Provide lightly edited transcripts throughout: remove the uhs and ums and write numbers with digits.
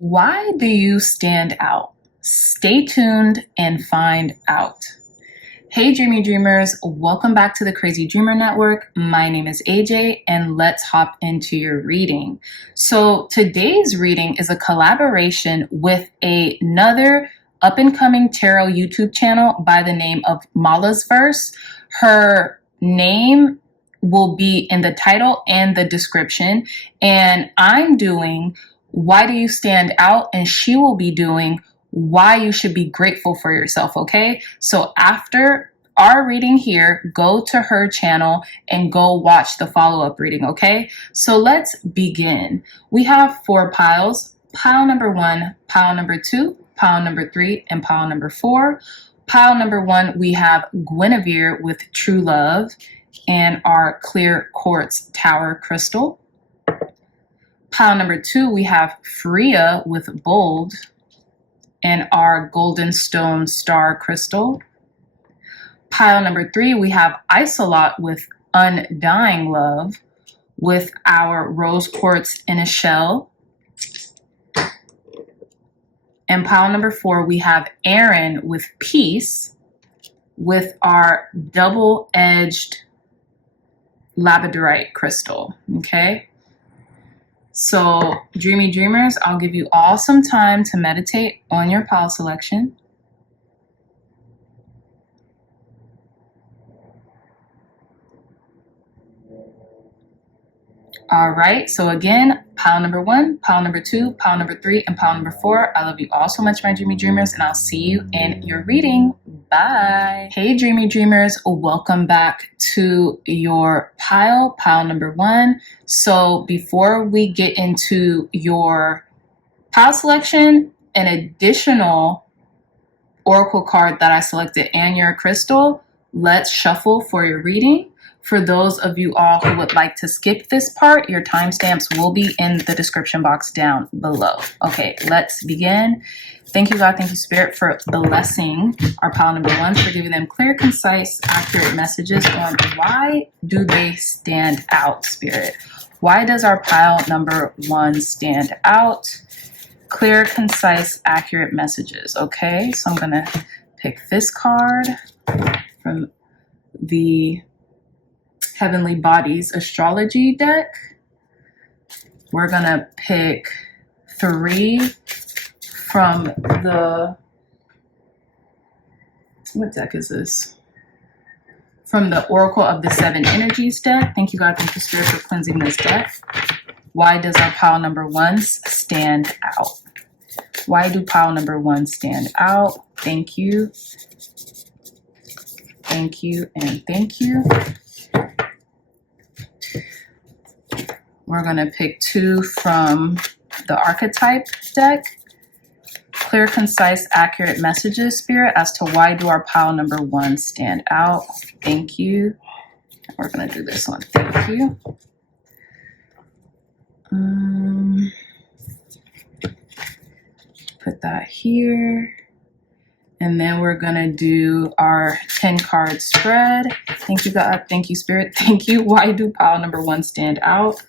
Why do you stand out? Stay tuned and find out. Hey Dreamy Dreamers, welcome back to the Crazy Dreamer Network. My name is AJ and let's hop into your reading. So today's reading is a collaboration with another up-and-coming tarot YouTube channel by the name of Mala's Verse. Her name will be in the title and the description, and I'm doing Why Do You Stand Out? And she will be doing why you should be grateful for yourself, okay? So after our reading here, go to her channel and go watch the follow-up reading, okay? So let's begin. We have 4 piles. Pile number 1, pile number 2, pile number 3, and pile number 4. Pile number 1, we have Guinevere with True Love and our clear quartz tower crystal. Pile number 2, we have Freya with Bold and our Goldenstone star crystal. Pile number 3, we have Isolot with Undying Love with our rose quartz in a shell. And pile number 4, we have Aaron with Peace with our double-edged Labradorite crystal, okay? So, Dreamy Dreamers, I'll give you all some time to meditate on your pile selection. All right, so again, pile number 1, pile number 2, pile number 3, and pile number 4. I love you all so much, my Dreamy Dreamers, and I'll see you in your reading. Bye. Hey, Dreamy Dreamers, welcome back to your pile number 1. So before we get into your pile selection, an additional oracle card that I selected and your crystal, let's shuffle for your reading. For those of you all who would like to skip this part, your timestamps will be in the description box down below. Okay, let's begin. Thank you, God. Thank you, Spirit, for blessing our pile number 1s, for giving them clear, concise, accurate messages on why do they stand out, Spirit. Why does our pile number 1 stand out? Clear, concise, accurate messages. Okay, so I'm going to pick this card from the Heavenly Bodies astrology deck. We're gonna pick 3 from the, what deck is this? From the Oracle of the 7 Energies deck. Thank you, God. Thank you, Spirit, for cleansing this deck. Why does our pile number 1s stand out? Why do pile number 1 stand out? Thank you. Thank you and thank you. We're going to pick 2 from the Archetype deck. Clear, concise, accurate messages, Spirit, as to why do our pile number 1 stand out. Thank you. We're going to do this one. Thank you. Put that here. And then we're going to do our 10-card spread. Thank you, God. Thank you, Spirit. Thank you. Why do pile number 1 stand out?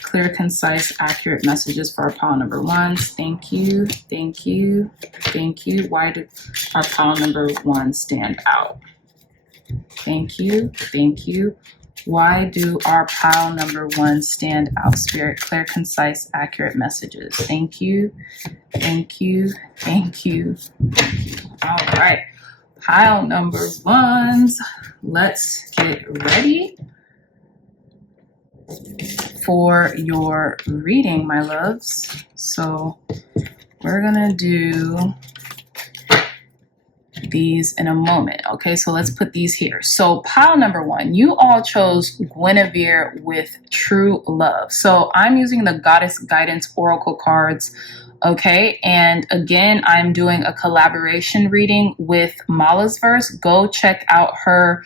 Clear, concise, accurate messages for our pile number 1s. Thank you. Thank you. Thank you. Why do our pile number 1 stand out? Thank you. Thank you. Why do our pile number 1 stand out, Spirit? Clear, concise, accurate messages. Thank you. Thank you. Thank you. Thank you. All right. Pile number 1s. Let's get ready for your reading, my loves. So we're gonna do these in a moment. Okay, so let's put these here. So pile number 1, you all chose Guinevere with True Love. So I'm using the Goddess Guidance Oracle cards. Okay, and again, I'm doing a collaboration reading with Mala's Verse. Go check out her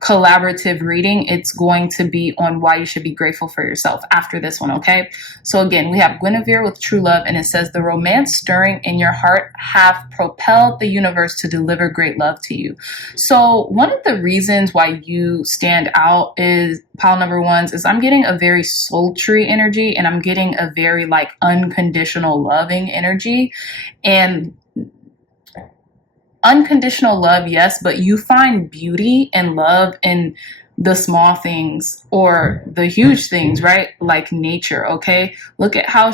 collaborative reading, it's going to be on why you should be grateful for yourself after this one, okay? So again, we have Guinevere with true love, and it says, the romance stirring in your heart have propelled the universe to deliver great love to you. So one of the reasons why you stand out is, pile number ones, is I'm getting a very sultry energy, and I'm getting a very like unconditional loving energy. And unconditional love, yes, but you find beauty and love in the small things or the huge things, right? Like nature, okay? Look at how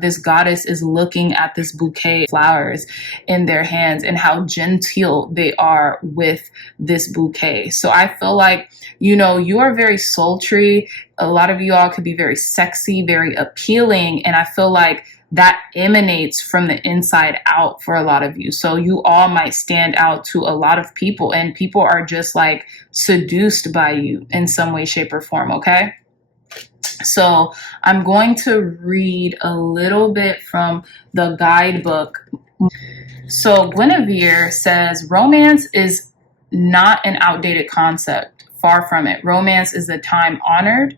this goddess is looking at this bouquet of flowers in their hands and how genteel they are with this bouquet. So I feel like, you know, you are very sultry. A lot of you all could be very sexy, very appealing. And I feel like that emanates from the inside out for a lot of you. So you all might stand out to a lot of people, and people are just like seduced by you in some way, shape, or form, okay? So I'm going to read a little bit from the guidebook. So Guinevere says, romance is not an outdated concept. Far from it. Romance is a time-honored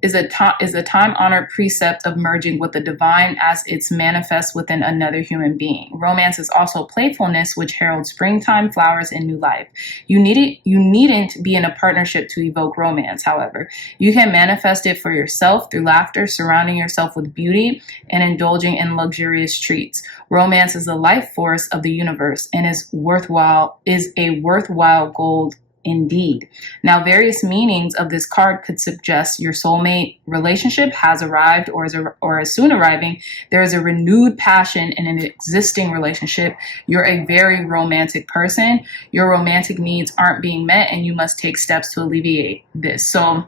time-honored precept of merging with the divine as it's manifest within another human being. Romance is also playfulness, which heralds springtime, flowers, and new life. You needn't be in a partnership to evoke romance, however. You can manifest it for yourself through laughter, surrounding yourself with beauty, and indulging in luxurious treats. Romance is the life force of the universe and is a worthwhile goal indeed. Now, various meanings of this card could suggest your soulmate relationship has arrived or is soon arriving. There is a renewed passion in an existing relationship. You're a very romantic person. Your romantic needs aren't being met, and you must take steps to alleviate this. So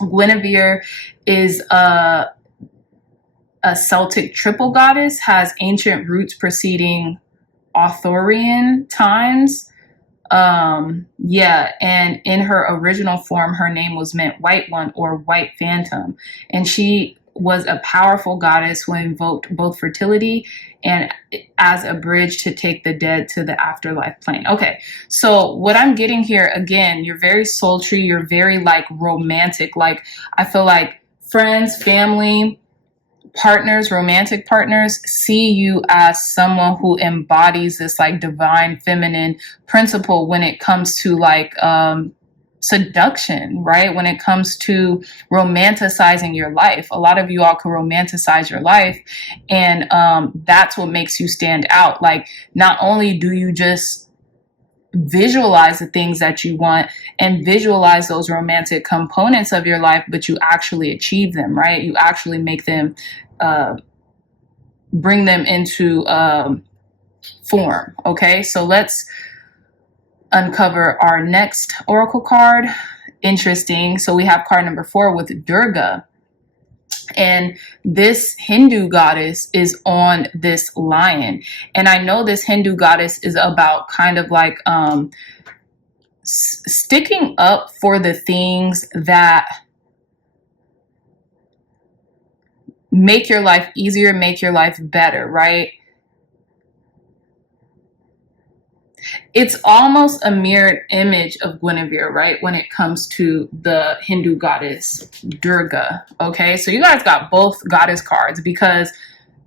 Guinevere is a Celtic triple goddess, has ancient roots preceding Arthurian times. And in her original form, her name was meant White One or White Phantom. And she was a powerful goddess who invoked both fertility and as a bridge to take the dead to the afterlife plane. Okay, so what I'm getting here, again, you're very sultry, you're very like romantic. Like I feel like friends, family, partners, romantic partners see you as someone who embodies this like divine feminine principle when it comes to like seduction, right? When it comes to romanticizing your life. A lot of you all can romanticize your life, and that's what makes you stand out. Like not only do you just visualize the things that you want and visualize those romantic components of your life, but you actually achieve them, right? You actually make them, bring them into form. Okay, so let's uncover our next oracle card. Interesting. So we have card number 4 with Durga. And this Hindu goddess is on this lion. And I know this Hindu goddess is about kind of like sticking up for the things that make your life easier, make your life better, right? It's almost a mirrored image of Guinevere, right? When it comes to the Hindu goddess Durga. Okay, so you guys got both goddess cards, because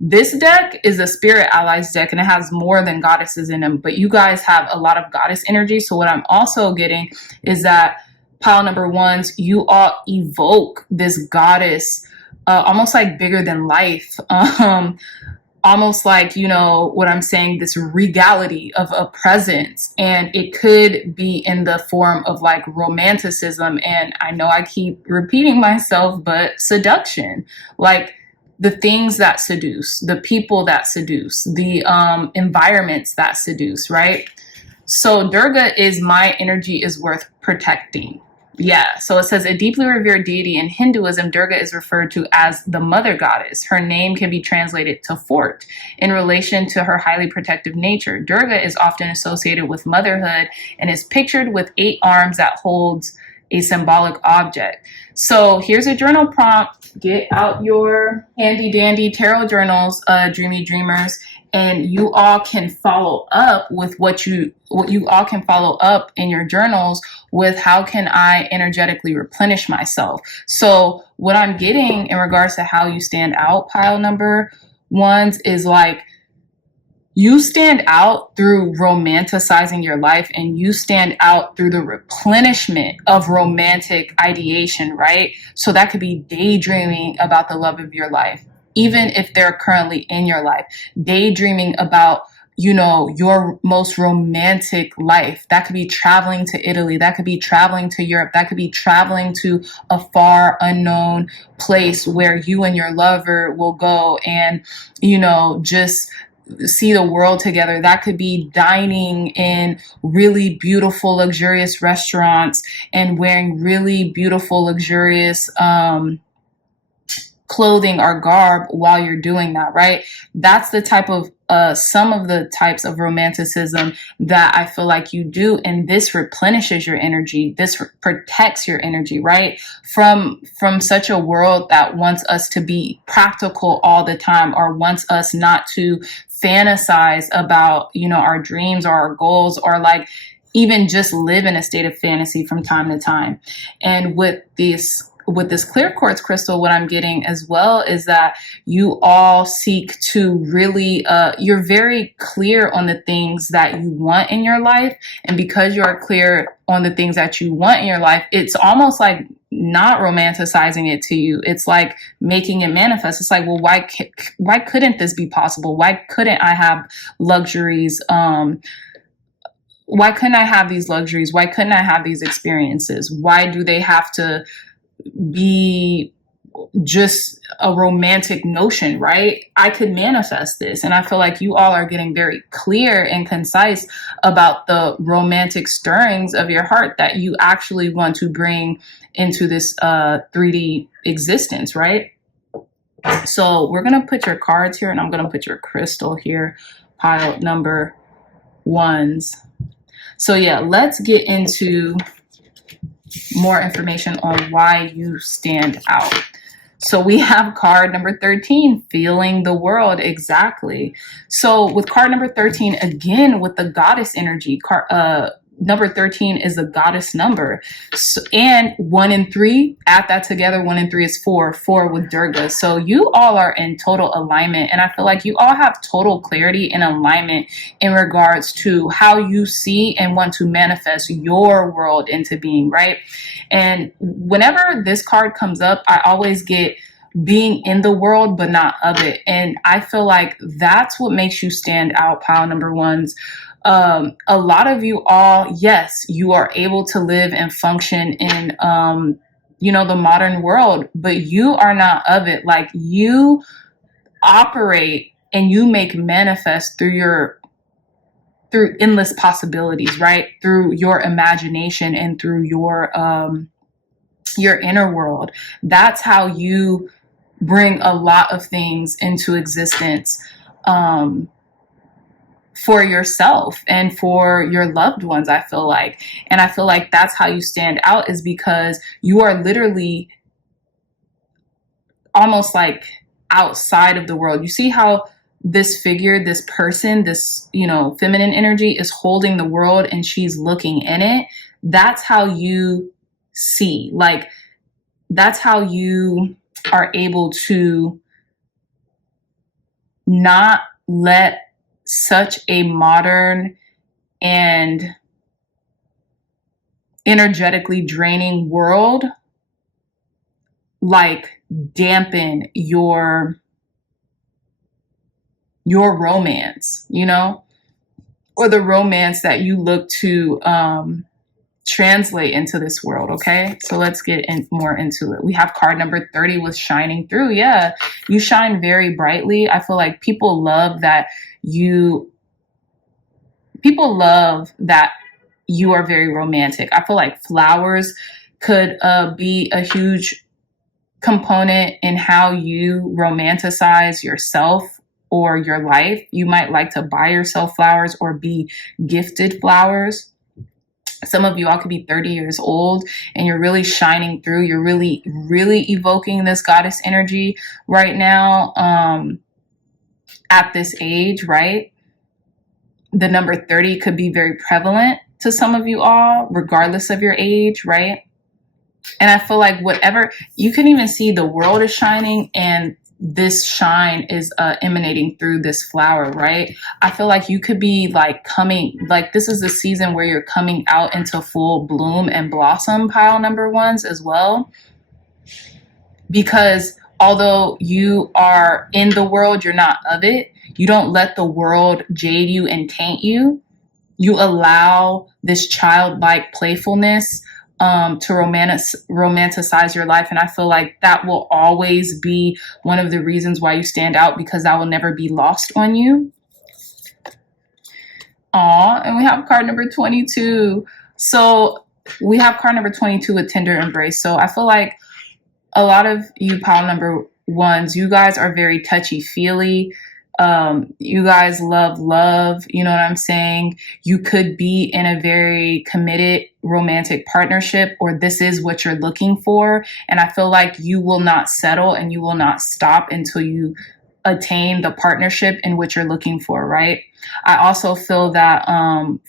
this deck is a spirit allies deck and it has more than goddesses in them, but you guys have a lot of goddess energy. So what I'm also getting is that pile number 1s, you all evoke this goddess, almost like bigger than life. Almost like, you know what I'm saying, this regality of a presence. And it could be in the form of like romanticism. And I know I keep repeating myself, but seduction, like the things that seduce, the people that seduce, the environments that seduce, right? So Durga is my energy is worth protecting. Yeah, so it says a deeply revered deity in Hinduism, Durga is referred to as the mother goddess. Her name can be translated to fort in relation to her highly protective nature. Durga is often associated with motherhood and is pictured with 8 arms that holds a symbolic object. So here's a journal prompt. Get out your handy dandy tarot journals, dreamy dreamers, And you all can follow up with what you all can follow up in your journals with, how can I energetically replenish myself? So what I'm getting in regards to how you stand out, pile number ones, is like, you stand out through romanticizing your life, and you stand out through the replenishment of romantic ideation, right? So that could be daydreaming about the love of your life, even if they're currently in your life. Daydreaming about, you know, your most romantic life. That could be traveling to Italy. That could be traveling to Europe. That could be traveling to a far unknown place where you and your lover will go and, you know, just see the world together. That could be dining in really beautiful, luxurious restaurants and wearing really beautiful, luxurious clothing or garb while you're doing that, right? That's the type of some of the types of romanticism that I feel like you do, and this replenishes your energy. This protects your energy, right? From such a world that wants us to be practical all the time, or wants us not to fantasize about, you know, our dreams or our goals, or like even just live in a state of fantasy from time to time. And with this clear quartz crystal, what I'm getting as well is that you all seek to really, you're very clear on the things that you want in your life. And because you're clear on the things that you want in your life, it's almost like not romanticizing it to you. It's like making it manifest. It's like, well, why couldn't this be possible? Why couldn't I have luxuries? Why couldn't I have these luxuries? Why couldn't I have these experiences? Why do they have to be just a romantic notion, right? I could manifest this. And I feel like you all are getting very clear and concise about the romantic stirrings of your heart that you actually want to bring into this 3D existence, right? So we're going to put your cards here, and I'm going to put your crystal here, pile number ones. So yeah, let's get into more information on why you stand out. So we have card number 13, feeling the world. Exactly. So with card number 13, again, with the goddess energy, number 13 is a goddess number. So, and 1 and 3, add that together, 1 and 3 is 4 with Durga. So you all are in total alignment. And I feel like you all have total clarity and alignment in regards to how you see and want to manifest your world into being, right? And whenever this card comes up, I always get being in the world, but not of it. And I feel like that's what makes you stand out, pile number ones. A lot of you all, yes, you are able to live and function in, you know, the modern world, but you are not of it. Like, you operate and you make manifest through endless possibilities, right? Through your imagination and through your inner world. That's how you bring a lot of things into existence, for yourself and for your loved ones, I feel like. And I feel like that's how you stand out, is because you are literally almost like outside of the world. You see how this figure, this person, this, you know, feminine energy is holding the world and she's looking in it. That's how you see. Like, that's how you are able to not let such a modern and energetically draining world like dampen your romance, you know, or the romance that you look to translate into this world. Okay, so let's get more into it. We have card number 30 with shining through. Yeah, you shine very brightly. I feel like people love that you are very romantic. I feel like flowers could be a huge component in how you romanticize yourself or your life. You might like to buy yourself flowers or be gifted flowers. Some of you all could be 30 years old and you're really shining through. You're really, really evoking this goddess energy right now. at this age, right? The number 30 could be very prevalent to some of you all, regardless of your age, right? And I feel like whatever, you can even see the world is shining, and this shine is emanating through this flower, right? I feel like you could be like coming, like this is the season where you're coming out into full bloom and blossom, pile number ones as well. Because although you are in the world, you're not of it. You don't let the world jade you and taint you. You allow this childlike playfulness to romanticize your life. And I feel like that will always be one of the reasons why you stand out, because that will never be lost on you. Aw, and we have card number 22. So we have card number 22 with tender embrace. So I feel like a lot of you pile number ones, you guys are very touchy-feely. You guys love, you know what I'm saying? You could be in a very committed romantic partnership, or this is what you're looking for. And I feel like you will not settle and you will not stop until you attain the partnership in which you're looking for, right? I also feel that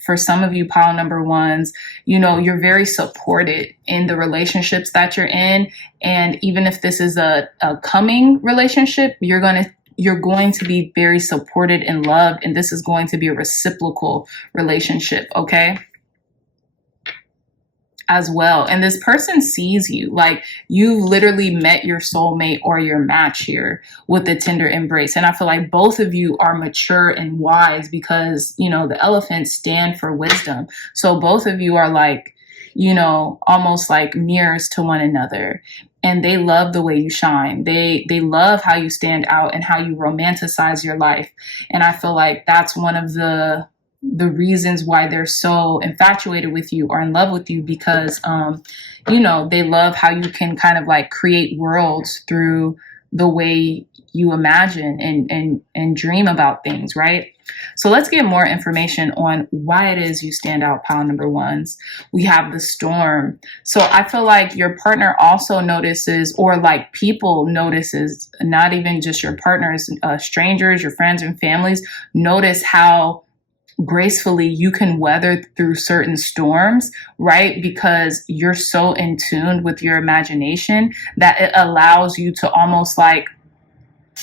for some of you pile number ones, you know, you're very supported in the relationships that you're in. And even if this is a coming relationship, you're going to be very supported and loved, and this is going to be a reciprocal relationship, okay? As well. And this person sees you, like you've literally met your soulmate or your match here with the tender embrace. And I feel like both of you are mature and wise, because, you know, the elephants stand for wisdom. So both of you are like, you know, almost like mirrors to one another. And they love the way you shine. They love how you stand out and how you romanticize your life. And I feel like that's one of the reasons why they're so infatuated with you or in love with you, because, you know, they love how you can kind of like create worlds through the way you imagine and dream about things, right? So let's get more information on why it is you stand out, pile number ones. We have the storm. So I feel like your partner also notices, or like people notices, not even just your partners, strangers, your friends and families notice how gracefully you can weather through certain storms, right? Because you're so in tune with your imagination that it allows you to almost like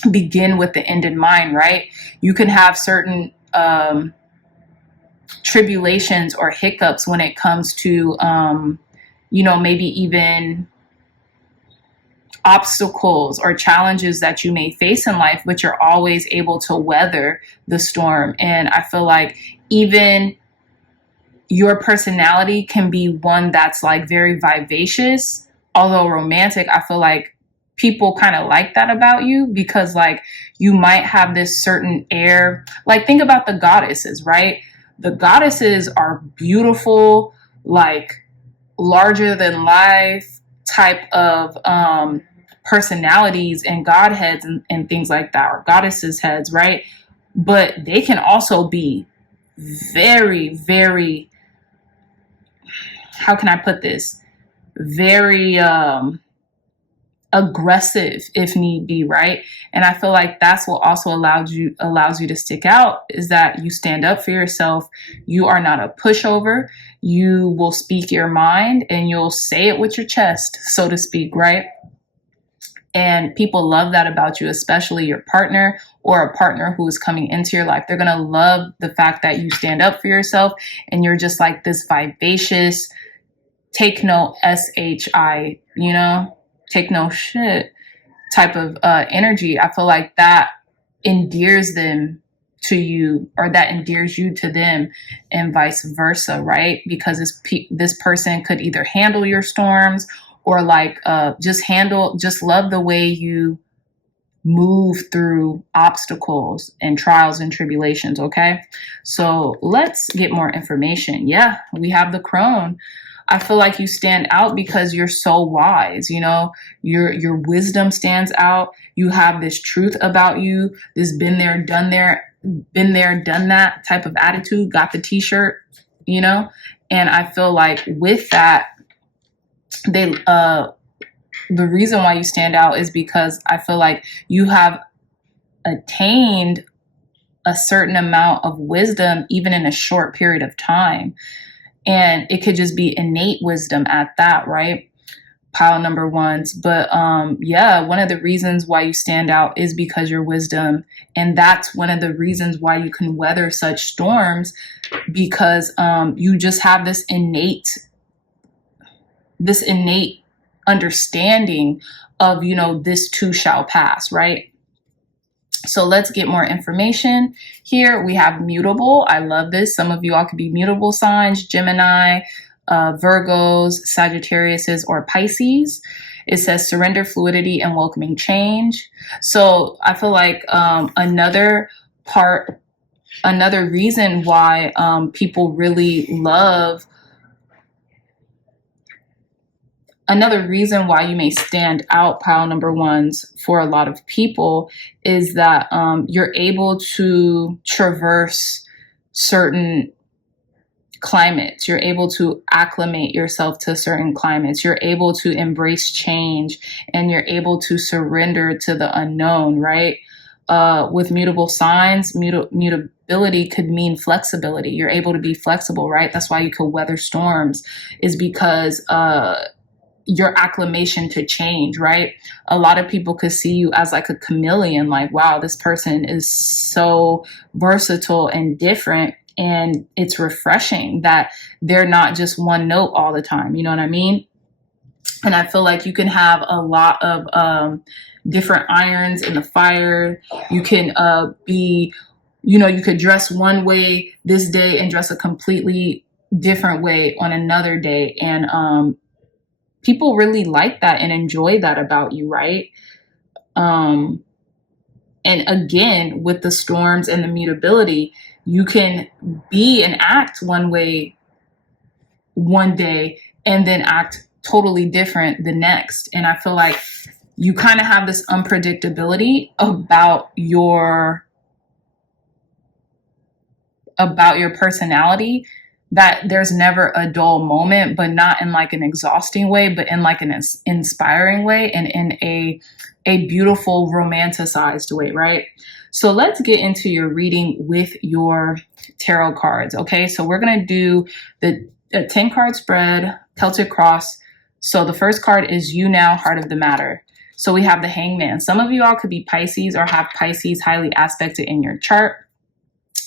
begin with the end in mind, right? You can have certain tribulations or hiccups when it comes to, you know, maybe even obstacles or challenges that you may face in life, but you're always able to weather the storm. And I feel like even your personality can be one that's like very vivacious, although romantic. I feel like people kind of like that about you, because like you might have this certain air. Like think about the goddesses, right? The goddesses are beautiful, like larger than life type of personalities and godheads and things like that, or goddesses heads, right? But they can also be very, very, how can I put this? Very aggressive if need be, right? And I feel like that's what also allows you to stick out, is that you stand up for yourself. You are not a pushover. You will speak your mind and you'll say it with your chest, so to speak, right? And people love that about you, especially your partner or a partner who is coming into your life. They're going to love the fact that you stand up for yourself and you're just like this vivacious, take no SHI, you know, take no shit type of energy. I feel like that endears them to you, or that endears you to them, and vice versa, right? Because this person could either handle your storms, or like just love the way you move through obstacles and trials and tribulations, okay? So let's get more information. Yeah, we have the crone. I feel like you stand out because you're so wise, you know, your wisdom stands out. You have this truth about you, this been there, done that type of attitude, got the t-shirt, you know? And I feel like with that, the reason why you stand out is because I feel like you have attained a certain amount of wisdom, even in a short period of time. And it could just be innate wisdom at that, right? Pile number ones. But yeah, one of the reasons why you stand out is because your wisdom. And that's one of the reasons why you can weather such storms, because you just have this innate understanding of, you know, this too shall pass, right? So let's get more information here. We have mutable. I love this. Some of you all could be mutable signs: Gemini, Virgos, Sagittariuses, or Pisces. It says surrender, fluidity, and welcoming change. So I feel like another reason why people really love, another reason why you may stand out, pile number ones, for a lot of people is that you're able to traverse certain climates. You're able to acclimate yourself to certain climates. You're able to embrace change, and you're able to surrender to the unknown, right? With mutable signs, mutability could mean flexibility. You're able to be flexible, right? That's why you could weather storms, is because your acclimation to change, right? A lot of people could see you as like a chameleon, like, wow, this person is so versatile and different. And it's refreshing that they're not just one note all the time. You know what I mean? And I feel like you can have a lot of different irons in the fire. You can be, you know, you could dress one way this day and dress a completely different way on another day. And people really like that and enjoy that about you, right? And again, with the storms and the mutability, you can be and act one way one day and then act totally different the next. And I feel like you kind of have this unpredictability about your personality, that there's never a dull moment, but not in like an exhausting way, but in like an inspiring way, and in a beautiful romanticized way, right? So let's get into your reading with your tarot cards. Okay, so we're going to do the 10 card spread, Celtic cross. So the first card is you now, heart of the matter. So we have the Hangman. Some of you all could be Pisces or have Pisces highly aspected in your chart.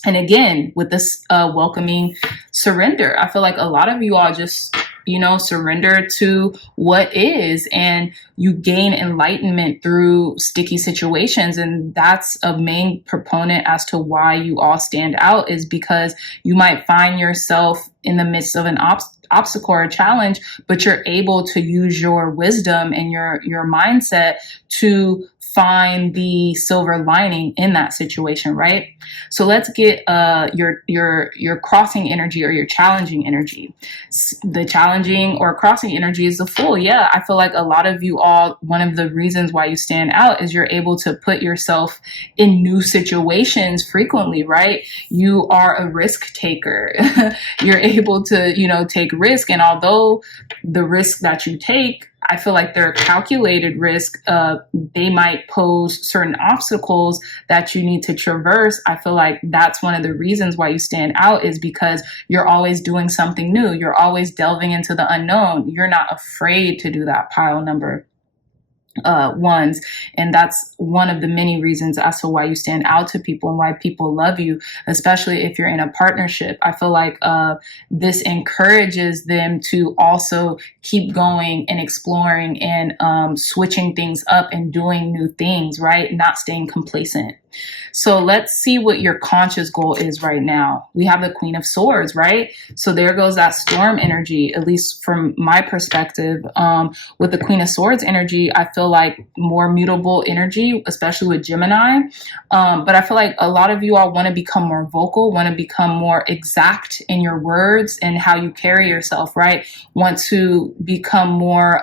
And again, with this welcoming surrender, I feel like a lot of you all just, you know, surrender to what is, and you gain enlightenment through sticky situations. And that's a main proponent as to why you all stand out, is because you might find yourself in the midst of an obstacle or a challenge, but you're able to use your wisdom and your mindset to find the silver lining in that situation, right? So let's get your crossing energy or your challenging energy. The challenging or crossing energy is the Fool. Yeah, I feel like a lot of you all, one of the reasons why you stand out is you're able to put yourself in new situations frequently, right? You are a risk taker. You're able to, you know, take risk. And although the risk that you take, I feel like they're calculated risk. They might pose certain obstacles that you need to traverse. I feel like that's one of the reasons why you stand out, is because you're always doing something new. You're always delving into the unknown. You're not afraid to do that, pile number ones. And that's one of the many reasons as to why you stand out to people and why people love you, especially if you're in a partnership. I feel like this encourages them to also keep going and exploring and switching things up and doing new things, right? Not staying complacent. So let's see what your conscious goal is right now. We have the Queen of Swords, right? So there goes that storm energy, at least from my perspective. With the Queen of Swords energy, I feel like more mutable energy, especially with Gemini. But I feel like a lot of you all want to become more vocal, want to become more exact in your words and how you carry yourself, right? Want to become more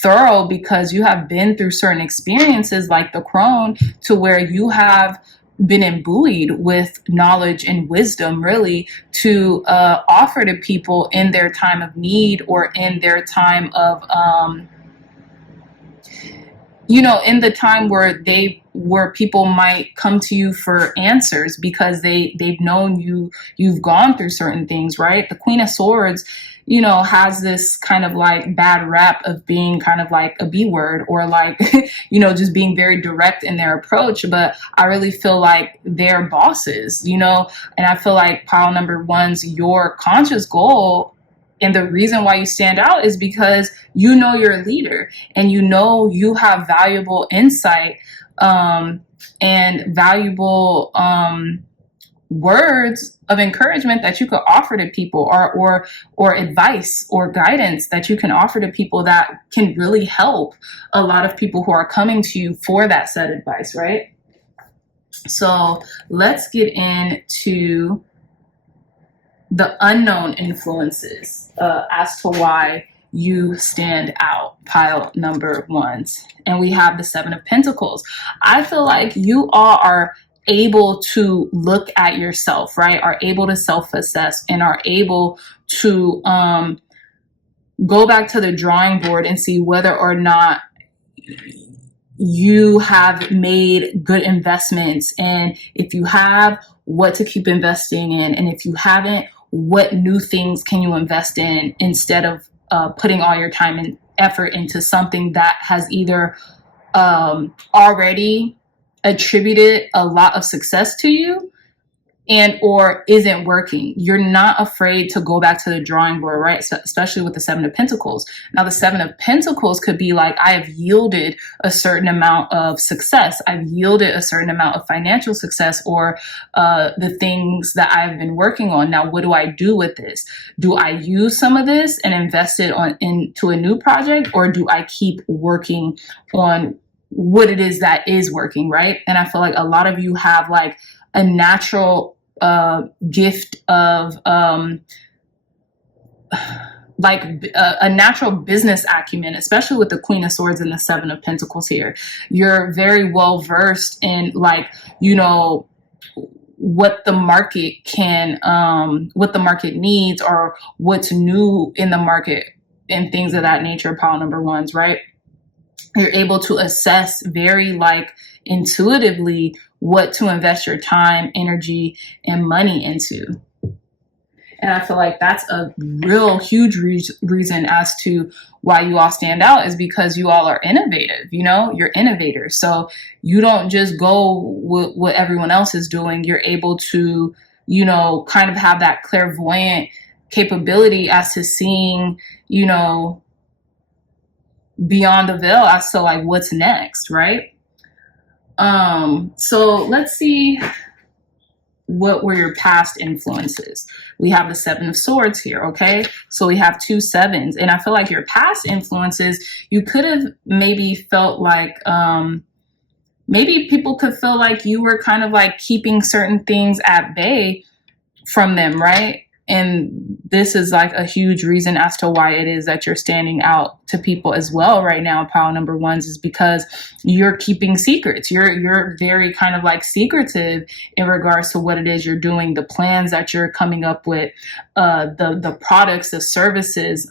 thorough, because you have been through certain experiences like the crone, to where you have been imbued with knowledge and wisdom, really, to offer to people in their time of need or in their time of you know, in the time where people might come to you for answers because they've known you've gone through certain things, right? The Queen of Swords, you know, has this kind of like bad rap of being kind of like a B word, or like, you know, just being very direct in their approach. But I really feel like they're bosses, you know, and I feel like pile number one's your conscious goal. And the reason why you stand out is because you know you're a leader, and you know you have valuable insight, and valuable words of encouragement that you could offer to people, or advice or guidance that you can offer to people that can really help a lot of people who are coming to you for that said advice, right? So let's get into the unknown influences as to why you stand out, pile number ones. And we have the Seven of Pentacles. I feel like you all are able to look at yourself, right? Are able to self-assess, and are able to go back to the drawing board and see whether or not you have made good investments, and if you have, what to keep investing in, and if you haven't, what new things can you invest in, instead of putting all your time and effort into something that has either already attributed a lot of success to you, and or isn't working. You're not afraid to go back to the drawing board, right? So, especially with the Seven of Pentacles. Now, the Seven of Pentacles could be like, I have yielded a certain amount of success. I've yielded a certain amount of financial success, or the things that I've been working on. Now, what do I do with this? Do I use some of this and invest it into a new project, or do I keep working on what it is that is working, right? And I feel like a lot of you have like a natural gift of a natural business acumen, especially with the Queen of Swords and the Seven of Pentacles here. You're very well versed in, like, you know, what the market can, what the market needs, or what's new in the market, and things of that nature, pile number ones, right? You're able to assess very like intuitively what to invest your time, energy, and money into. And I feel like that's a real huge reason as to why you all stand out, is because you all are innovative. You know, you're innovators. So you don't just go with what everyone else is doing. You're able to, you know, kind of have that clairvoyant capability as to seeing, you know, beyond the veil as to like what's next, right? So let's see, what were your past influences? We have the Seven of Swords here, okay? So we have two sevens, and I feel like your past influences, you could have maybe felt like, maybe people could feel like you were kind of like keeping certain things at bay from them, right? And this is like a huge reason as to why it is that you're standing out to people as well right now, pile number ones, is because you're keeping secrets. You're very kind of like secretive in regards to what it is you're doing, the plans that you're coming up with, the products, the services,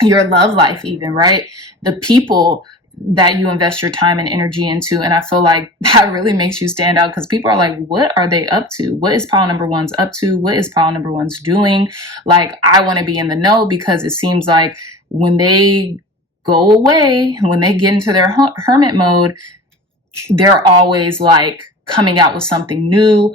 your love life even, right? The people that you invest your time and energy into. And I feel like that really makes you stand out, because people are like, what are they up to? What is pile number one's up to? What is pile number one's doing? Like, I want to be in the know, because it seems like when they go away, when they get into their hermit mode, they're always like coming out with something new,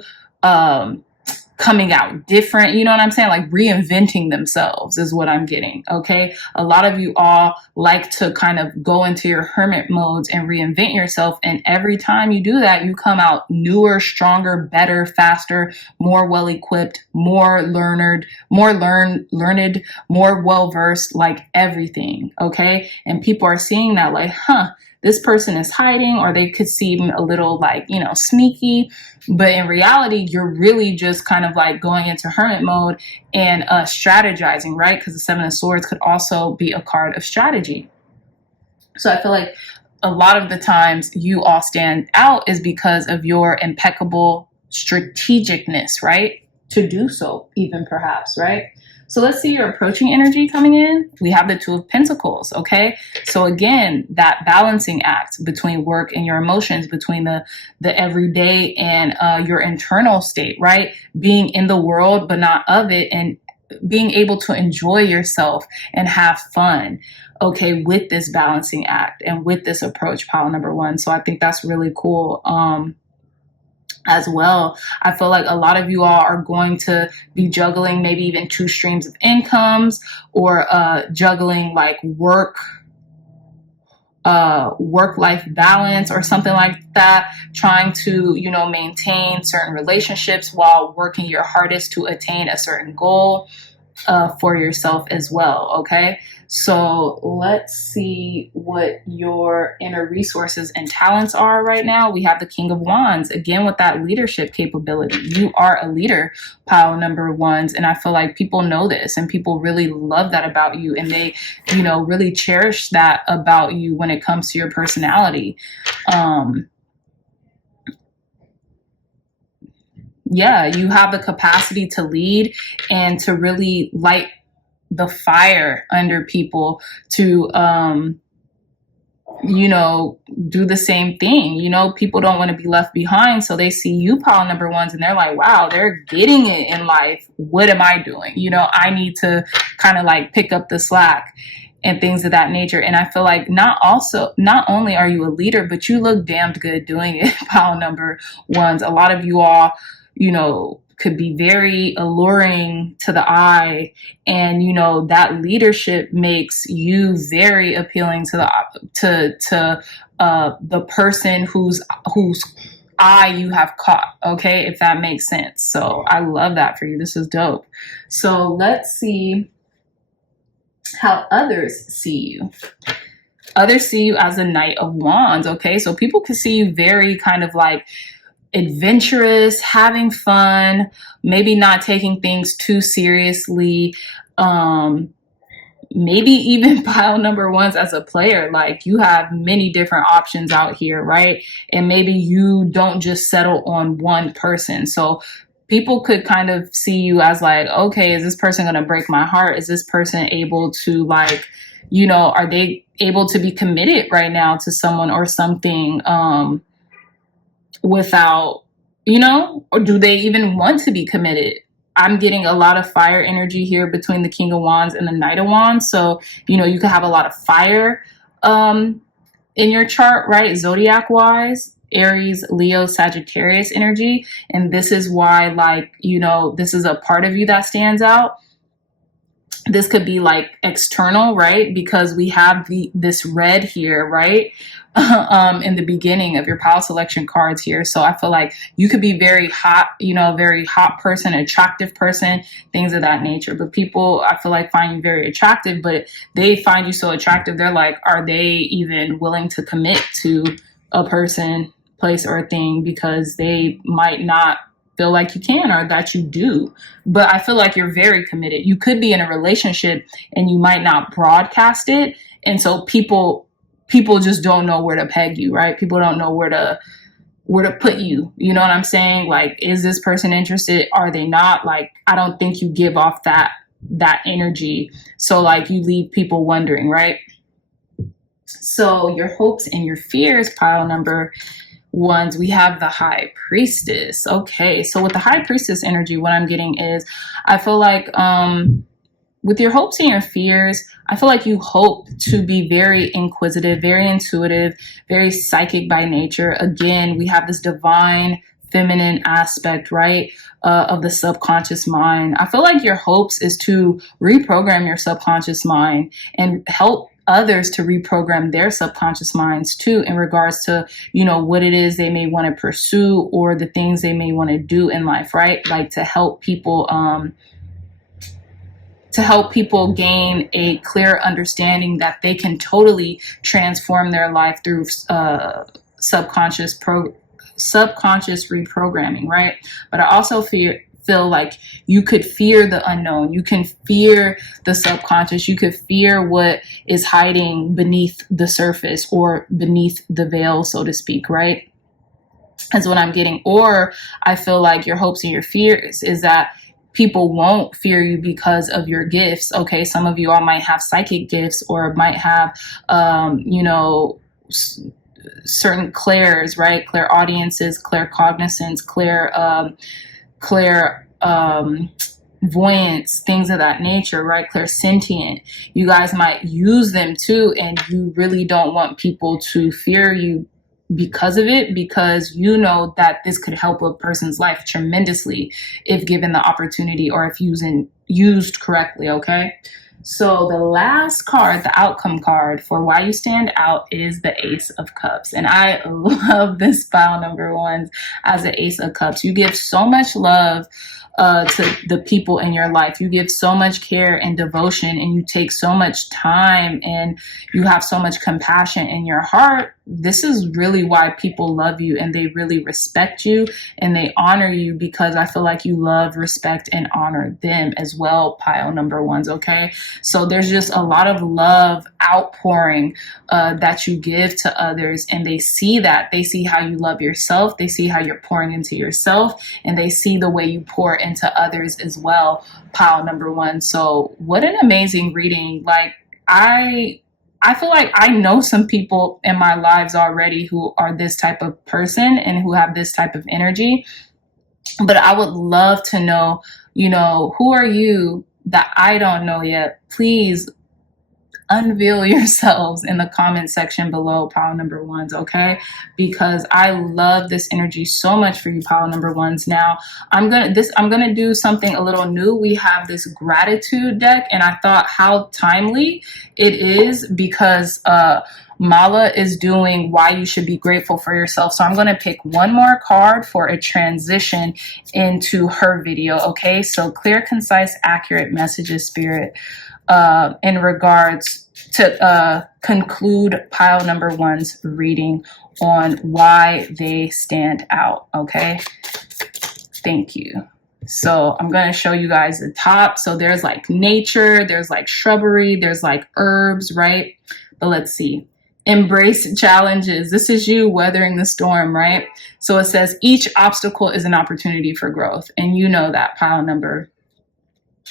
coming out different, you know what I'm saying? Like reinventing themselves is what I'm getting, okay? A lot of you all like to kind of go into your hermit modes and reinvent yourself, and every time you do that, you come out newer, stronger, better, faster, more well-equipped, more learned, more well-versed, like everything, okay? And people are seeing that like, this person is hiding, or they could seem a little like, you know, sneaky. But in reality, you're really just kind of like going into hermit mode and strategizing, right? Because the Seven of Swords could also be a card of strategy. So I feel like a lot of the times you all stand out is because of your impeccable strategicness, right? To do so, even perhaps, right? So let's see your approaching energy coming in. We have the Two of Pentacles, okay? So again, that balancing act between work and your emotions, between the everyday and your internal state, right? Being in the world, but not of it, and being able to enjoy yourself and have fun, okay, with this balancing act and with this approach, pile number one. So I think that's really cool. As well, I feel like a lot of you all are going to be juggling maybe even 2 streams of incomes, or juggling like work-life balance or something like that, trying to, you know, maintain certain relationships while working your hardest to attain a certain goal for yourself as well. Okay, so let's see what your inner resources and talents are right now. We have the King of Wands, again, with that leadership capability. You are a leader, pile number ones, and I feel like people know this and people really love that about you, and they, you know, really cherish that about you when it comes to your personality. Yeah, you have the capacity to lead and to really light the fire under people to, you know, do the same thing. You know, people don't want to be left behind. So they see you, pile number ones, and they're like, wow, they're getting it in life. What am I doing? You know, I need to kind of like pick up the slack and things of that nature. And I feel like not only are you a leader, but you look damned good doing it, pile number ones. A lot of you all, you know, could be very alluring to the eye, and you know that leadership makes you very appealing to the person whose eye you have caught. Okay, if that makes sense. So I love that for you. This is dope. So let's see how others see you. Others see you as a Knight of Wands. Okay, so people can see you very kind of like adventurous, having fun, maybe not taking things too seriously, maybe even pile number ones as a player. Like you have many different options out here, right? And maybe you don't just settle on one person. So people could kind of see you as like, okay, is this person going to break my heart? Is this person able to, like, you know, are they able to be committed right now to someone or something, without, you know, or do they even want to be committed? I'm getting a lot of fire energy here between the King of Wands and the Knight of Wands. So, you know, you could have a lot of fire in your chart, right? Zodiac wise, Aries, Leo, Sagittarius energy. And this is why, like, you know, this is a part of you that stands out. This could be like external, right? Because we have this red here, right? In the beginning of your pile selection cards here. So I feel like you could be very hot, you know, very hot person, attractive person, things of that nature. But people, I feel like, find you very attractive, but they find you so attractive, they're like, are they even willing to commit to a person, place, or a thing? Because they might not feel like you can, or that you do. But I feel like you're very committed. You could be in a relationship and you might not broadcast it. And so people just don't know where to peg you, right? People don't know where to put you. You know what I'm saying? Like, is this person interested? Are they not? Like, I don't think you give off that energy. So like you leave people wondering, right? So your hopes and your fears, pile number ones, we have the High Priestess. Okay, so with the High Priestess energy, what I'm getting is, I feel like with your hopes and your fears, I feel like you hope to be very inquisitive, very intuitive, very psychic by nature. Again, we have this divine feminine aspect, right, of the subconscious mind. I feel like your hopes is to reprogram your subconscious mind and help others to reprogram their subconscious minds too, in regards to, you know, what it is they may want to pursue or the things they may want to do in life, right? Like to help people gain a clear understanding that they can totally transform their life through subconscious reprogramming, right? But I also feel like you could fear the unknown. You can fear the subconscious. You could fear what is hiding beneath the surface or beneath the veil, so to speak, right? That's what I'm getting. Or I feel like your hopes and your fears is that people won't fear you because of your gifts. Okay, some of you all might have psychic gifts, or might have, you know, certain clairs, right? Clairaudiences, claircognizance, voyance, things of that nature, right? Clairsentient. You guys might use them too, and you really don't want people to fear you because of it, because you know that this could help a person's life tremendously if given the opportunity, or if used correctly. Okay, so the last card, the outcome card for why you stand out, is the Ace of Cups. And I love this pile number ones as the Ace of Cups. You give so much love to the people in your life. You give so much care and devotion, and you take so much time, and you have so much compassion in your heart. This is really why people love you, and they really respect you, and they honor you, because I feel like you love, respect, and honor them as well, pile number ones. Okay, so there's just a lot of love outpouring that you give to others, and they see that. They see how you love yourself, they see how you're pouring into yourself, and they see the way you pour into others as well, pile number one. So what an amazing reading. Like, I feel like I know some people in my lives already who are this type of person and who have this type of energy. But I would love to know, you know, who are you that I don't know yet? Please unveil yourselves in the comment section below, pile number ones, okay? Because I love this energy so much for you, pile number ones. Now, I'm gonna do something a little new. We have this gratitude deck, and I thought how timely it is, because Mala is doing why you should be grateful for yourself. So I'm going to pick one more card for a transition into her video, okay? So clear, concise, accurate messages, Spirit, in regards to conclude pile number one's reading on why they stand out, okay? Thank you. So I'm going to show you guys the top. So there's like nature, there's like shrubbery, there's like herbs, right? But let's see. Embrace challenges. This is you weathering the storm, right? So it says each obstacle is an opportunity for growth. And you know that, pile number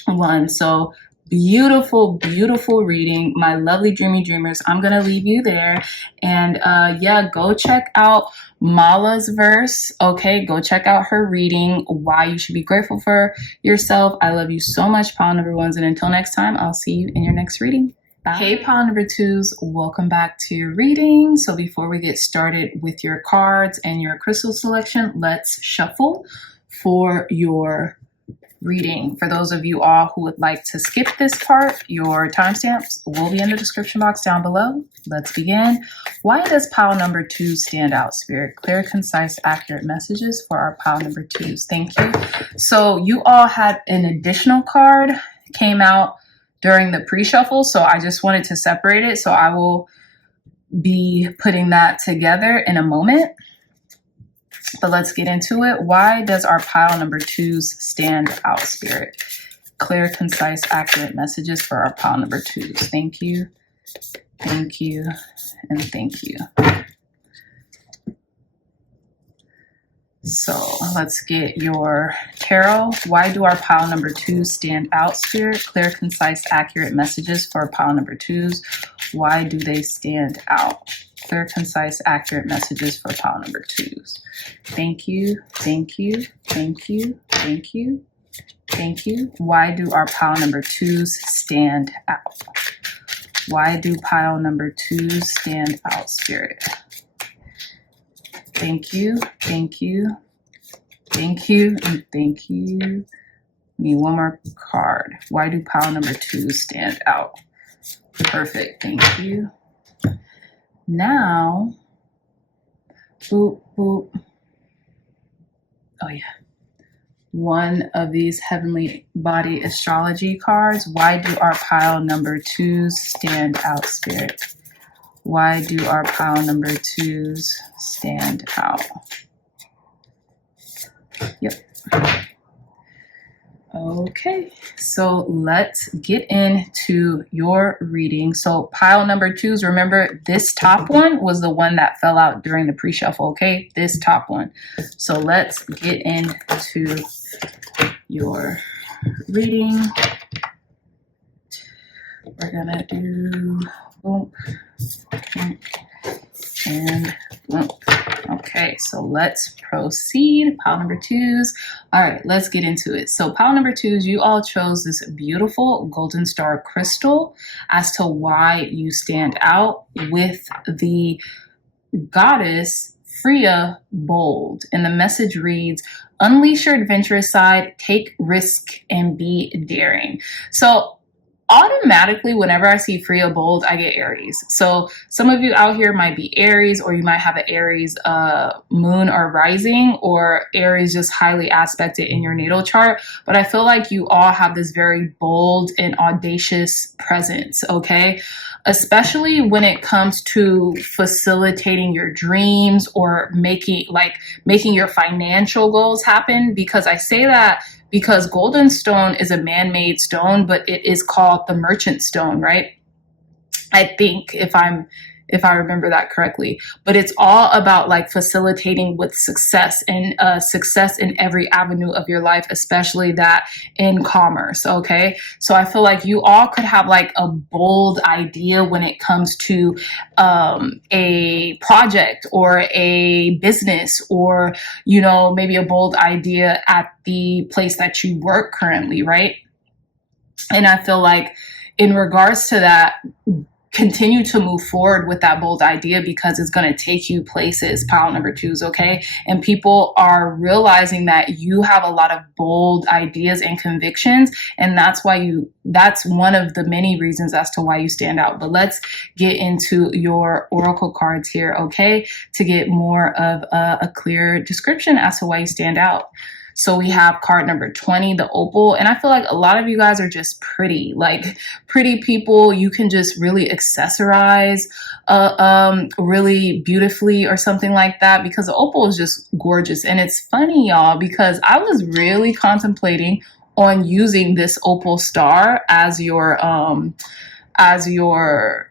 one. So beautiful, beautiful reading, my lovely dreamy dreamers. I'm going to leave you there. And yeah, go check out Mala's verse. Okay, go check out her reading, why you should be grateful for yourself. I love you so much, pile number ones. And until next time, I'll see you in your next reading. Bye. Hey, pile number twos, welcome back to your reading. So before we get started with your cards and your crystal selection, let's shuffle for your reading. For those of you all who would like to skip this part, your timestamps will be in the description box down below. Let's begin. Why does pile number two stand out, Spirit? Clear, concise, accurate messages for our pile number twos. Thank you. So you all had an additional card came out during the pre-shuffle, so I just wanted to separate it. So I will be putting that together in a moment. But let's get into it. Why does our pile number twos stand out, Spirit? Clear, concise, accurate messages for our pile number twos. Thank you, and thank you. So let's get your tarot. Why do our pile number twos stand out, Spirit? Clear, concise, accurate messages for our pile number twos. Why do they stand out? Clear, concise, accurate messages for pile number twos. Thank you, thank you, thank you, thank you, thank you. Why do our pile number twos stand out? Why do pile number twos stand out, Spirit? Thank you, thank you, thank you, and thank you. Need one more card. Why do pile number twos stand out? Perfect, thank you. Now, boop, boop. Oh yeah. One of these heavenly body astrology cards. Why do our pile number twos stand out, Spirit? Why do our pile number twos stand out? Yep. Okay, so let's get into your reading. So pile number twos, remember this top one was the one that fell out during the pre-shuffle, okay? This top one. So let's get into your reading. We're gonna do boom, and boom. Okay, so let's proceed. Pile number twos. All right, let's get into it. So pile number twos, you all chose this beautiful golden star crystal as to why you stand out with the goddess Freya Bold. And the message reads, unleash your adventurous side, take risk, and be daring. So automatically, whenever I see Freya Bold, I get Aries. So some of you out here might be Aries, or you might have an Aries moon or rising, or Aries just highly aspected in your natal chart. But I feel like you all have this very bold and audacious presence, okay? Especially when it comes to facilitating your dreams or making your financial goals happen. Because I say that because Goldenstone is a man-made stone, but it is called the merchant stone, right? I think if I remember that correctly, but it's all about like facilitating with success and success in every avenue of your life, especially that in commerce. Okay. So I feel like you all could have like a bold idea when it comes to a project or a business, or, you know, maybe a bold idea at the place that you work currently. Right. And I feel like in regards to that, continue to move forward with that bold idea, because it's going to take you places, pile number twos, okay? And people are realizing that you have a lot of bold ideas and convictions, and that's one of the many reasons as to why you stand out. But let's get into your oracle cards here, okay? To get more of a clear description as to why you stand out. So we have card number 20, the opal. And I feel like a lot of you guys are just pretty, like pretty people. You can just really accessorize really beautifully or something like that, because the opal is just gorgeous. And it's funny, y'all, because I was really contemplating on using this opal star as your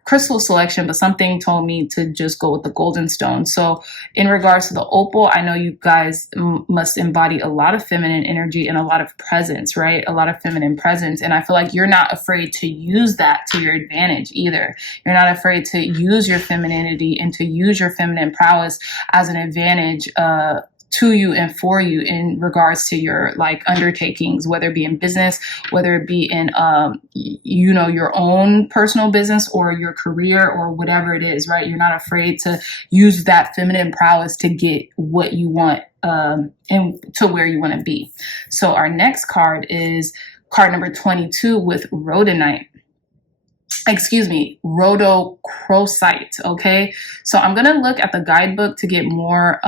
crystal selection, but something told me to just go with the Goldenstone. So in regards to the opal, I know you guys must embody a lot of feminine energy and a lot of presence, right? A lot of feminine presence. And I feel like you're not afraid to use that to your advantage either. You're not afraid to use your femininity and to use your feminine prowess as an advantage to you and for you in regards to your like undertakings, whether it be in business, whether it be in you know, your own personal business or your career or whatever it is, right? You're not afraid to use that feminine prowess to get what you want and to where you want to be. So our next card is card number 22 with rhodonite. Rhodochrosite. Okay, so I'm gonna look at the guidebook to get more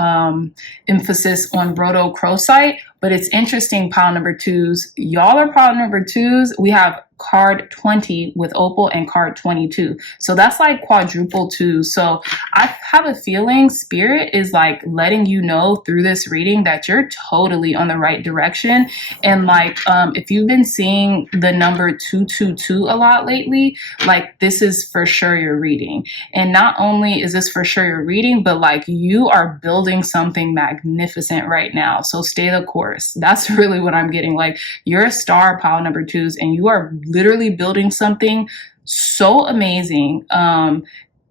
emphasis on rhodochrosite, but it's interesting, pile number twos. Y'all are pile number twos. We have card 20 with opal and card 22. So that's like quadruple twos. So I have a feeling spirit is like letting you know through this reading that you're totally on the right direction. And like, if you've been seeing the number 222 a lot lately, like this is for sure your reading. And not only is this for sure your reading, but like you are building something magnificent right now. So stay the course. That's really what I'm getting. Like you're a star, pile number twos, and you are literally building something so amazing.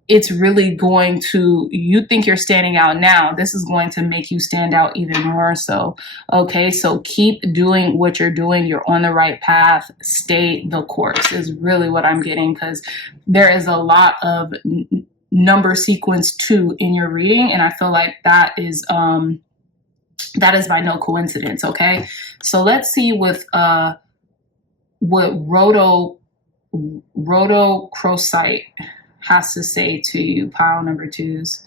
It's really going to, you think you're standing out now, this is going to make you stand out even more so. Okay, so keep doing what you're doing. You're on the right path. Stay the course is really what I'm getting, because there is a lot of number sequence 2 in your reading, and I feel like that is by no coincidence. Okay, so let's see with what rhodochrosite has to say to you, pile number twos.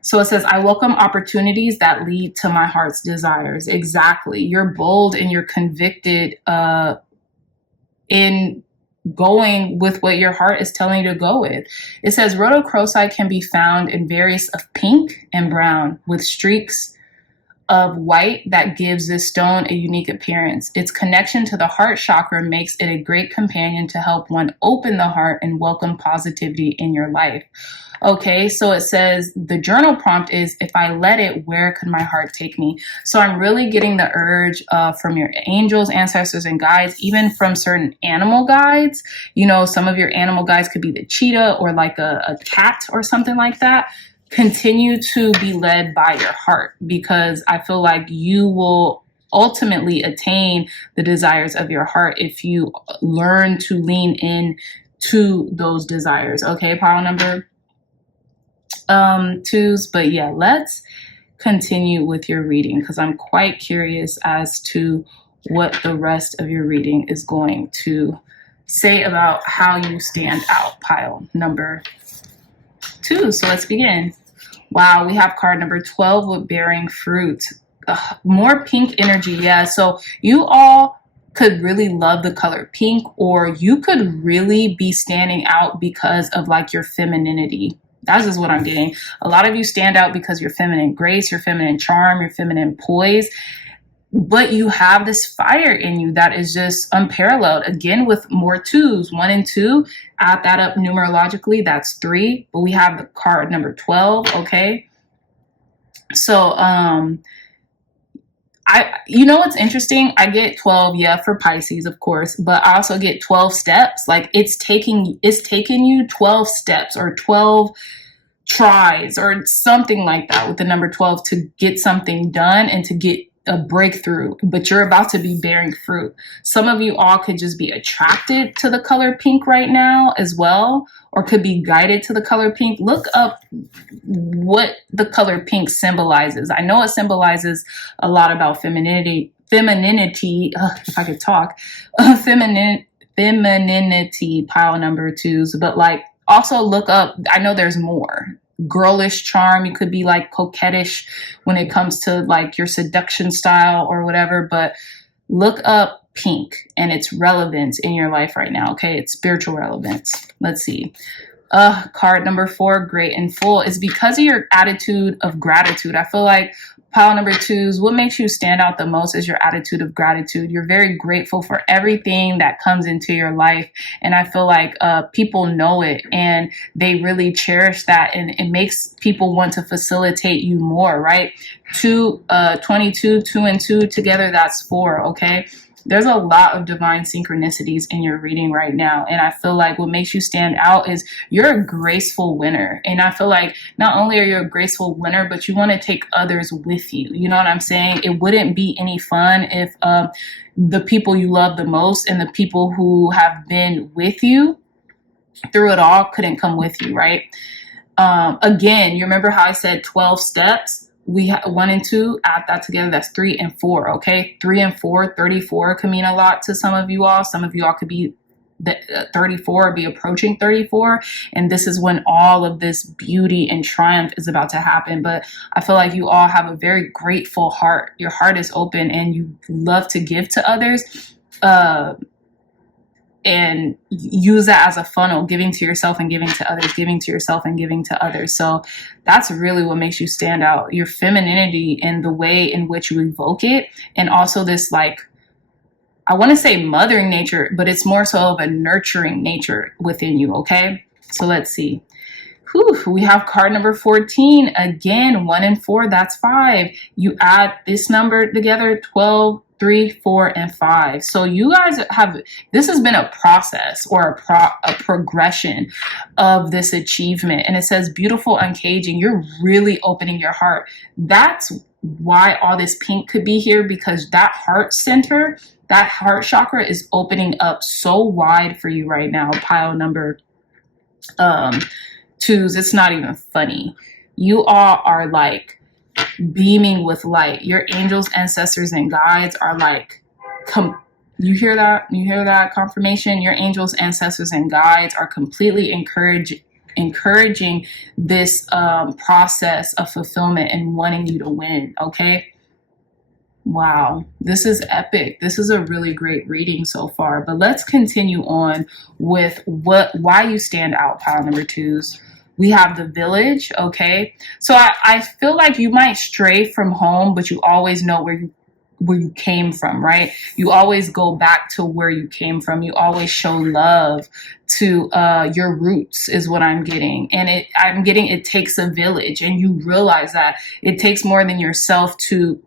So it says, I welcome opportunities that lead to my heart's desires. Exactly. You're bold and you're convicted in going with what your heart is telling you to go with. It says rhodochrosite can be found in various of pink and brown with streaks of white that gives this stone a unique appearance. Its connection to the heart chakra makes it a great companion to help one open the heart and welcome positivity in your life. Okay, so it says the journal prompt is, if I let it, where could my heart take me? So I'm really getting the urge from your angels, ancestors, and guides, even from certain animal guides. You know, some of your animal guides could be the cheetah or like a cat or something like that. Continue to be led by your heart, because I feel like you will ultimately attain the desires of your heart if you learn to lean in to those desires. Okay, pile number twos. But yeah, let's continue with your reading, because I'm quite curious as to what the rest of your reading is going to say about how you stand out. Pile number two. So let's begin. Wow, we have card number 12 with bearing fruit. More pink energy. Yeah, so you all could really love the color pink, or you could really be standing out because of like your femininity. That's just what I'm getting. A lot of you stand out because your feminine grace, your feminine charm, your feminine poise. But you have this fire in you that is just unparalleled. Again, with more twos, 1 and 2, add that up numerologically, that's 3. But we have the card number 12, okay? So, you know what's interesting? I get 12, yeah, for Pisces, of course, but I also get 12 steps. Like it's taking you 12 steps or 12 tries or something like that with the number 12 to get something done and to get a breakthrough, but you're about to be bearing fruit. Some of you all could just be attracted to the color pink right now as well, or could be guided to the color pink. Look up what the color pink symbolizes. I know it symbolizes a lot about femininity, if I could talk, femininity, pile number twos, but like also look up, I know there's more. Girlish charm, you could be like coquettish when it comes to like your seduction style or whatever, but look up pink and its relevance in your life right now. Okay, it's spiritual relevance. Let's see. Card number 4, great and full, is because of your attitude of gratitude. I feel like pile number twos, what makes you stand out the most is your attitude of gratitude. You're very grateful for everything that comes into your life. And I feel like people know it and they really cherish that. And it makes people want to facilitate you more, right? 22, 2 and 2 together, that's 4, okay? There's a lot of divine synchronicities in your reading right now. And I feel like what makes you stand out is you're a graceful winner. And I feel like not only are you a graceful winner, but you want to take others with you. You know what I'm saying? It wouldn't be any fun if the people you love the most and the people who have been with you through it all couldn't come with you, right? Again, you remember how I said 12 steps? We have 1 and 2, add that together, that's 3 and 4, okay? 3 and 4, 34 can mean a lot to some of you all. Some of you all could be 34 or be approaching 34. And this is when all of this beauty and triumph is about to happen. But I feel like you all have a very grateful heart. Your heart is open and you love to give to others. And use that as a funnel, giving to yourself and giving to others, giving to yourself and giving to others. So that's really what makes you stand out. Your femininity and the way in which you evoke it. And also this, like, I want to say mothering nature, but it's more so of a nurturing nature within you. Okay. So let's see. We have card number 14. Again, 1 and 4, that's 5. You add this number together, 12, 3, 4, and 5. So you guys this has been a process or a progression of this achievement. And it says beautiful uncaging. You're really opening your heart. That's why all this pink could be here, because that heart center, that heart chakra is opening up so wide for you right now. Pile number twos, it's not even funny. You all are like beaming with light. Your angels, ancestors, and guides are like, you hear that? You hear that confirmation? Your angels, ancestors, and guides are completely encouraging this process of fulfillment and wanting you to win, okay? Wow, this is epic. This is a really great reading so far, but let's continue on with why you stand out, pile number twos. We have the village, okay? So I feel like you might stray from home, but you always know where you came from, right? You always go back to where you came from. You always show love to your roots is what I'm getting. And I'm getting it takes a village, and you realize that it takes more than yourself to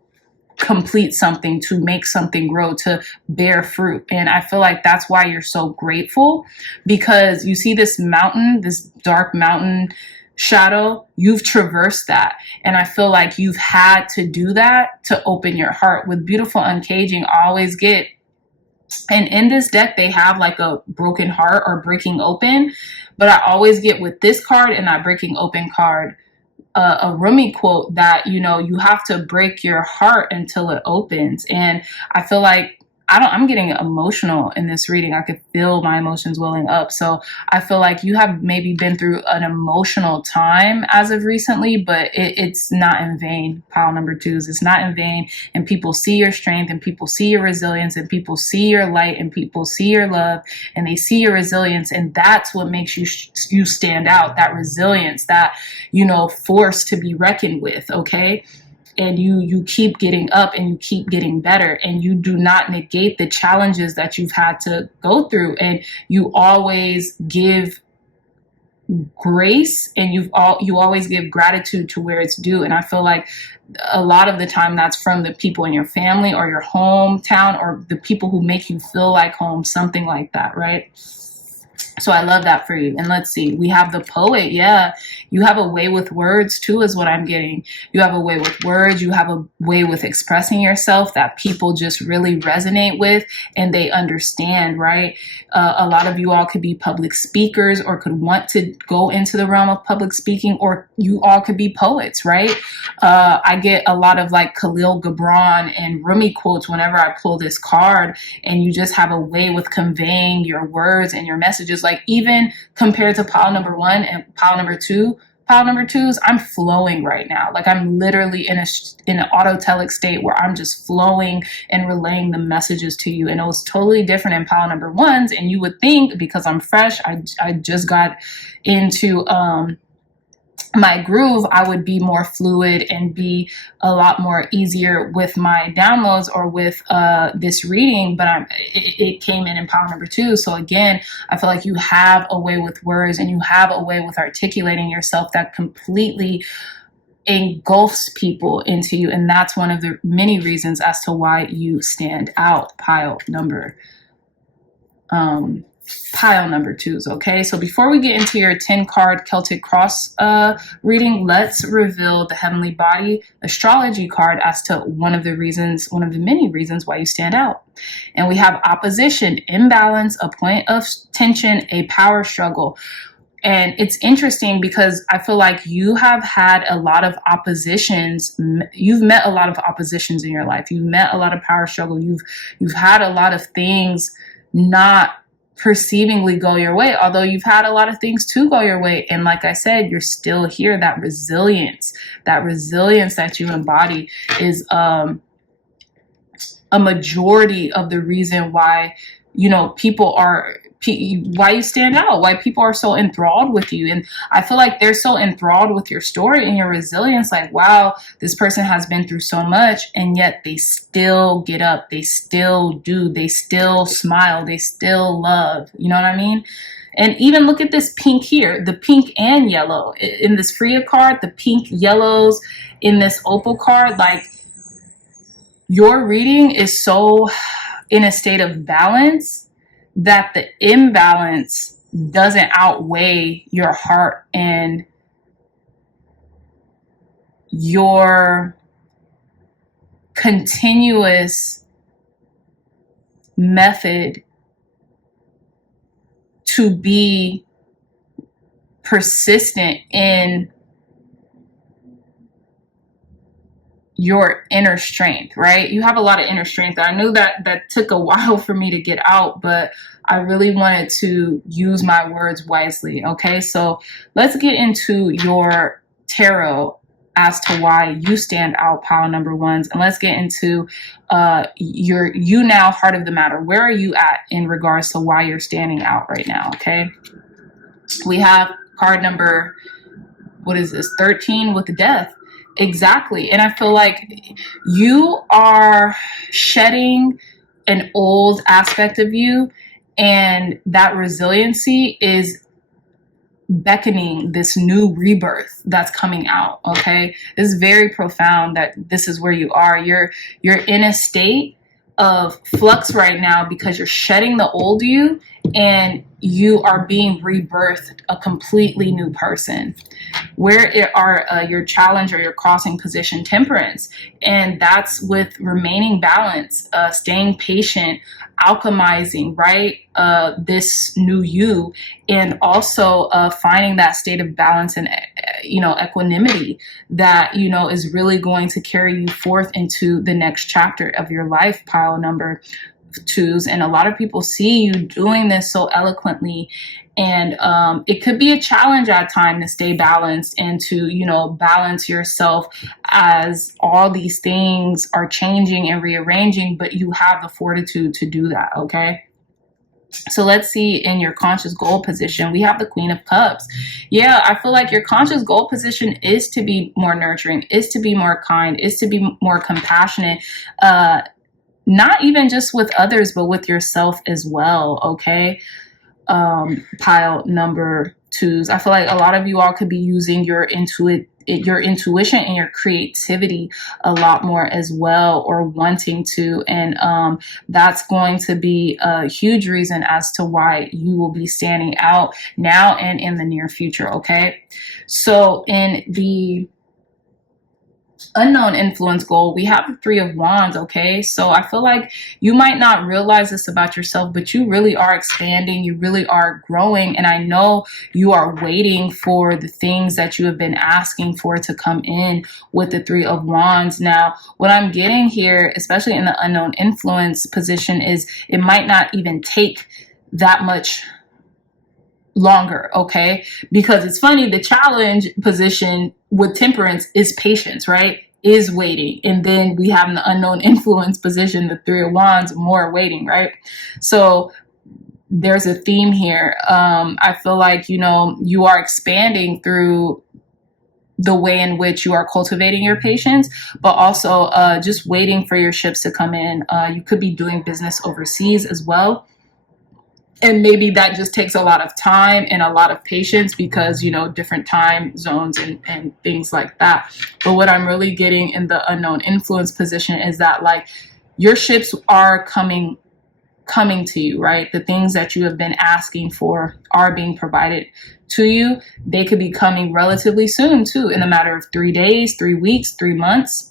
complete something, to make something grow, to bear fruit. And I feel like that's why you're so grateful, because you see this mountain, this dark mountain shadow, you've traversed that. And I feel like you've had to do that to open your heart. With Beautiful Uncaging, I always get, and in this deck, they have like a broken heart or breaking open, but I always get with this card and that breaking open card, a Rumi quote that, you know, you have to break your heart until it opens. And I feel like I'm getting emotional in this reading. I could feel my emotions welling up. So I feel like you have maybe been through an emotional time as of recently, but it's not in vain. Pile number 2s, it's not in vain. And people see your strength, and people see your resilience, and people see your light, and people see your love, and they see your resilience. And that's what makes you stand out, that resilience, that, you know, force to be reckoned with, okay? And you keep getting up, and you keep getting better, and you do not negate the challenges that you've had to go through, and you always give grace, and you always give gratitude to where it's due. And I feel like a lot of the time that's from the people in your family or your hometown, or the people who make you feel like home, something like that, right? So I love that for you. And let's see, we have the poet. Yeah, you have a way with words too, is what I'm getting. You have a way with words. You have a way with expressing yourself that people just really resonate with, and they understand, right? A lot of you all could be public speakers, or could want to go into the realm of public speaking, or you all could be poets, right? I get a lot of like Khalil Gibran and Rumi quotes whenever I pull this card, and you just have a way with conveying your words and your messages. Like, even compared to pile number 1 and pile number 2, pile number 2s, I'm flowing right now. Like, I'm literally in an autotelic state where I'm just flowing and relaying the messages to you. And it was totally different in pile number 1s. And you would think, because I'm fresh, I just got into my groove, I would be more fluid and be a lot more easier with my downloads or with this reading, but it came in pile number 2. So again, I feel like you have a way with words, and you have a way with articulating yourself that completely engulfs people into you. And that's one of the many reasons as to why you stand out, pile number 2s, okay? So before we get into your 10-card Celtic Cross reading, let's reveal the Heavenly Body astrology card as to one of the many reasons why you stand out. And we have opposition, imbalance, a point of tension, a power struggle. And it's interesting because I feel like you have had a lot of oppositions. You've met a lot of oppositions in your life. You've met a lot of power struggle. You've had a lot of things not perceivingly go your way, although you've had a lot of things to go your way. And like I said, you're still here. That resilience that you embody is a majority of the reason why, you know, why you stand out, why people are so enthralled with you. And I feel like they're so enthralled with your story and your resilience. Like, wow, this person has been through so much, and yet they still get up, they still do, they still smile, they still love. You know what I mean? And even look at this pink here, the pink and yellow in this Freya card, the pink yellows in this opal card. Like, your reading is so in a state of balance that the imbalance doesn't outweigh your heart and your continuous method to be persistent in your inner strength, right? You have a lot of inner strength. I knew that took a while for me to get out, but I really wanted to use my words wisely. Okay, so let's get into your tarot as to why you stand out, pile number 1s, and let's get into you now, heart of the matter. Where are you at in regards to why you're standing out right now? Okay, we have card number what is this, 13 with death. Exactly. And I feel like you are shedding an old aspect of you, and that resiliency is beckoning this new rebirth that's coming out. Okay, this is very profound that this is where you are. You're in a state of flux right now because you're shedding the old you and you are being rebirthed a completely new person. Where are your challenge or your crossing position? Temperance. And that's with remaining balanced, staying patient, alchemizing, right? This new you, and also finding that state of balance and, equanimity that, is really going to carry you forth into the next chapter of your life, pile number twos. And a lot of people see you doing this so eloquently, and it could be a challenge at time to stay balanced and to balance yourself as all these things are changing and rearranging, but you have the fortitude to do that. Okay, so let's see, in your conscious goal position, we have the Queen of Cups. Yeah, I feel like your conscious goal position is to be more nurturing, is to be more kind, is to be more compassionate, not even just with others, but with yourself as well. Okay, pile number twos. I feel like a lot of you all could be using your intuition and your creativity a lot more as well, or wanting to, and that's going to be a huge reason as to why you will be standing out now and in the near future. Okay, so in the unknown influence goal, we have the Three of Wands. Okay, so I feel like you might not realize this about yourself, but you really are expanding, you really are growing, and I know you are waiting for the things that you have been asking for to come in with the Three of Wands. Now, what I'm getting here, especially in the unknown influence position, is it might not even take that much longer. Okay, because it's funny, the challenge position with temperance is patience, right? Is waiting. And then we have in the unknown influence position, the Three of Wands, more waiting, right? So there's a theme here. I feel like, you are expanding through the way in which you are cultivating your patience, but also just waiting for your ships to come in. You could be doing business overseas as well. And maybe that just takes a lot of time and a lot of patience because, different time zones and things like that. But what I'm really getting in the unknown influence position is that, like, your ships are coming to you, right? The things that you have been asking for are being provided to you. They could be coming relatively soon too, in a matter of 3 days, 3 weeks, 3 months.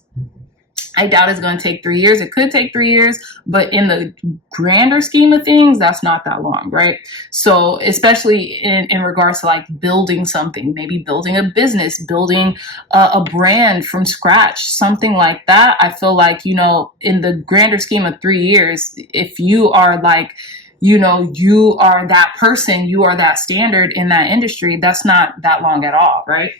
I doubt it's going to take 3 years. It could take 3 years, but in the grander scheme of things, that's not that long, right? So especially in regards to like building something, maybe building a business, building a brand from scratch, something like that. I feel like, in the grander scheme of 3 years, if you are like, you are that person, you are that standard in that industry, that's not that long at all, right?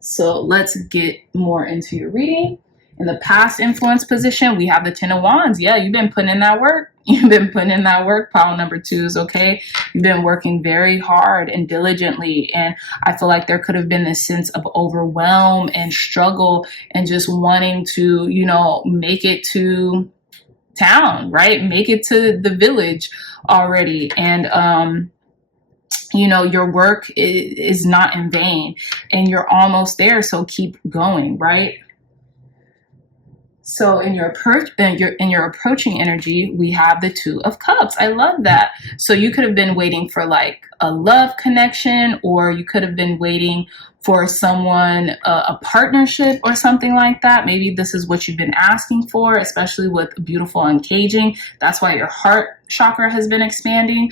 So let's get more into your reading. In the past influence position, we have the Ten of Wands. Yeah, you've been putting in that work. You've been putting in that work, pile number twos, okay? You've been working very hard and diligently. And I feel like there could have been this sense of overwhelm and struggle and just wanting to, make it to town, right? Make it to the village already. And, your work is not in vain and you're almost there. So keep going, right? So in your approaching energy, we have the Two of Cups. I love that. So you could have been waiting for like a love connection, or you could have been waiting for someone, a partnership or something like that. Maybe this is what you've been asking for, especially with beautiful uncaging. That's why your heart chakra has been expanding.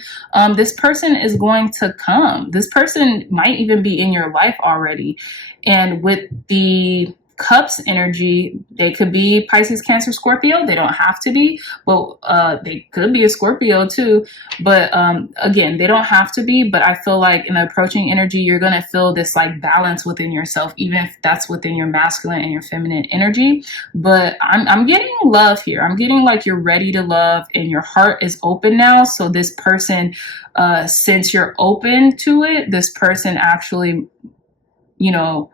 This person is going to come. This person might even be in your life already. And with the Cups energy, they could be Pisces, Cancer, Scorpio. They don't have to be, but they could be a Scorpio too. But again, they don't have to be. But I feel like in the approaching energy, you're going to feel this like balance within yourself, even if that's within your masculine and your feminine energy. But I'm getting love here. I'm getting like you're ready to love and your heart is open now. So this person, since you're open to it, this person actually you know,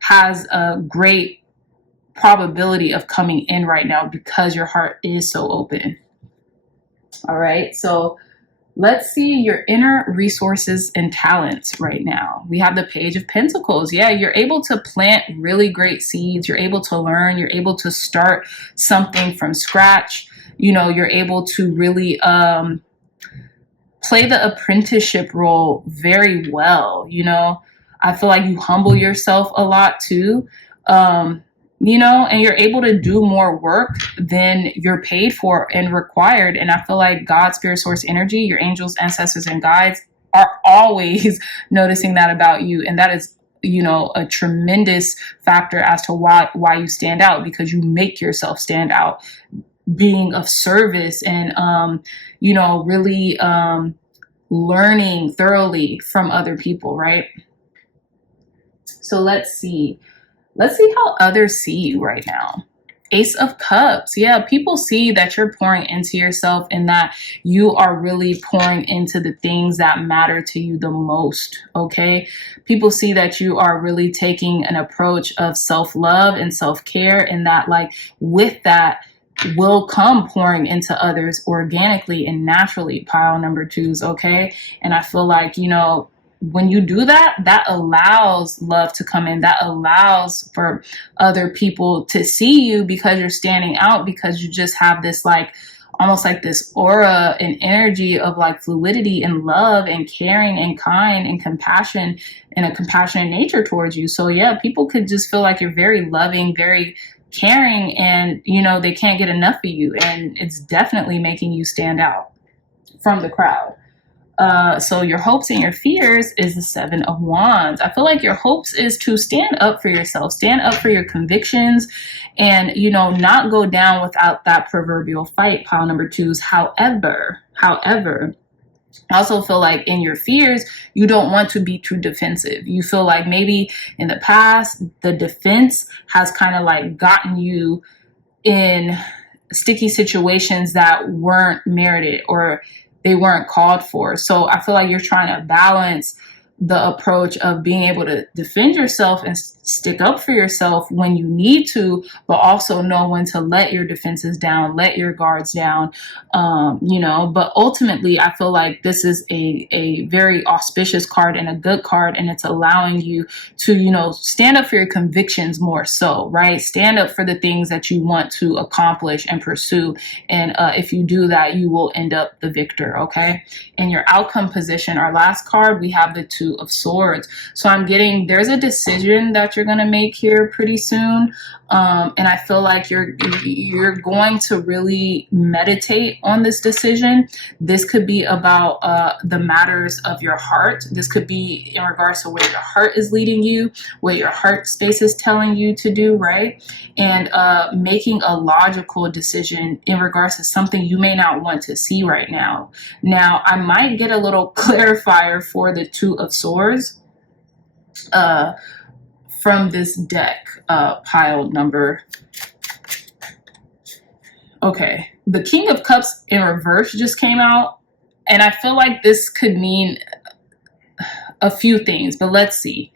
has a great probability of coming in right now because your heart is so open. All right, so let's see your inner resources and talents right now. We have the Page of Pentacles. Yeah, you're able to plant really great seeds. You're able to learn. You're able to start something from scratch. You know, you're able to really play the apprenticeship role very well. You know, I feel like you humble yourself a lot too. You know, and you're able to do more work than you're paid for and required. And I feel like God, spirit, source, energy, your angels, ancestors, and guides are always noticing that about you. And that is, you know, a tremendous factor as to why you stand out, because you make yourself stand out, being of service and, you know, really learning thoroughly from other people, right? So let's see how others see you right now. Ace of Cups. Yeah, people see that you're pouring into yourself and that you are really pouring into the things that matter to you the most, okay? People see that you are really taking an approach of self-love and self-care, and that, like, with that will come pouring into others organically and naturally, pile number 2s, okay? And I feel like, you know, when you do that, that allows love to come in. That allows for other people to see you because you're standing out, because you just have this, like, almost like this aura and energy of, like, fluidity and love and caring and kind and compassion and a compassionate nature towards you. So yeah, people could just feel like you're very loving, very caring, and, you know, they can't get enough of you. And it's definitely making you stand out from the crowd. So your hopes and your fears is the 7 of Wands. I feel like your hopes is to stand up for yourself, stand up for your convictions, and, you know, not go down without that proverbial fight, pile number 2s. However, I also feel like in your fears, you don't want to be too defensive. You feel like maybe in the past, the defense has kind of like gotten you in sticky situations that weren't merited or they weren't called for. So I feel like you're trying to balance the approach of being able to defend yourself and stick up for yourself when you need to, but also know when to let your defenses down, let your guards down, you know. But ultimately, I feel like this is a very auspicious card and a good card, and it's allowing you to, you know, stand up for your convictions more so, right? Stand up for the things that you want to accomplish and pursue. And if you do that, you will end up the victor, okay? In your outcome position, our last card, we have the 2 of Swords. So I'm getting, there's a decision that you're going to make here pretty soon. And I feel like you're going to really meditate on this decision. This could be about the matters of your heart. This could be in regards to where your heart is leading you, what your heart space is telling you to do, right? And making a logical decision in regards to something you may not want to see right now. Now, I might get a little clarifier for the 2 of Swords from this deck, pile number. Okay, the King of Cups in reverse just came out, and I feel like this could mean a few things, but let's see.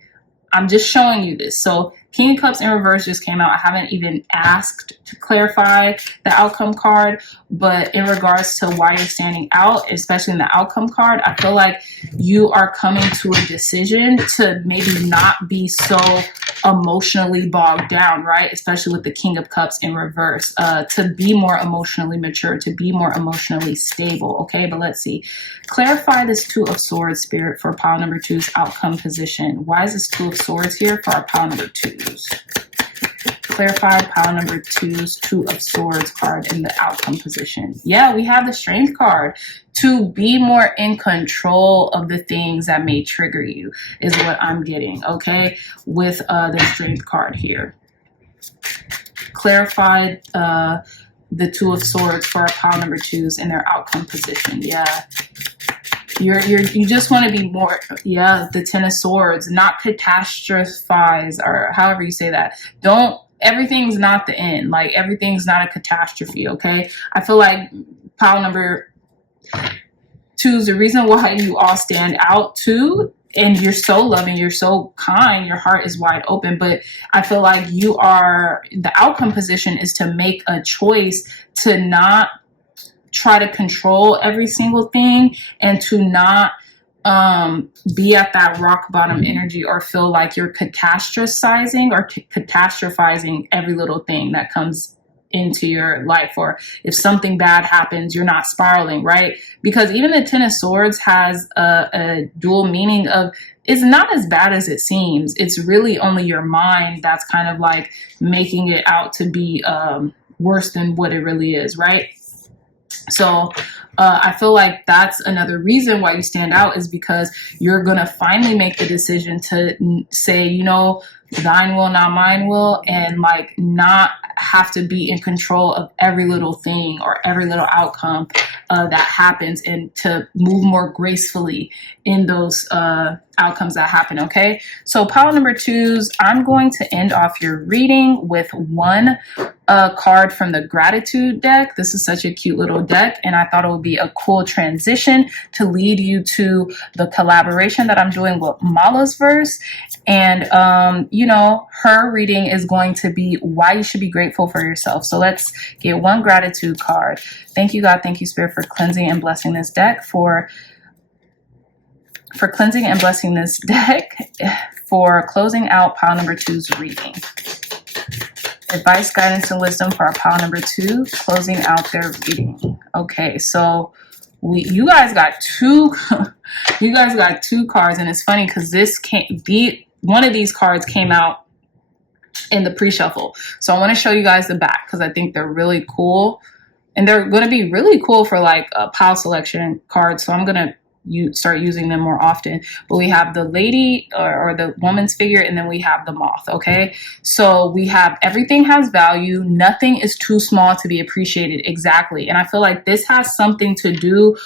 I'm just showing you this. So King of Cups in reverse just came out. I haven't even asked to clarify the outcome card, but in regards to why you're standing out, especially in the outcome card, I feel like you are coming to a decision to maybe not be so emotionally bogged down, right? Especially with the King of Cups in reverse, to be more emotionally mature, to be more emotionally stable, okay? But let's see. Clarify this 2 of Swords, Spirit, for pile number 2's outcome position. Why is this 2 of Swords here for our pile number 2's? Clarify pile number 2's 2 of Swords card in the outcome position. Yeah, we have the Strength card. To be more in control of the things that may trigger you is what I'm getting, okay? With the Strength card here. Clarify the 2 of Swords for our pile number 2's in their outcome position. Yeah. You just want to be more, yeah, the 10 of Swords, not catastrophize, or however you say that. Everything's not the end. Like, everything's not a catastrophe, okay? I feel like pile number 2's, the reason why you all stand out too and you're so loving, you're so kind, your heart is wide open, but I feel like you are, the outcome position is to make a choice to not try to control every single thing, and to not be at that rock bottom energy or feel like you're catastrophizing or catastrophizing every little thing that comes into your life. Or if something bad happens, you're not spiraling, right? Because even the Ten of Swords has a dual meaning of, it's not as bad as it seems. It's really only your mind that's kind of like making it out to be worse than what it really is, right? So I feel like that's another reason why you stand out, is because you're going to finally make the decision to say, you know, thine will, not mine will, and like not have to be in control of every little thing or every little outcome that happens, and to move more gracefully in those outcomes that happen. Okay, so pile number 2s, I'm going to end off your reading with one card from the gratitude deck. This is such a cute little deck, and I thought it would be a cool transition to lead you to the collaboration that I'm doing with Mala's verse. And you know, her reading is going to be why you should be grateful for yourself. So let's get one gratitude card. Thank you, God. Thank you, Spirit, for cleansing and blessing this deck, for cleansing and blessing this deck, for closing out pile number 2's reading. Advice, guidance, and wisdom for our pile number 2, closing out their reading. Okay, so you guys got two cards, and it's funny because one of these cards came out in the pre-shuffle. So I want to show you guys the back because I think they're really cool, and they're going to be really cool for like a pile selection card. So I'm going to start using them more often. But we have the lady or the woman's figure, and then we have the moth. Okay, so we have everything has value, nothing is too small to be appreciated. Exactly. And I feel like this has something to do,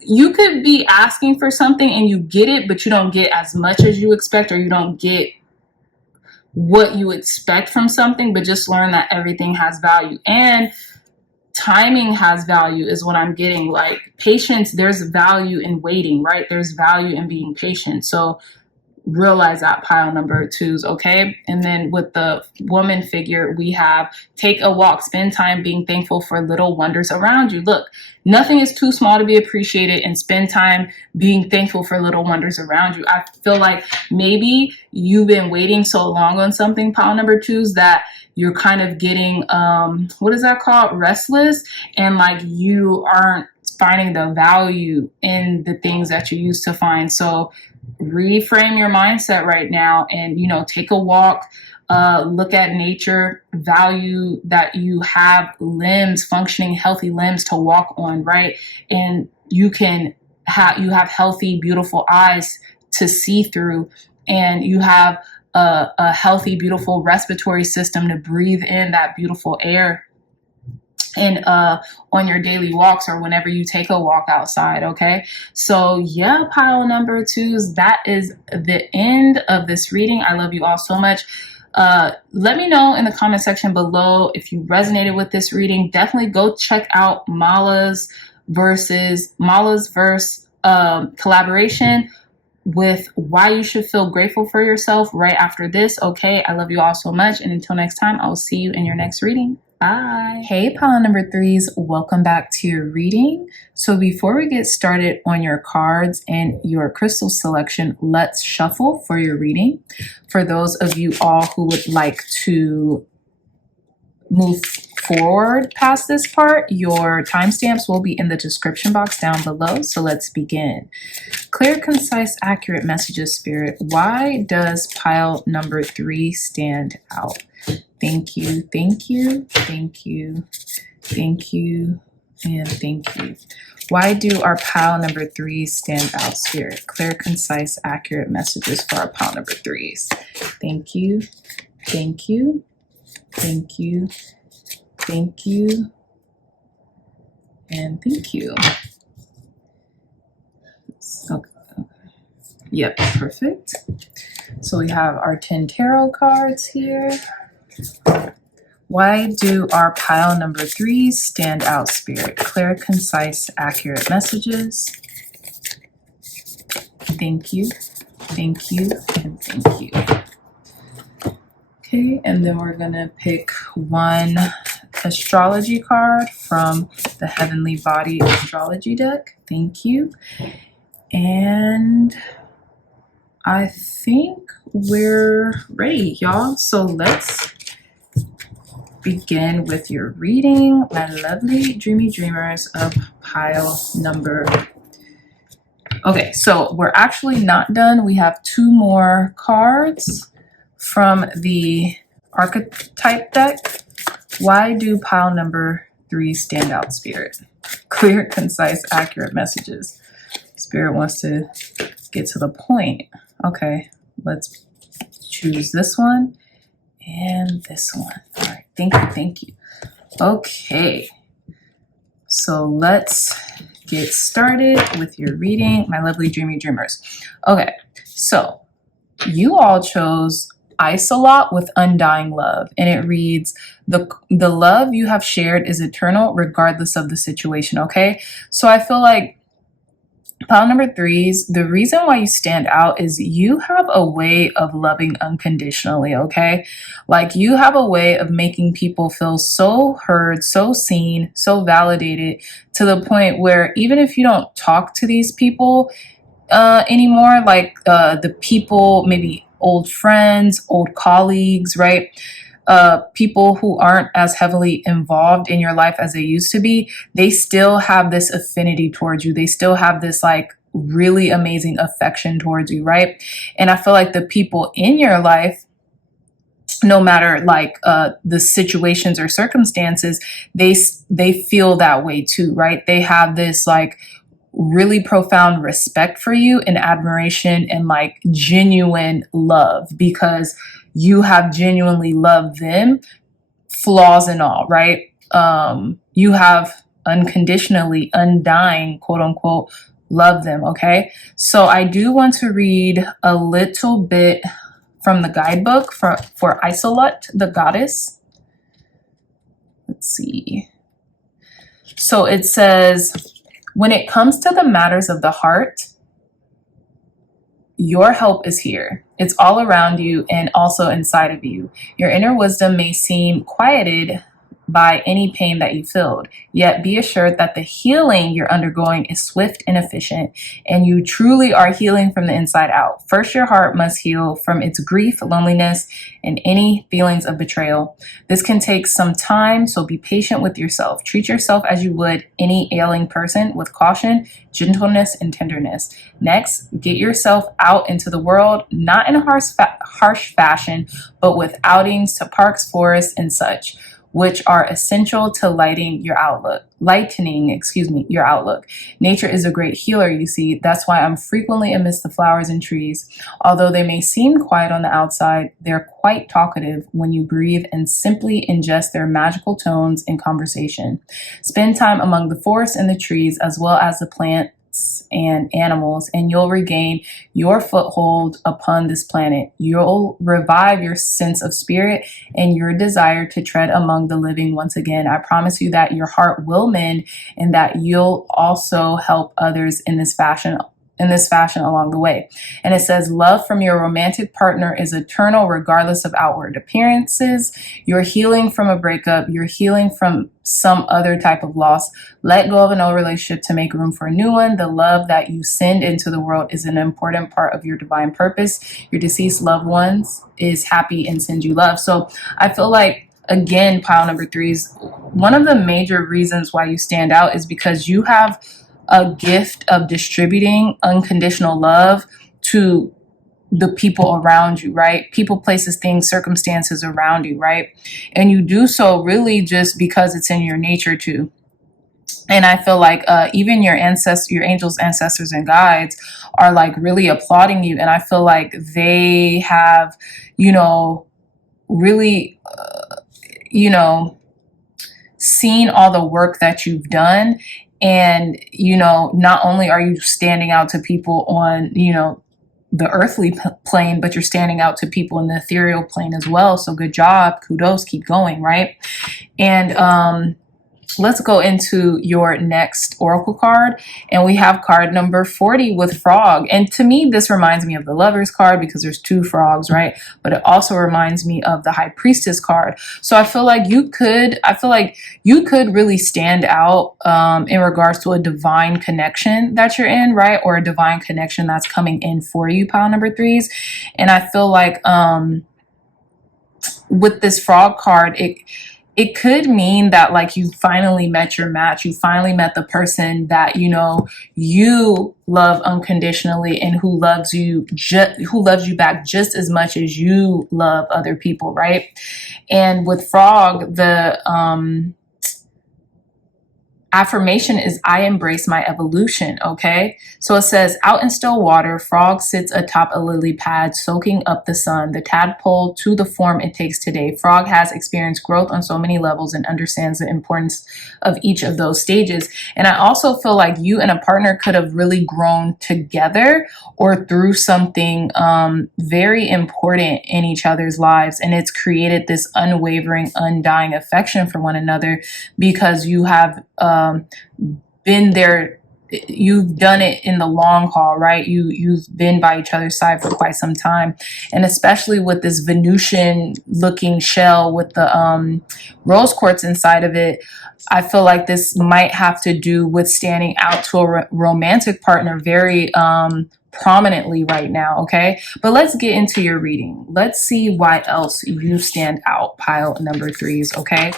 you could be asking for something and you get it, but you don't get as much as you expect, or you don't get what you expect from something. But just learn that everything has value, and timing has value is what I'm getting. Like patience, there's value in waiting, right? There's value in being patient. So realize that, pile number 2s. Okay, and then with the woman figure, we have take a walk, spend time being thankful for little wonders around you. Look, nothing is too small to be appreciated, and spend time being thankful for little wonders around you. I feel like maybe you've been waiting so long on something, pile number 2s, that you're kind of getting what is that called, restless, and like you aren't finding the value in the things that you used to find. So reframe your mindset right now, and, you know, take a walk, look at nature, value that you have limbs, functioning, healthy limbs to walk on, right? And you have healthy, beautiful eyes to see through, and you have a healthy, beautiful respiratory system to breathe in that beautiful air. And on your daily walks, or whenever you take a walk outside. Okay, so yeah, pile number 2s, that is the end of this reading. I love you all so much. Let me know in the comment section below if you resonated with this reading. Definitely go check out Mala's verse collaboration with why you should feel grateful for yourself right after this. Okay, I love you all so much, and until next time, I will see you in your next reading. Bye. Hey, pile number 3s, welcome back to your reading. So before we get started on your cards and your crystal selection, let's shuffle for your reading. For those of you all who would like to move forward past this part, your timestamps will be in the description box down below. So let's begin. Clear, concise, accurate messages, Spirit. Why does pile number 3 stand out? Thank you, thank you, thank you, thank you, and thank you. Why do our pile number 3s stand out, Spirit? Clear, concise, accurate messages for our pile number 3s. Thank you, thank you, thank you, thank you, and thank you. Okay. Yep, perfect. So we have our 10 tarot cards here. Why do our pile number 3s stand out, Spirit? Clear, concise, accurate messages. thank you, thank you, and thank you. Okay, and then we're gonna pick one astrology card from the Heavenly Body astrology deck. Thank you. And I think we're ready, y'all. So let's begin with your reading, my lovely dreamy dreamers of pile number. Okay, so we're actually not done. We have 2 more cards from the archetype deck. Why do pile number 3 stand out, Spirit? Clear, concise, accurate messages. Spirit wants to get to the point. Okay, let's choose this one and this one. All right, thank you, thank you. Okay, so let's get started with your reading, my lovely dreamy dreamers. Okay, so you all chose Isolot with Undying Love, and it reads, the love you have shared is eternal regardless of the situation. Okay, so I feel like pile number 3s, the reason why you stand out is you have a way of loving unconditionally, okay? Like you have a way of making people feel so heard, so seen, so validated, to the point where even if you don't talk to these people anymore, like the people, maybe old friends, old colleagues, right? People who aren't as heavily involved in your life as they used to be, they still have this affinity towards you. They still have this like really amazing affection towards you, right? And I feel like the people in your life, no matter like the situations or circumstances, they feel that way too, right? They have this like really profound respect for you and admiration and like genuine love, because you have genuinely loved them, flaws and all, right? You have unconditionally, undying, quote unquote, love them, okay? So I do want to read a little bit from the guidebook for Isolot, the goddess. Let's see. So it says, when it comes to the matters of the heart, your help is here. It's all around you and also inside of you. Your inner wisdom may seem quieted by any pain that you filled, yet be assured that the healing you're undergoing is swift and efficient, and you truly are healing from the inside out. First, your heart must heal from its grief, loneliness, and any feelings of betrayal. This can take some time, so be patient with yourself. Treat yourself as you would any ailing person, with caution, gentleness, and tenderness. Next, get yourself out into the world, not in a harsh fashion, but with outings to parks, forests, and such, which are essential to lightening your outlook. Nature is a great healer, you see. That's why I'm frequently amidst the flowers and trees. Although they may seem quiet on the outside, they're quite talkative when you breathe and simply ingest their magical tones in conversation. Spend time among the forests and the trees, as well as the plants and animals, and you'll regain your foothold upon this planet. You'll revive your sense of spirit and your desire to tread among the living once again. I promise you that your heart will mend, and that you'll also help others in this fashion along the way. And it says, love from your romantic partner is eternal regardless of outward appearances. You're healing from a breakup. You're healing from some other type of loss. Let go of an old relationship to make room for a new one. The love that you send into the world is an important part of your divine purpose. Your deceased loved ones is happy and sends you love. So I feel like, again, pile number 3s, one of the major reasons why you stand out is because you have a gift of distributing unconditional love to the people around you, right? People, places, things, circumstances around you, right? And you do so really just because it's in your nature to. And I feel like even your angels, ancestors, and guides are like really applauding you. And I feel like they have, really, seen all the work that you've done. And, not only are you standing out to people on, the earthly plane, but you're standing out to people in the ethereal plane as well. So good job. Kudos. Keep going. Right. And let's go into your next oracle card, and we have card number 40 with frog. And to me, this reminds me of the Lovers card because there's two frogs, right? But it also reminds me of the High Priestess card. So I feel like you could really stand out in regards to a divine connection that you're in, right? Or a divine connection that's coming in for you, pile number threes. And I feel like with this frog card, it could mean that like you finally met your match. You finally met the person that, you know, you love unconditionally and who loves you back just as much as you love other people, right? And with frog, the affirmation is I embrace my evolution, okay? So it says, out in still water, frog sits atop a lily pad, soaking up the sun, the tadpole to the form it takes today. Frog has experienced growth on so many levels and understands the importance of each of those stages. And I also feel like you and a partner could have really grown together or through something very important in each other's lives. And it's created this unwavering, undying affection for one another because you have been there, you've done it in the long haul, right? You've been by each other's side for quite some time. And especially with this Venusian looking shell with the rose quartz inside of it, I feel like this might have to do with standing out to a romantic partner very prominently right now, okay? But let's get into your reading. Let's see why else you stand out, pile number threes, okay?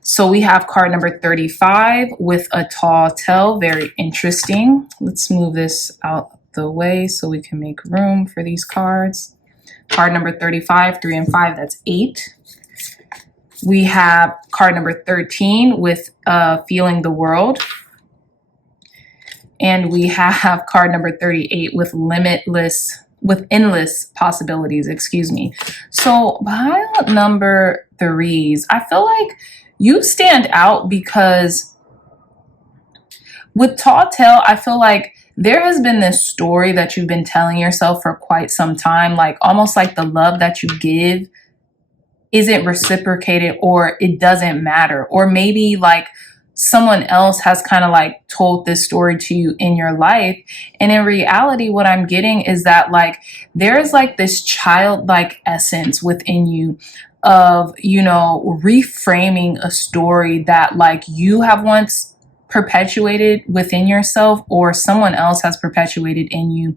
So we have card number 35 with a tall tale. Very interesting. Let's move this out the way so we can make room for these cards. Card number 35, 3 and 5, that's 8. We have card number 13 with feeling the world. And we have card number 38 with endless possibilities, excuse me. So pile number threes, I feel like you stand out because with Tall Tale, I feel like there has been this story that you've been telling yourself for quite some time, like almost like the love that you give isn't reciprocated or it doesn't matter. Or maybe like someone else has kind of like told this story to you in your life. And in reality, what I'm getting is that like there is like this childlike essence within you of, you know, reframing a story that like you have once perpetuated within yourself or someone else has perpetuated in you.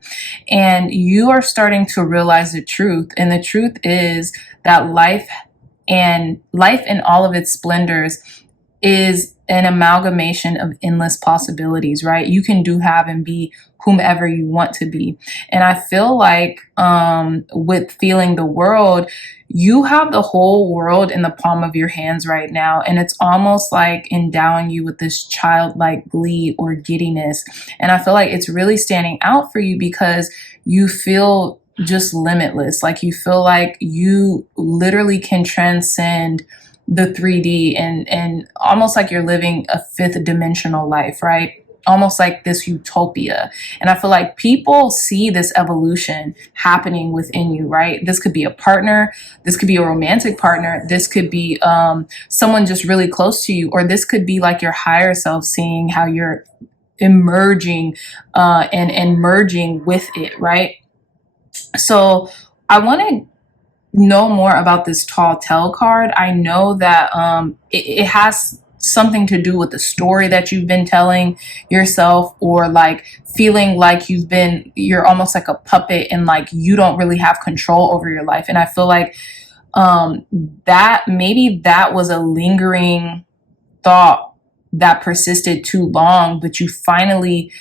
And you are starting to realize the truth. And the truth is that life in all of its splendors is an amalgamation of endless possibilities, right? You can do, have, and be whomever you want to be. And I feel like with feeling the world, you have the whole world in the palm of your hands right now. And it's almost like endowing you with this childlike glee or giddiness. And I feel like it's really standing out for you because you feel just limitless. Like you feel like you literally can transcend the 3D and almost like you're living a fifth dimensional life, right? Almost like this utopia. And I feel like people see this evolution happening within you, right? This could be a partner. This could be a romantic partner. This could be someone just really close to you. Or this could be like your higher self seeing how you're emerging and merging with it, right? So I want to know more about this Tall Tale card. I know that it has something to do with the story that you've been telling yourself, or like feeling like you're almost like a puppet and like you don't really have control over your life. And I feel like that maybe that was a lingering thought that persisted too long, but you finally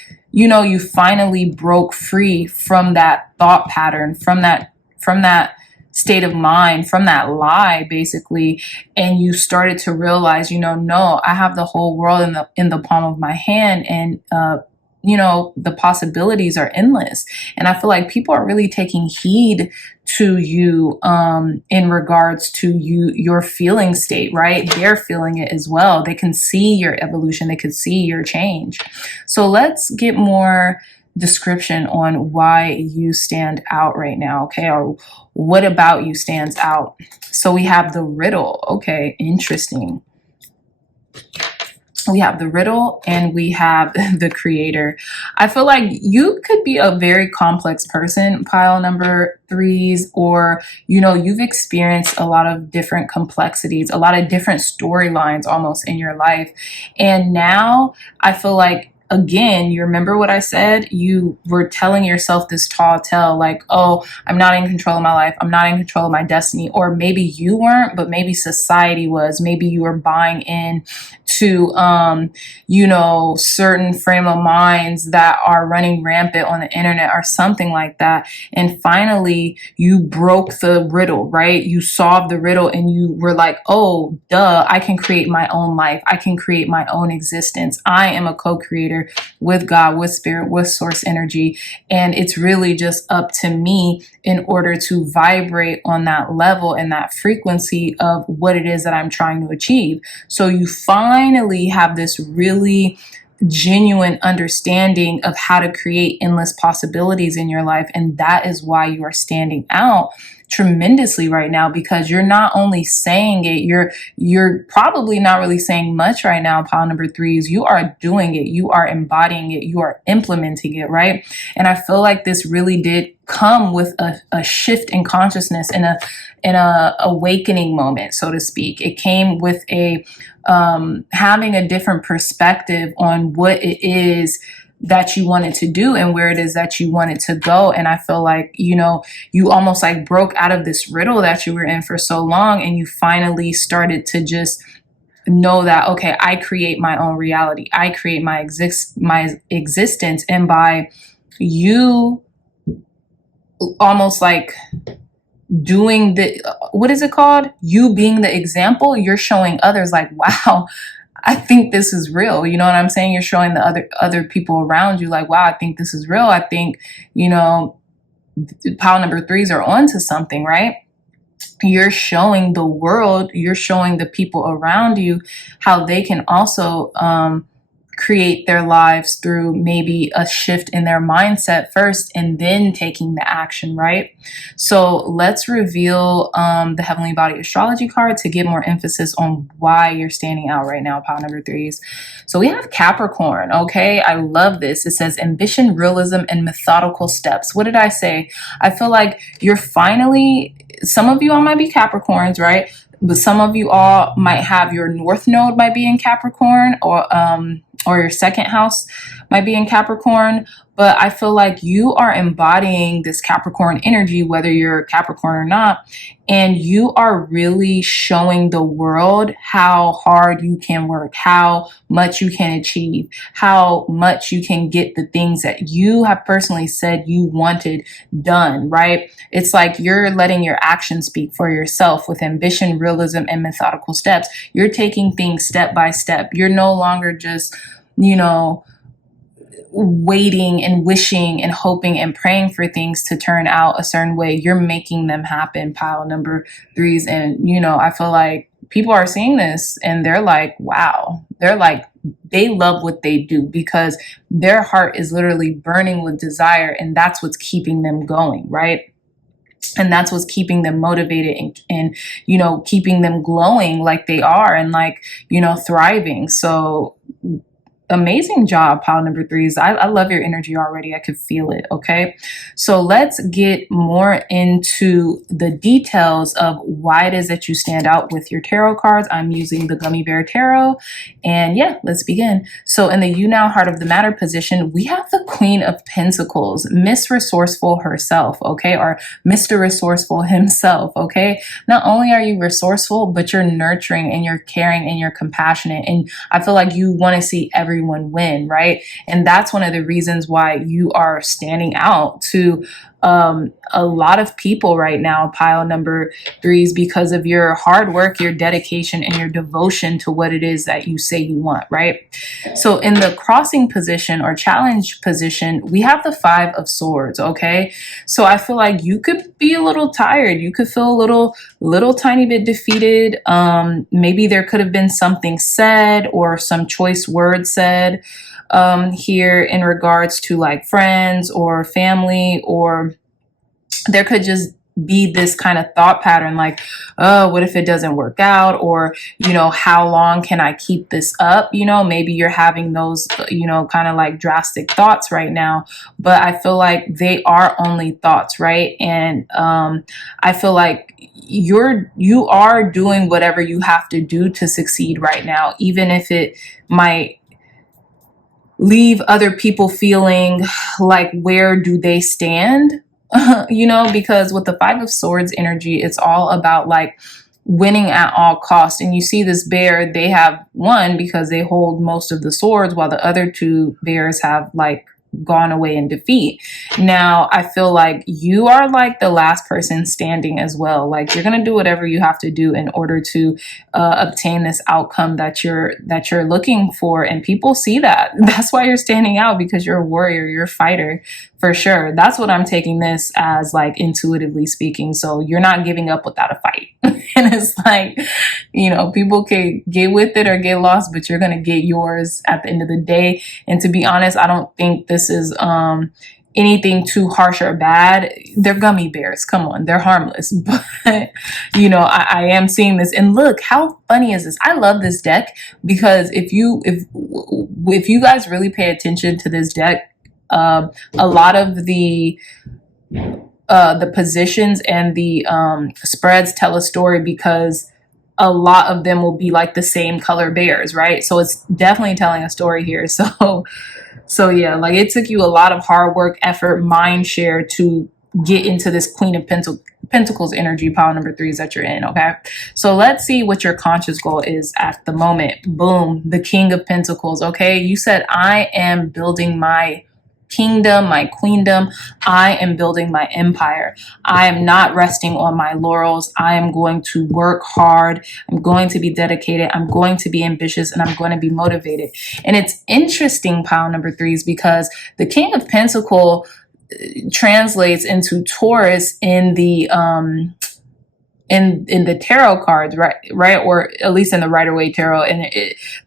broke free from that thought pattern, from that state of mind, from that lie basically, and you started to realize, no, I have the whole world in the palm of my hand, and the possibilities are endless. And I feel like people are really taking heed to you in regards to your feeling state, right? They're feeling it as well. They can see your evolution, they can see your change. So let's get more description on why you stand out right now, okay? Or what about you stands out? So we have the riddle. Okay, interesting. we have the riddle and we have the creator. I feel like you could be a very complex person, pile number threes, or, you know, you've experienced a lot of different complexities, a lot of different storylines almost in your life. And now I feel like, again, you remember what I said? You were telling yourself this tall tale, like, oh, I'm not in control of my life. I'm not in control of my destiny. Or maybe you weren't, but maybe society was. Maybe you were buying in to, you know, certain frame of minds that are running rampant on the internet or something like that. And finally, you broke the riddle, right? You solved the riddle and you were like, oh, duh, I can create my own life. I can create my own existence. I am a co-creator with God, with spirit, with source energy. And it's really just up to me in order to vibrate on that level and that frequency of what it is that I'm trying to achieve. So you finally have this really genuine understanding of how to create endless possibilities in your life. And that is why you are standing out tremendously right now, because you're not only saying it, you're probably not really saying much right now, pile number threes. You are doing it, you are embodying it, you are implementing it, right? And I feel like this really did come with a shift in consciousness and a awakening moment, so to speak. It came with a having a different perspective on what it is that you wanted to do and where it is that you wanted to go. And I feel like, you know, you almost like broke out of this riddle that you were in for so long, and you finally started to just know that, okay, I create my own reality. I create my existence. And by you almost like doing the, what is it called? You being the example, you're showing others like, wow, I think this is real. You know what I'm saying? You're showing the other people around you like, wow, I think this is real. I think, you know, pile number threes are onto something, right? You're showing the world, you're showing the people around you how they can also create their lives through maybe a shift in their mindset first and then taking the action, right? So let's reveal the Heavenly Body Astrology card to get more emphasis on why you're standing out right now, pile number threes. So we have Capricorn, okay? I love this. It says ambition, realism, and methodical steps. What did I say? I feel like you're finally, some of you all might be Capricorns, right? But some of you all might have your North Node might be in Capricorn, or your second house might be in Capricorn. But I feel like you are embodying this Capricorn energy, whether you're Capricorn or not, and you are really showing the world how hard you can work, how much you can achieve, how much you can get the things that you have personally said you wanted done, right? It's like you're letting your actions speak for yourself with ambition, realism, and methodical steps. You're taking things step by step. You're no longer just, you know, waiting and wishing and hoping and praying for things to turn out a certain way. You're making them happen, pile number threes. And, you know, I feel like people are seeing this and they're like, wow, they're like, they love what they do because their heart is literally burning with desire. And that's what's keeping them going, right? And that's what's keeping them motivated and, you know, keeping them glowing like they are and like, you know, thriving. So amazing job, pile number threes. I love your energy already. I could feel it. Okay. So let's get more into the details of why it is that you stand out with your tarot cards. I'm using the Gummy Bear Tarot. And yeah, let's begin. So in the You Now Heart of the Matter position, we have the Queen of Pentacles, Miss Resourceful herself. Okay. Or Mr. Resourceful himself. Okay. Not only are you resourceful, but you're nurturing and you're caring and you're compassionate. And I feel like you want to see everyone win, right? And that's one of the reasons why you are standing out to a lot of people right now, pile number threes, because of your hard work, your dedication, and your devotion to what it is that you say you want, right? So in the crossing position or challenge position, we have the Five of Swords, okay? So I feel like you could be a little tired. You could feel a little tiny bit defeated. Maybe there could have been something said or some choice words said here in regards to like friends or family, or there could just be this kind of thought pattern like, oh, what if it doesn't work out? Or, you know, how long can I keep this up? You know, maybe you're having those, you know, kind of like drastic thoughts right now, but I feel like they are only thoughts, right? And I feel like you are doing whatever you have to do to succeed right now, even if it might leave other people feeling like, where do they stand? You know, because with the Five of Swords energy, it's all about like winning at all costs. And you see this bear, they have won because they hold most of the swords, while the other two bears have like gone away in defeat. Now, I feel like you are like the last person standing as well. Like, you're going to do whatever you have to do in order to obtain this outcome that you're looking for. And people see that. That's why you're standing out, because you're a warrior, you're a fighter for sure. That's what I'm taking this as, like, intuitively speaking. So you're not giving up without a fight. And it's like, you know, people can get with it or get lost, but you're going to get yours at the end of the day. And to be honest, I don't think this is anything too harsh or bad. They're gummy bears. Come on, they're harmless. But, you know, I am seeing this. And look, how funny is this? I love this deck because if you guys really pay attention to this deck, a lot of the positions and the spreads tell a story, because a lot of them will be like the same color bears, right? So it's definitely telling a story here. So yeah, like, it took you a lot of hard work, effort, mind share to get into this Queen of Pentacles energy, pile number 3s that you're in, okay? So let's see what your conscious goal is at the moment. Boom, the King of Pentacles, okay? You said, I am building my kingdom, my queendom. I am building my empire. I am not resting on my laurels. I am going to work hard. I'm going to be dedicated. I'm going to be ambitious, and I'm going to be motivated. And it's interesting, pile number 3s, because the King of Pentacles translates into Taurus in the in the tarot cards, right, or at least in the Rider-Waite tarot, and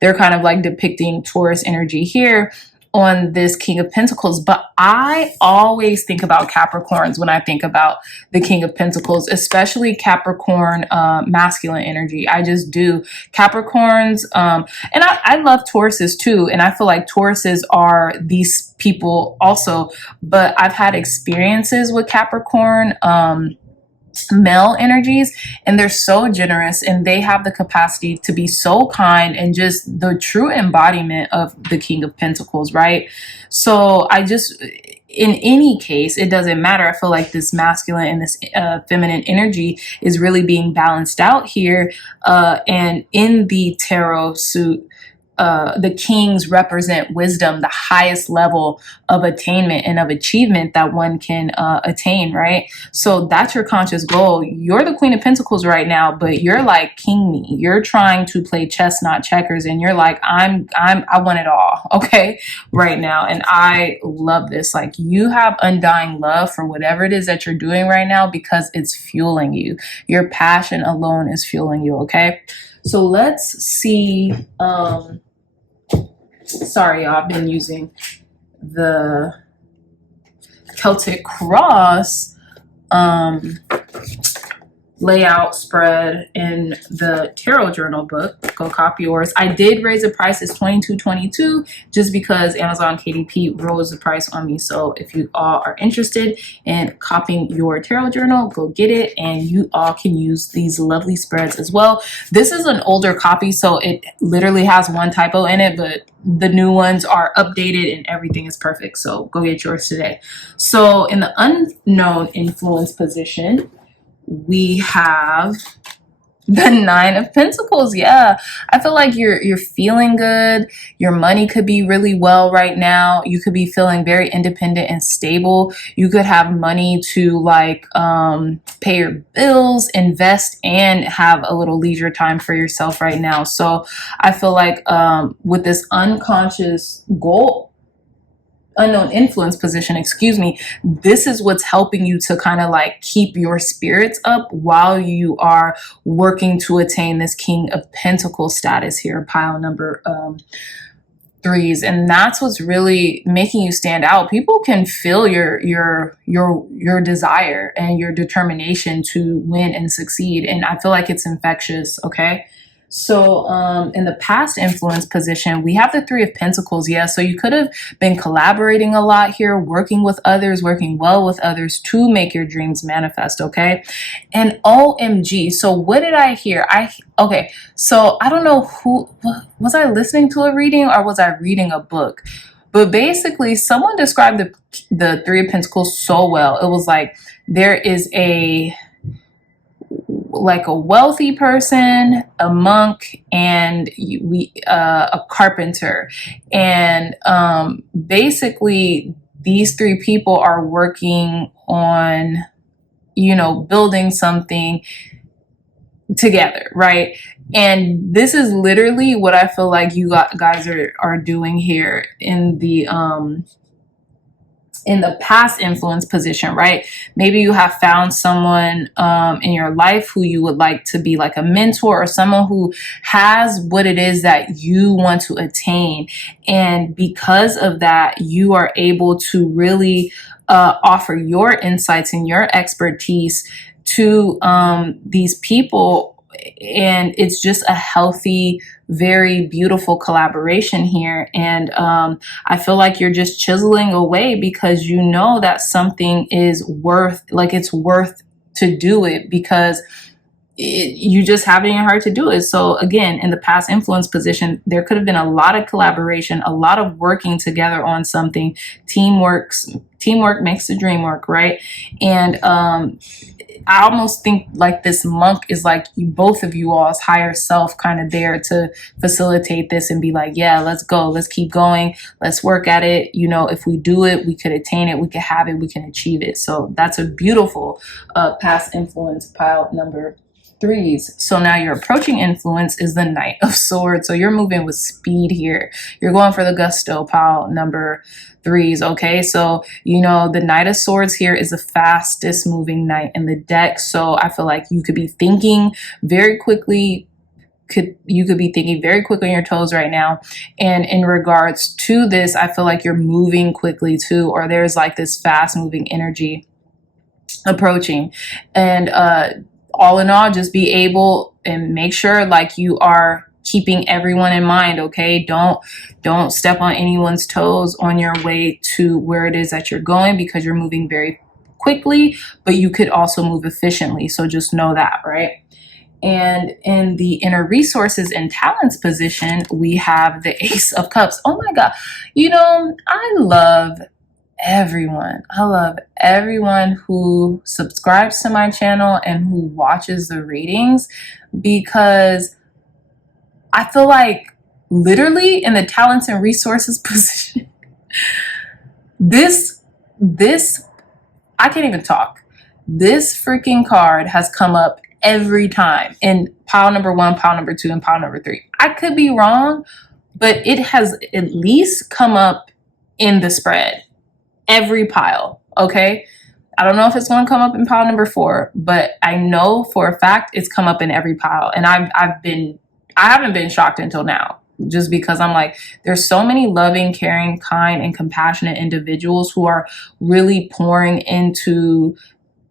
they're kind of like depicting Taurus energy here on this King of Pentacles. But I always think about Capricorns when I think about the King of Pentacles, especially Capricorn masculine energy. I just do. Capricorns, and I love Tauruses too, and I feel like Tauruses are these people also, but I've had experiences with Capricorn male energies, and they're so generous, and they have the capacity to be so kind, and just the true embodiment of the King of Pentacles, right? So I just, in any case, it doesn't matter. I feel like this masculine and this feminine energy is really being balanced out here, and in the tarot suit, the kings represent wisdom, the highest level of attainment and of achievement that one can attain, right? So that's your conscious goal. You're the Queen of Pentacles right now, but you're like king me. You're trying to play chess, not checkers, and you're like, I want it all, okay, right now. And I love this. Like, you have undying love for whatever it is that you're doing right now, because it's fueling you. Your passion alone is fueling you, okay? So let's see. Sorry, y'all, I've been using the Celtic Cross layout spread in the tarot journal book. Go copy yours. I did raise the price. It's $22.22 just because Amazon KDP rose the price on me. So if you all are interested in copying your tarot journal, go get it, and you all can use these lovely spreads as well. This is an older copy, so it literally has one typo in it, but the new ones are updated and everything is perfect. So go get yours today. So in the unknown influence position, we have the Nine of Pentacles. Yeah, I feel like you're feeling good. Your money could be really well right now. You could be feeling very independent and stable. You could have money to like pay your bills, invest, and have a little leisure time for yourself right now. So I feel like with this unconscious goal, unknown influence position, excuse me, this is what's helping you to kind of like keep your spirits up while you are working to attain this King of Pentacles status here, pile number threes, and that's what's really making you stand out. People can feel your desire and your determination to win and succeed, and I feel like it's infectious. Okay, so in the past influence position, we have the Three of Pentacles. Yeah, so you could have been collaborating a lot here, working with others, working well with others to make your dreams manifest. Okay, and OMG, so what did I hear? Okay, so I don't know who, was I listening to a reading or was I reading a book? But basically, someone described the Three of Pentacles so well. It was like there is a wealthy person, a monk, and a carpenter, and basically these three people are working on, you know, building something together, right? And this is literally what I feel like you guys are doing here in the past influence position, right? Maybe you have found someone in your life who you would like to be like a mentor, or someone who has what it is that you want to attain. And because of that, you are able to really offer your insights and your expertise to these people. And it's just a healthy, very beautiful collaboration here. And I feel like you're just chiseling away because you know that something is worth, like it's worth to do it, because you just have it in your heart to do it. So again, in the past influence position, there could have been a lot of collaboration, a lot of working together on something. Teamwork makes the dream work, right? And I almost think like this monk is like both of you all's higher self kind of there to facilitate this and be like, yeah, let's go, let's keep going, let's work at it. You know, if we do it, we could attain it, we could have it, we can achieve it. So that's a beautiful past influence pile number threes. So now your approaching influence is the Knight of Swords. So you're moving with speed here. You're going for the gusto, pile number threes. Okay, so you know the Knight of Swords here is the fastest moving knight in the deck. So I feel like you could be thinking very quickly. You could be thinking very quickly on your toes right now. And in regards to this, I feel like you're moving quickly too, or there's like this fast moving energy approaching. And all in all, just be able and make sure like you are keeping everyone in mind. Okay, don't step on anyone's toes on your way to where it is that you're going, because you're moving very quickly, but you could also move efficiently. So just know that, right? And in the inner resources and talents position, we have the Ace of Cups. Oh my God, you know, I love everyone. I love everyone who subscribes to my channel and who watches the readings, because I feel like literally in the talents and resources position, this, I can't even talk. This freaking card has come up every time in pile number one, pile number two, and pile number three. I could be wrong, but it has at least come up in the spread. Every pile, okay? I don't know if it's going to come up in pile number four, but I know for a fact it's come up in every pile. And I haven't been shocked until now, just because I'm like, there's so many loving, caring, kind, and compassionate individuals who are really pouring into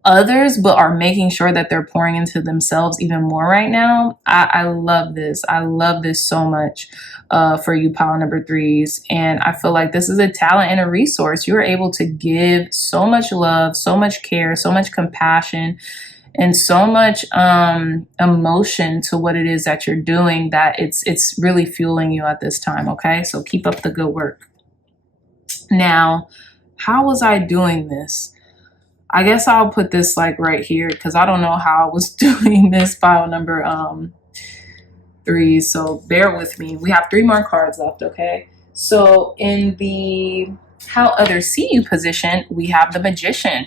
others, but are making sure that they're pouring into themselves even more right now. I love this. I love this so much for you pile number threes. And I feel like this is a talent and a resource. You're able to give so much love, so much care, so much compassion, and so much emotion to what it is that you're doing, that it's really fueling you at this time. Okay, so keep up the good work. Now, how was I doing this? I guess I'll put this like right here, because I don't know how I was doing this pile number three. So bear with me. We have 3 more cards left. Okay, so in the how others see you position, we have the Magician.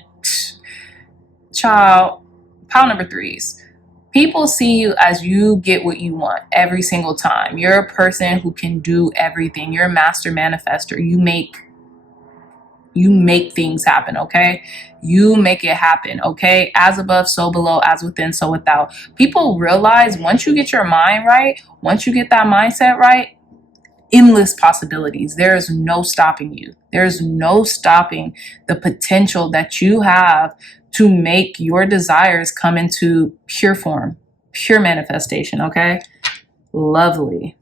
Child, pile number threes. People see you as you get what you want every single time. You're a person who can do everything. You're a master manifester. You make things happen, okay? You make it happen, okay? As above, so below, as within, so without. People realize once you get your mind right, once you get that mindset right, endless possibilities. There is no stopping you. There's no stopping the potential that you have to make your desires come into pure form, pure manifestation, okay? Lovely.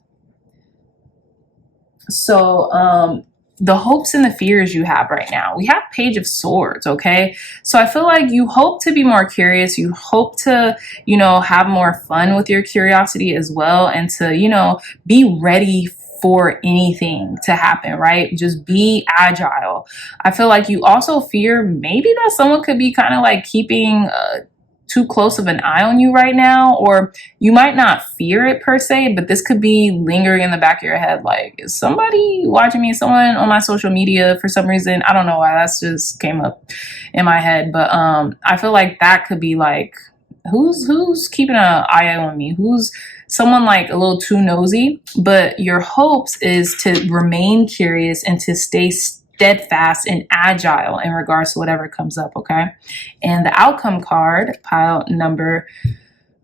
So, the hopes and the fears you have right now. We have Page of Swords, okay? So I feel like you hope to be more curious. You hope to, you know, have more fun with your curiosity as well, and to, you know, be ready for anything to happen, right? Just be agile. I feel like you also fear maybe that someone could be kind of like keeping too close of an eye on you right now, or you might not fear it per se, but this could be lingering in the back of your head. Like, is somebody watching me? Someone on my social media for some reason? I don't know why that's just came up in my head, but I feel like that could be like, who's keeping an eye on me? Who's someone like a little too nosy? But your hopes is to remain curious and to stay steadfast and agile in regards to whatever comes up, okay? And the outcome card, pile number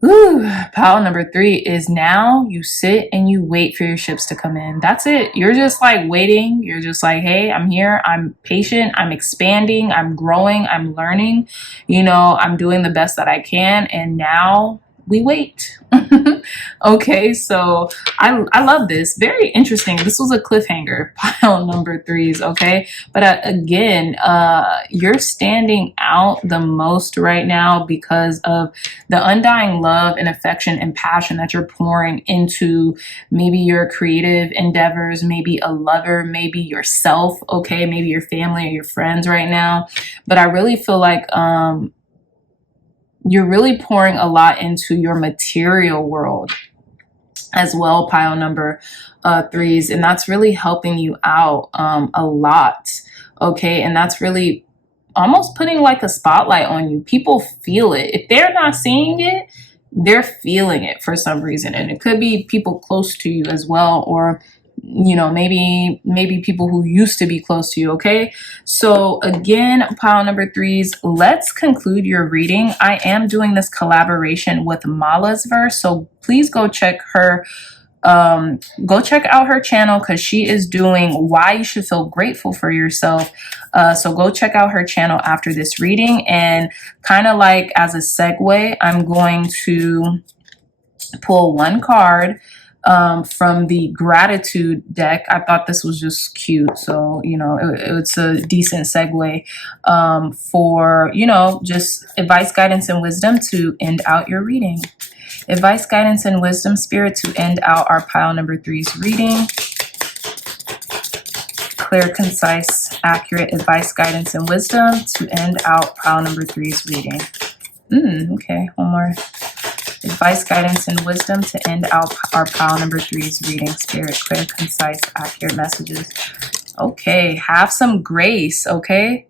3, is now you sit and you wait for your ships to come in. That's it. You're just like waiting. You're just like, hey, I'm here. I'm patient. I'm expanding. I'm growing. I'm learning. You know, I'm doing the best that I can. And now we wait. Okay, so I love this. Very interesting. This was a cliffhanger, pile number 3s, okay? But again, you're standing out the most right now because of the undying love and affection and passion that you're pouring into maybe your creative endeavors, maybe a lover, maybe yourself, okay? Maybe your family or your friends right now. But I really feel like you're really pouring a lot into your material world as well, pile number 3s, and that's really helping you out a lot, okay? And that's really almost putting like a spotlight on you. People feel it. If they're not seeing it, they're feeling it for some reason, and it could be people close to you as well, or you know, maybe people who used to be close to you, okay? So again, pile number 3s, let's conclude your reading. I am doing this collaboration with Mala's Verse, so please go check her go check out her channel, because she is doing why you should feel grateful for yourself. So go check out her channel after this reading, and kind of like as a segue, I'm going to pull one card from the gratitude deck. I thought this was just cute, so you know, it's a decent segue for, you know, just advice, guidance, and wisdom to end out your reading. Advice, guidance, and wisdom, spirit, to end out our pile number 3's reading. Clear, concise, accurate advice, guidance, and wisdom to end out pile number 3's reading. Okay, one more. Advice, guidance, and wisdom to end out our pile number 3's reading. Spirit, clear, concise, accurate messages. Okay, have some grace, okay?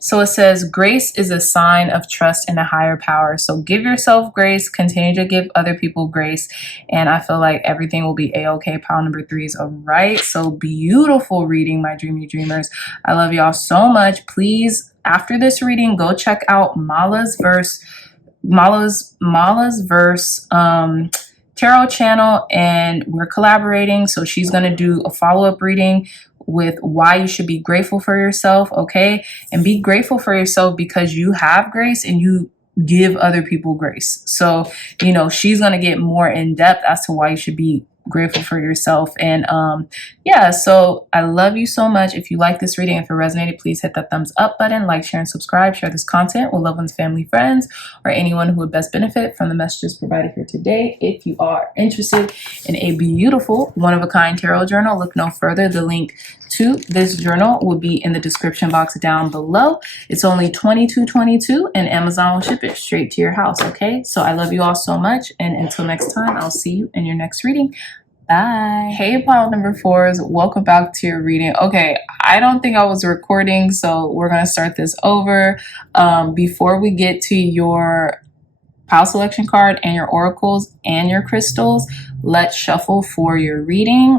So it says, grace is a sign of trust in a higher power. So give yourself grace, continue to give other people grace, and I feel like everything will be a-okay. Pile number 3's all right. So beautiful reading, my dreamy dreamers. I love y'all so much. Please, after this reading, go check out Mala's Verse tarot channel, and we're collaborating. So she's going to do a follow-up reading with why you should be grateful for yourself, okay? And be grateful for yourself because you have grace and you give other people grace. So, you know, she's going to get more in depth as to why you should be grateful for yourself. And yeah, so I love you so much. If you like this reading, if it resonated, please hit that thumbs up button, like, share, and subscribe. Share this content with loved ones, family, friends, or anyone who would best benefit from the messages provided here today. If you are interested in a beautiful one-of-a-kind tarot journal, look no further. The link to this journal will be in the description box down below. It's only $22.22, and Amazon will ship it straight to your house, okay? So I love you all so much, and until next time, I'll see you in your next reading. Bye. Hey, pile number 4s, welcome back to your reading. Okay, I don't think I was recording, so we're gonna start this over. Before we get to your pile selection card and your oracles and your crystals, let's shuffle for your reading.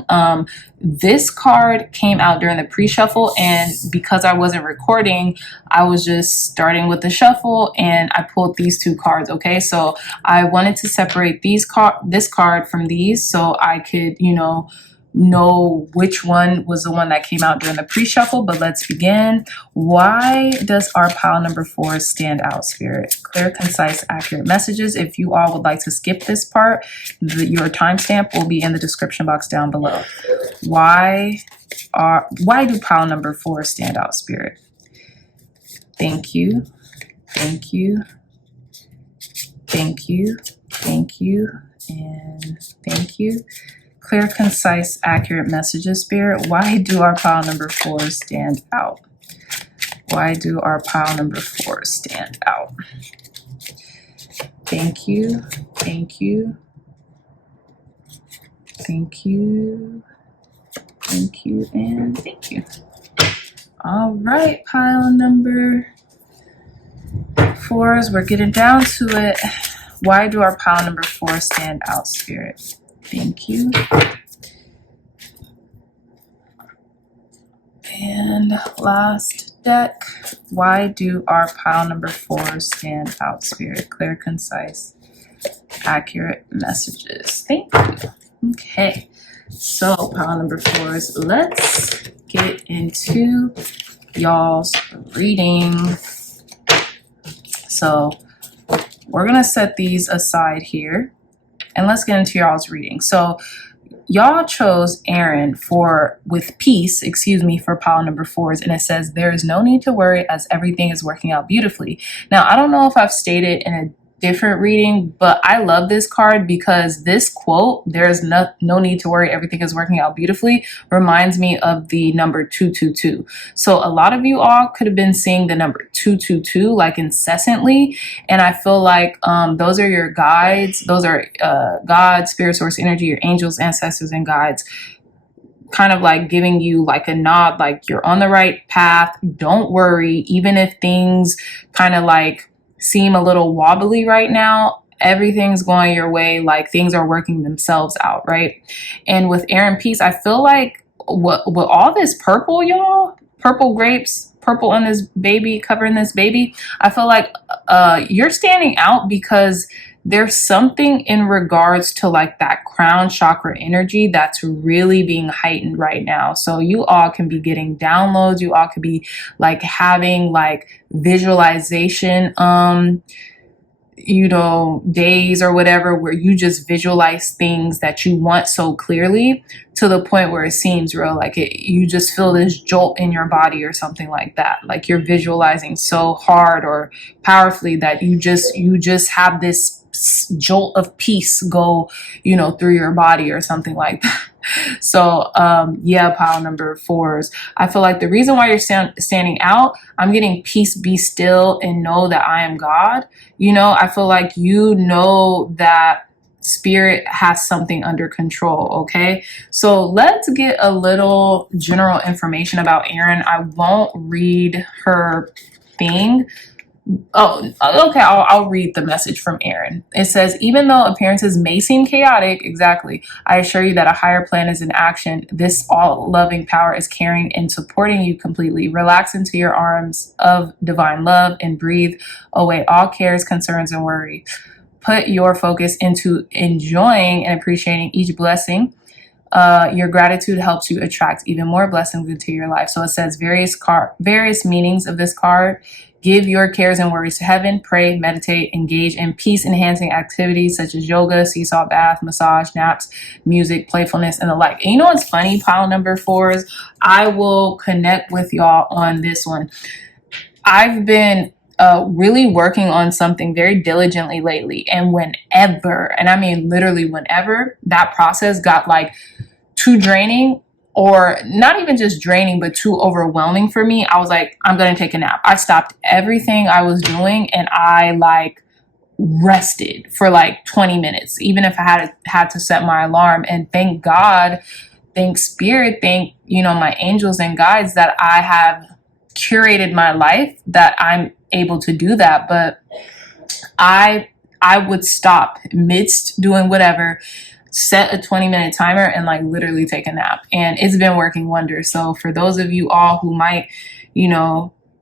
This card came out during the pre-shuffle, and because I wasn't recording, I was just starting with the shuffle, and I pulled these 2 cards, okay? So I wanted to separate this card from these so I could, you know, know which one was the one that came out during the pre-shuffle, but let's begin. Why does our pile number 4 stand out, Spirit? Clear, concise, accurate messages. If you all would like to skip this part, your timestamp will be in the description box down below. Why do pile number 4 stand out, Spirit? Thank you, thank you, thank you, thank you, and thank you. Clear, concise, accurate messages, Spirit. Why do our pile number 4 stand out? Why do our pile number 4 stand out? Thank you, thank you, thank you, thank you, and thank you. All right, pile number 4s, we're getting down to it. Why do our pile number 4 stand out, Spirit? Thank you. And last deck, why do our pile number 4 stand out, Spirit? Clear, concise, accurate messages. Thank you. Okay, so pile number 4s, let's get into y'all's reading. So we're gonna set these aside here and let's get into y'all's reading. So y'all chose Aaron with peace, for pile number 4s, and it says there is no need to worry as everything is working out beautifully. Now, I don't know if I've stated in a different reading, but I love this card because this quote, there's no need to worry, everything is working out beautifully, reminds me of the number 222. So a lot of you all could have been seeing the number 222 like incessantly, and I feel like those are your guides. Those are God, spirit, source, energy, your angels, ancestors, and guides, kind of like giving you like a nod, like you're on the right path. Don't worry, even if things kind of like seem a little wobbly right now, everything's going your way, like things are working themselves out, right? And with Aaron Peace, I feel like with all this purple, y'all, purple grapes, purple on this baby, covering this baby, I feel like you're standing out because there's something in regards to like that crown chakra energy that's really being heightened right now. So you all can be getting downloads. You all could be like having like visualization, days or whatever, where you just visualize things that you want so clearly to the point where it seems real, like you just feel this jolt in your body or something like that. Like you're visualizing so hard or powerfully that you just have this jolt of peace go, through your body or something like that. So yeah, pile number 4s, I feel like the reason why you're standing out, I'm getting peace, be still, and know that I am God. I feel like that spirit has something under control. Okay, so let's get a little general information about Erin. I won't read her thing. Oh, okay, I'll read the message from Aaron. It says, even though appearances may seem chaotic, exactly, I assure you that a higher plan is in action. This all-loving power is carrying and supporting you completely. Relax into your arms of divine love and breathe away all cares, concerns, and worry. Put your focus into enjoying and appreciating each blessing. Your gratitude helps you attract even more blessings into your life. So it says various meanings of this card. Give your cares and worries to heaven. Pray, meditate, engage in peace-enhancing activities such as yoga, seesaw bath, massage, naps, music, playfulness, and the like. And you know what's funny, pile number 4s? I will connect with y'all on this one. I've been really working on something very diligently lately, and whenever, and I mean literally whenever, that process got like too draining, or not even just draining, but too overwhelming for me, I was like, I'm going to take a nap. I stopped everything I was doing and I like rested for like 20 minutes, even if I had to set my alarm. And thank God, thank spirit, thank, my angels and guides that I have curated my life that I'm able to do that. But I would stop midst doing whatever, set a 20-minute timer, and like literally take a nap, and it's been working wonders. So for those of you all who might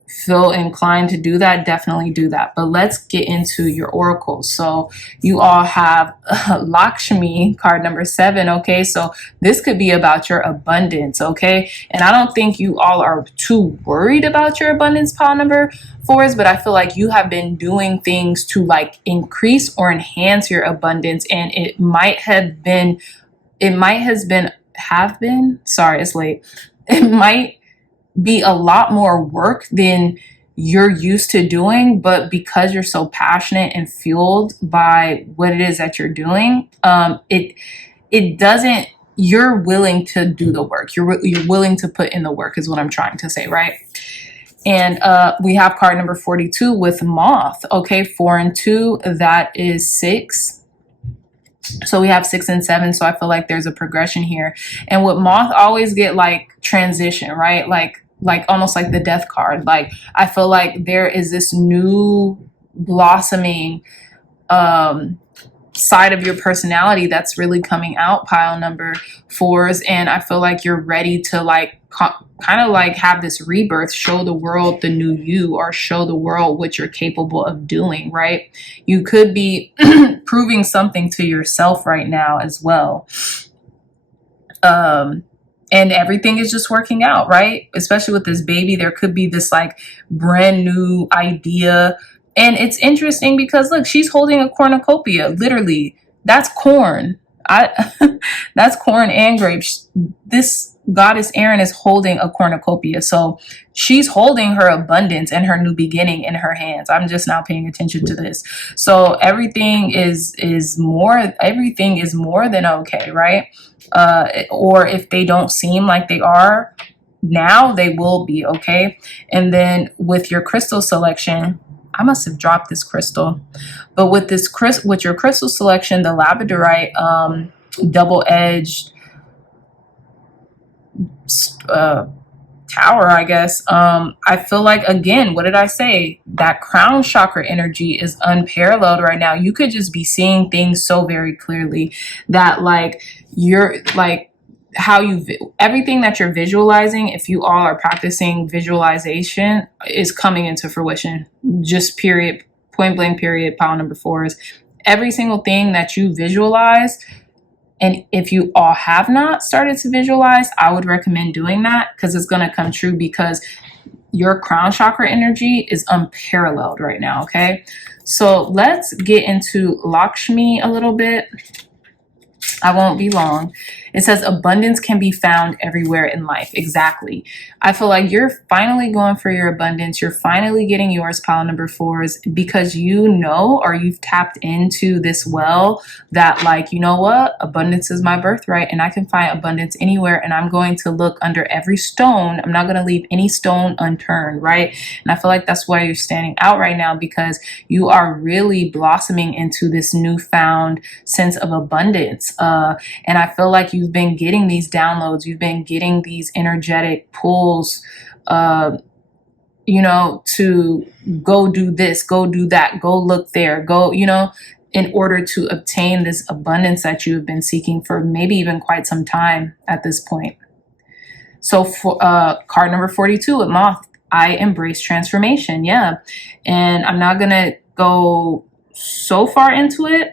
feel inclined to do that, definitely do that. But let's get into your oracles. So you all have Lakshmi, card number 7. Okay, so this could be about your abundance. Okay, and I don't think you all are too worried about your abundance, pile number 4s, but I feel like you have been doing things to like increase or enhance your abundance, and it might have been sorry, it's late. It might be a lot more work than you're used to doing, but because you're so passionate and fueled by what it is that you're doing, it doesn't, you're willing to do the work. You're willing to put in the work is what I'm trying to say, right? And we have card number 42 with moth. Okay, 4 and 2, that is 6. So we have 6 and 7. So I feel like there's a progression here. And with moth, always get like transition, right? Like almost like the death card. Like I feel like there is this new blossoming side of your personality that's really coming out, pile number 4s. And I feel like you're ready to like kind of like have this rebirth, show the world the new you, or show the world what you're capable of doing, right? You could be proving something to yourself right now as well. And everything is just working out, right? Especially with this baby, there could be this like brand new idea. And it's interesting because look, she's holding a cornucopia. Literally, that's corn. That's corn and grapes. This goddess Erin is holding a cornucopia. So she's holding her abundance and her new beginning in her hands. I'm just now paying attention to this. So everything is more than okay, right? Or if they don't seem like they are now, they will be, okay? And then with your crystal selection, I must have dropped this crystal, but with your crystal selection, the Labradorite, double-edged tower, I guess. I feel like, again, what did I say? That crown chakra energy is unparalleled right now. You could just be seeing things so very clearly that like you're like everything that you're visualizing, if you all are practicing visualization, is coming into fruition. Just period, point blank period, pile number 4s. Every single thing that you visualize, and if you all have not started to visualize, I would recommend doing that because it's going to come true, because your crown chakra energy is unparalleled right now, okay? So let's get into Lakshmi a little bit. I won't be long. It says abundance can be found everywhere in life. Exactly. I feel like you're finally going for your abundance. You're finally getting yours, pile number 4s, because you know, or you've tapped into this well that like, you know what? Abundance is my birthright and I can find abundance anywhere, and I'm going to look under every stone. I'm not going to leave any stone unturned, right? And I feel like that's why you're standing out right now, because you are really blossoming into this newfound sense of abundance. And I feel like you've been getting these downloads. You've been getting these energetic pulls, you know, to go do this, go do that, go look there, go, you know, in order to obtain this abundance that you have been seeking for maybe even quite some time at this point. So for card number 42 with moth, I embrace transformation. Yeah. And I'm not going to go so far into it,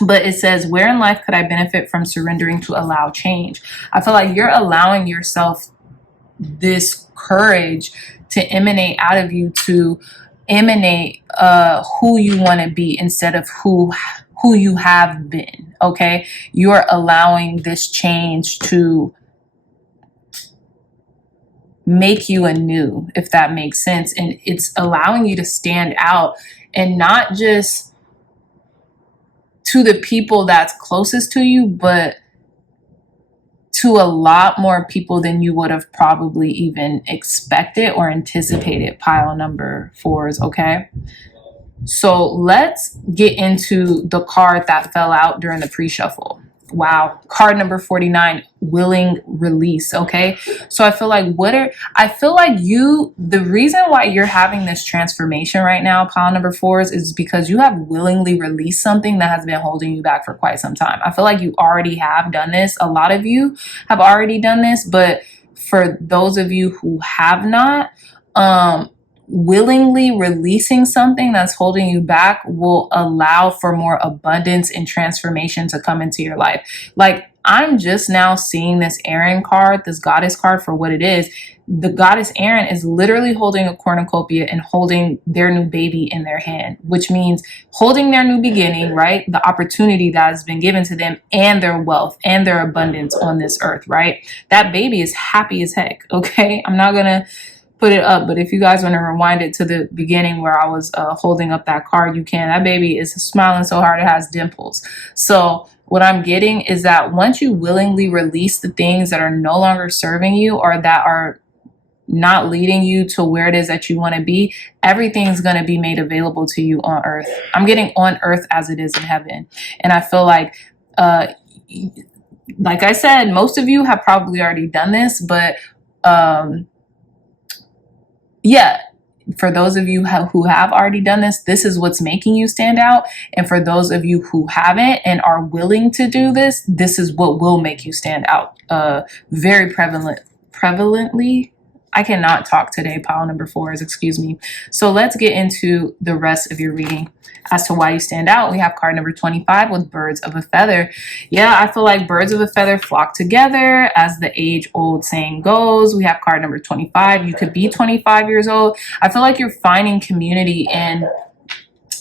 but it says, where in life could I benefit from surrendering to allow change? I feel like you're allowing yourself this courage to emanate out of you, to emanate who you want to be instead of who you have been, okay? You're allowing this change to make you anew, if that makes sense. And it's allowing you to stand out, and not just to the people that's closest to you, but to a lot more people than you would have probably even expected or anticipated, pile number 4s, okay? So let's get into the card that fell out during the pre-shuffle. Wow. Card number 49, willing release. Okay. So I feel like the reason why you're having this transformation right now, pile number 4s, is because you have willingly released something that has been holding you back for quite some time. I feel like you already have done this. A lot of you have already done this, but for those of you who have not, willingly releasing something that's holding you back will allow for more abundance and transformation to come into your life. Like, I'm just now seeing this Erin card, this goddess card, for what it is. The goddess Erin is literally holding a cornucopia and holding their new baby in their hand, which means holding their new beginning, right? The opportunity that has been given to them and their wealth and their abundance on this earth, right? That baby is happy as heck, okay? I'm not going to put it up, but if you guys want to rewind it to the beginning where I was holding up that card, you can. That baby is smiling so hard it has dimples. So what I'm getting is that once you willingly release the things that are no longer serving you or that are not leading you to where it is that you want to be, everything's going to be made available to you on earth. I'm getting on earth as it is in heaven. And I feel like I said, most of you have probably already done this, but yeah, for those of you who have already done this, this is what's making you stand out. And for those of you who haven't and are willing to do this, this is what will make you stand out very prevalently. I cannot talk today, pile number 4s, excuse me. So let's get into the rest of your reading. As to why you stand out, we have card number 25 with birds of a feather. Yeah, I feel like birds of a feather flock together, as the age-old saying goes. We have card number 25. You could be 25 years old. I feel like you're finding community and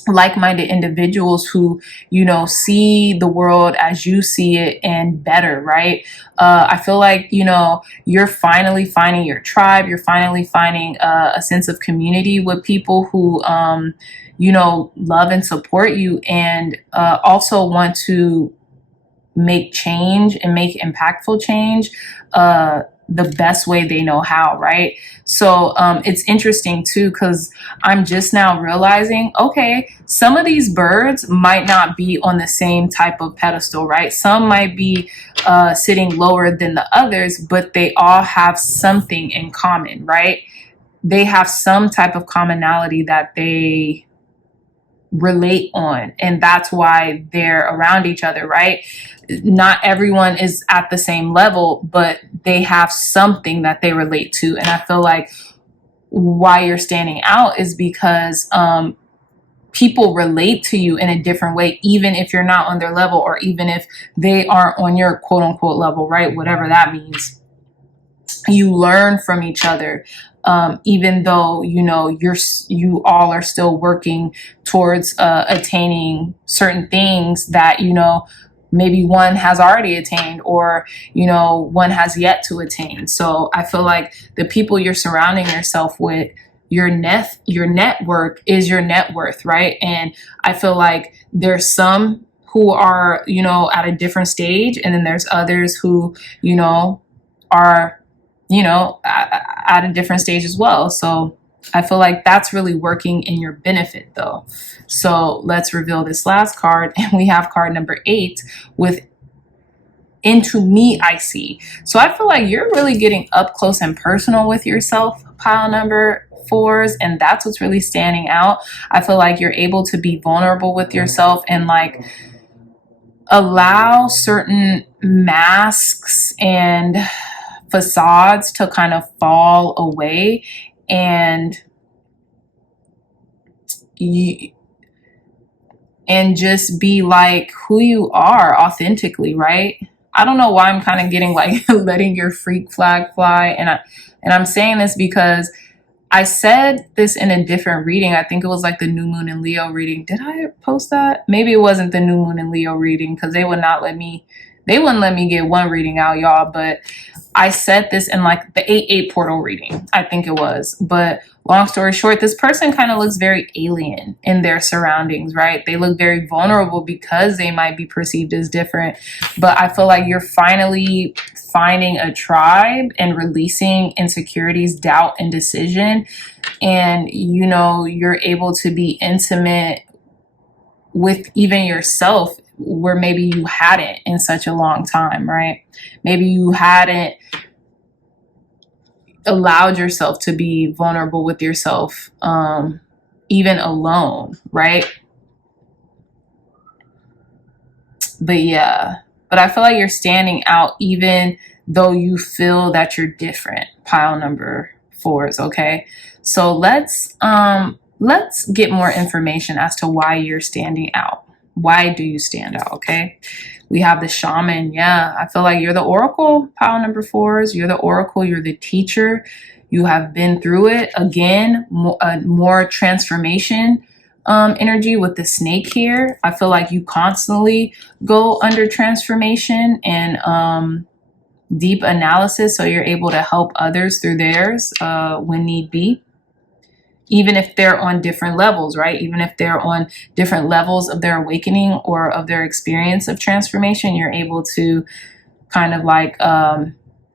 like-minded individuals who, you know, see the world as you see it and better, right? I feel like, you know, you're finally finding your tribe. You're finally finding a sense of community with people who, you know, love and support you and also want to make change and make impactful change the best way they know how, right? So it's interesting too, because I'm just now realizing, okay, some of these birds might not be on the same type of pedestal, right? Some might be sitting lower than the others, but they all have something in common, right? They have some type of commonality that they relate on, and that's why they're around each other, right? Not everyone is at the same level, but they have something that they relate to. And I feel like why you're standing out is because people relate to you in a different way, even if you're not on their level, or even if they aren't on your quote unquote level, right? Whatever that means. You learn from each other. Even though, you know, you all are still working towards attaining certain things that, you know, maybe one has already attained, or, you know, one has yet to attain. So I feel like the people you're surrounding yourself with, your network is your net worth, right? And I feel like there's some who are, you know, at a different stage, and then there's others who, you know, are, you know, at a different stage as well. So I feel like that's really working in your benefit though. So let's reveal this last card, and we have card number 8 with into me I see. So I feel like you're really getting up close and personal with yourself, pile number 4s, and that's what's really standing out. I feel like you're able to be vulnerable with yourself and like allow certain masks and facades to kind of fall away, and just be like who you are authentically, right? I don't know why I'm kind of getting like letting your freak flag fly, and I'm saying this because I said this in a different reading. I think it was like the new moon in Leo reading. Did I post that? Maybe it wasn't the new moon in Leo reading, because they wouldn't let me get one reading out, y'all. But I said this in like the 8/8 portal reading, I think it was. But long story short, this person kind of looks very alien in their surroundings, right? They look very vulnerable because they might be perceived as different. But I feel like you're finally finding a tribe and releasing insecurities, doubt, and decision. And, you know, you're able to be intimate with even yourself where maybe you hadn't in such a long time, right? Maybe you hadn't allowed yourself to be vulnerable with yourself, even alone, right? But yeah, but I feel like you're standing out even though you feel that you're different, pile number 4s, okay? So let's get more information as to why you're standing out. Why do you stand out, okay? We have the shaman. Yeah, I feel like you're the oracle, pile number 4s. You're the oracle, you're the teacher. You have been through it. Again, more transformation energy with the snake here. I feel like you constantly go under transformation and deep analysis, so you're able to help others through theirs when need be. Even if they're on different levels, right? Even if they're on different levels of their awakening or of their experience of transformation, you're able to kind of like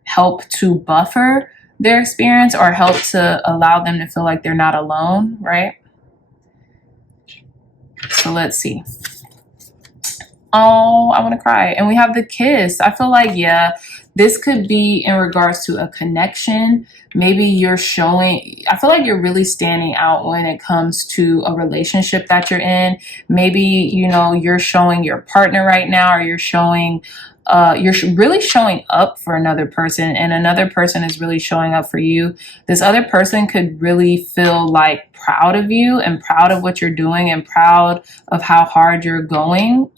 help to buffer their experience or help to allow them to feel like they're not alone, right? So let's see. Oh, I want to cry. And we have the kiss. I feel like, yeah, this could be in regards to a connection. Maybe you're showing, I feel like you're really standing out when it comes to a relationship that you're in. Maybe, you know, you're showing your partner right now, or you're showing, you're really showing up for another person, and another person is really showing up for you. This other person could really feel like proud of you and proud of what you're doing and proud of how hard you're going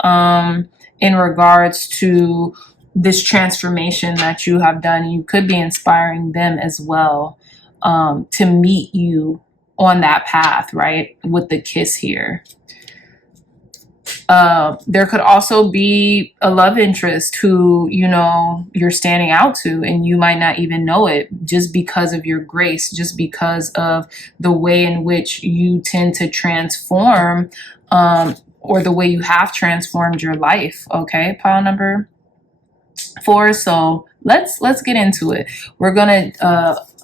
in regards to this transformation that you have done. You could be inspiring them as well to meet you on that path, right? With the kiss here. There could also be a love interest who, you know, you're standing out to, and you might not even know it, just because of your grace, just because of the way in which you tend to transform, or the way you have transformed your life. Okay, pile number 4. So let's get into it. We're gonna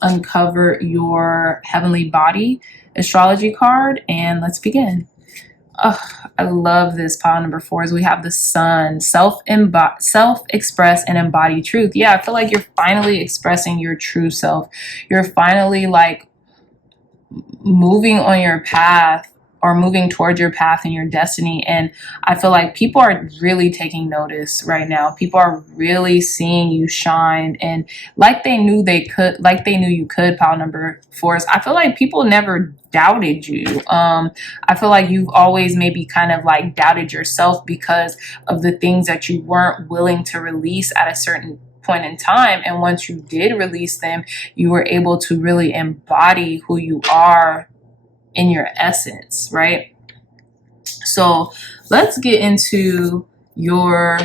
uncover your heavenly body astrology card, and let's begin. Oh, I love this pile number 4s. We have the sun, self-express and embody truth. Yeah, I feel like you're finally expressing your true self. You're finally like moving on your path, or moving towards your path and your destiny. And I feel like people are really taking notice right now. People are really seeing you shine, and like they knew you could, pile number 4s. I feel like people never doubted you. I feel like you've always maybe kind of like doubted yourself because of the things that you weren't willing to release at a certain point in time. And once you did release them, you were able to really embody who you are in your essence, right? So let's get into your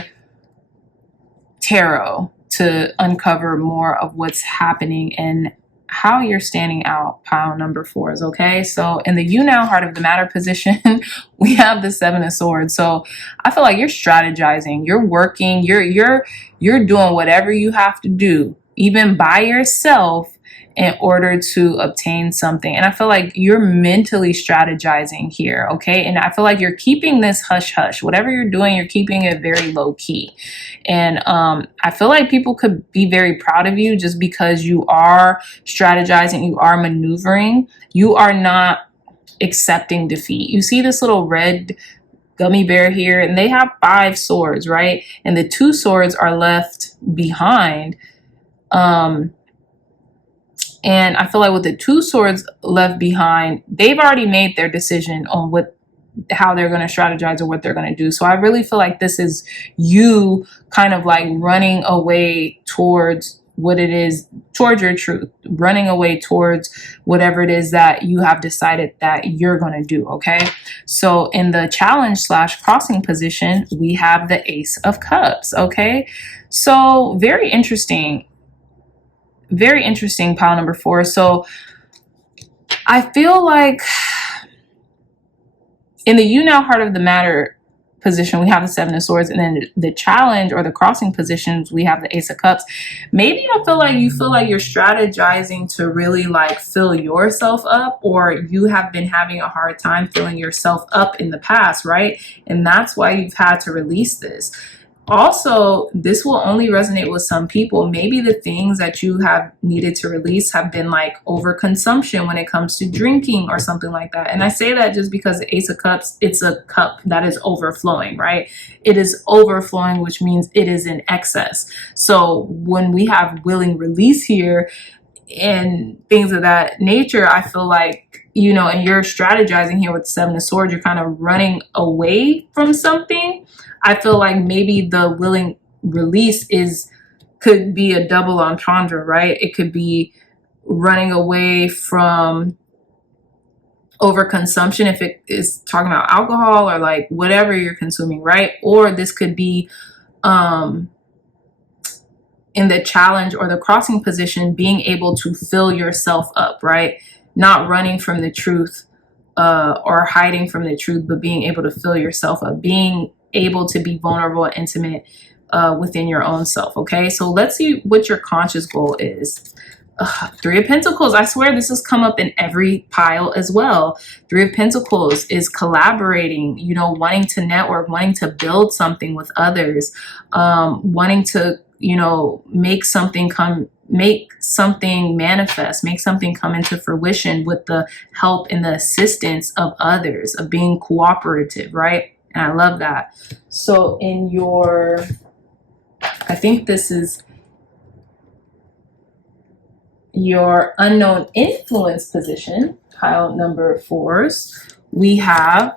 tarot to uncover more of what's happening and how you're standing out, pile number 4s. Okay, so in the you now heart of the matter position, we have the 7 of swords. So I feel like you're strategizing, you're working, you're doing whatever you have to do, even by yourself, in order to obtain something. And I feel like you're mentally strategizing here, okay? And I feel like you're keeping this hush hush. Whatever you're doing, you're keeping it very low key. And I feel like people could be very proud of you just because you are strategizing, you are maneuvering, you are not accepting defeat. You see this little red gummy bear here, and they have 5 swords, right? And the 2 swords are left behind. And I feel like with the 2 swords left behind, they've already made their decision on how they're going to strategize or what they're going to do. So I really feel like this is you kind of like running away towards what it is, towards your truth, running away towards whatever it is that you have decided that you're going to do. Okay. So in the challenge / crossing position, we have the Ace of Cups. Okay. So very interesting, pile number 4. So I feel like in the you now heart of the matter position, we have the 7 of swords, and then the challenge or the crossing positions, we have the Ace of Cups. Maybe you feel like you're strategizing to really like fill yourself up, or you have been having a hard time filling yourself up in the past, right? And that's why you've had to release this. Also, this will only resonate with some people. Maybe the things that you have needed to release have been like overconsumption when it comes to drinking or something like that. And I say that just because the Ace of Cups, it's a cup that is overflowing, right? It is overflowing, which means it is in excess. So when we have willing release here and things of that nature, I feel like, you know, and you're strategizing here with the Seven of Swords, you're kind of running away from something. I feel like maybe the willing release could be a double entendre, right? It could be running away from overconsumption if it is talking about alcohol or like whatever you're consuming, right? Or this could be in the challenge or the crossing position, being able to fill yourself up, right? Not running from the truth or hiding from the truth, but being able to fill yourself up, being able to be vulnerable and intimate within your own self. Okay, so let's see what your conscious goal is. Three of Pentacles. I swear this has come up in every pile as well. Three of Pentacles is collaborating, you know, wanting to network, wanting to build something with others, wanting to, you know, make something manifest, make something come into fruition with the help and the assistance of others, of being cooperative, right? And I love that. So in your, I think this is your unknown influence position, pile number 4s, we have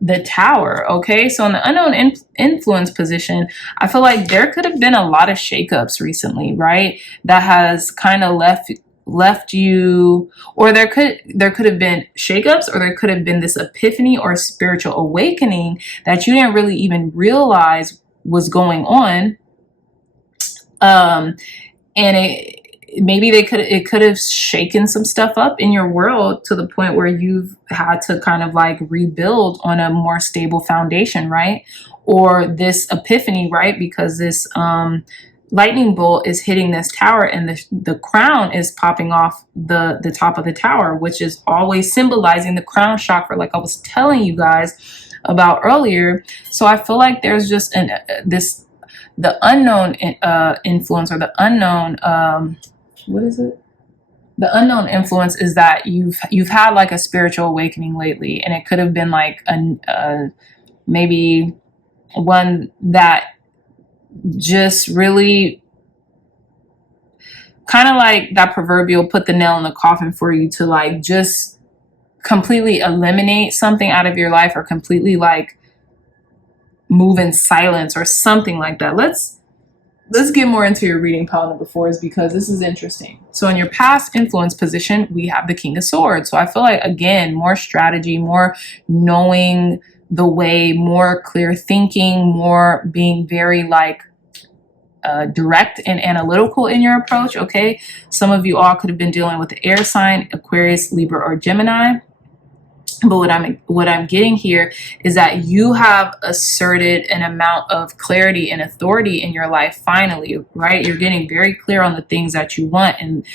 the Tower. Okay, so in the unknown influence position, I feel like there could have been a lot of shakeups recently, right? That has kind of left you, or there could have been shakeups, or there could have been this epiphany or spiritual awakening that you didn't really even realize was going on. And maybe it could have shaken some stuff up in your world to the point where you've had to kind of like rebuild on a more stable foundation, right? Or this epiphany, right? Because this lightning bolt is hitting this tower, and the crown is popping off the top of the tower, which is always symbolizing the crown chakra, like I was telling you guys about earlier. So I feel like there's just the unknown influence, or the unknown what is it? The unknown influence is that you've had like a spiritual awakening lately, and it could have been like maybe one that just really kind of like that proverbial put the nail in the coffin for you to like just completely eliminate something out of your life, or completely like move in silence or something like that. Let's get more into your reading, pile number 4s, because this is interesting. So in your past influence position, we have the King of Swords. So I feel like, again, more strategy, more knowing the way, more clear thinking, more being very like direct and analytical in your approach. Okay, some of you all could have been dealing with the air sign, Aquarius, Libra, or Gemini. But what I'm getting here is that you have asserted an amount of clarity and authority in your life finally, right? You're getting very clear on the things that you want, and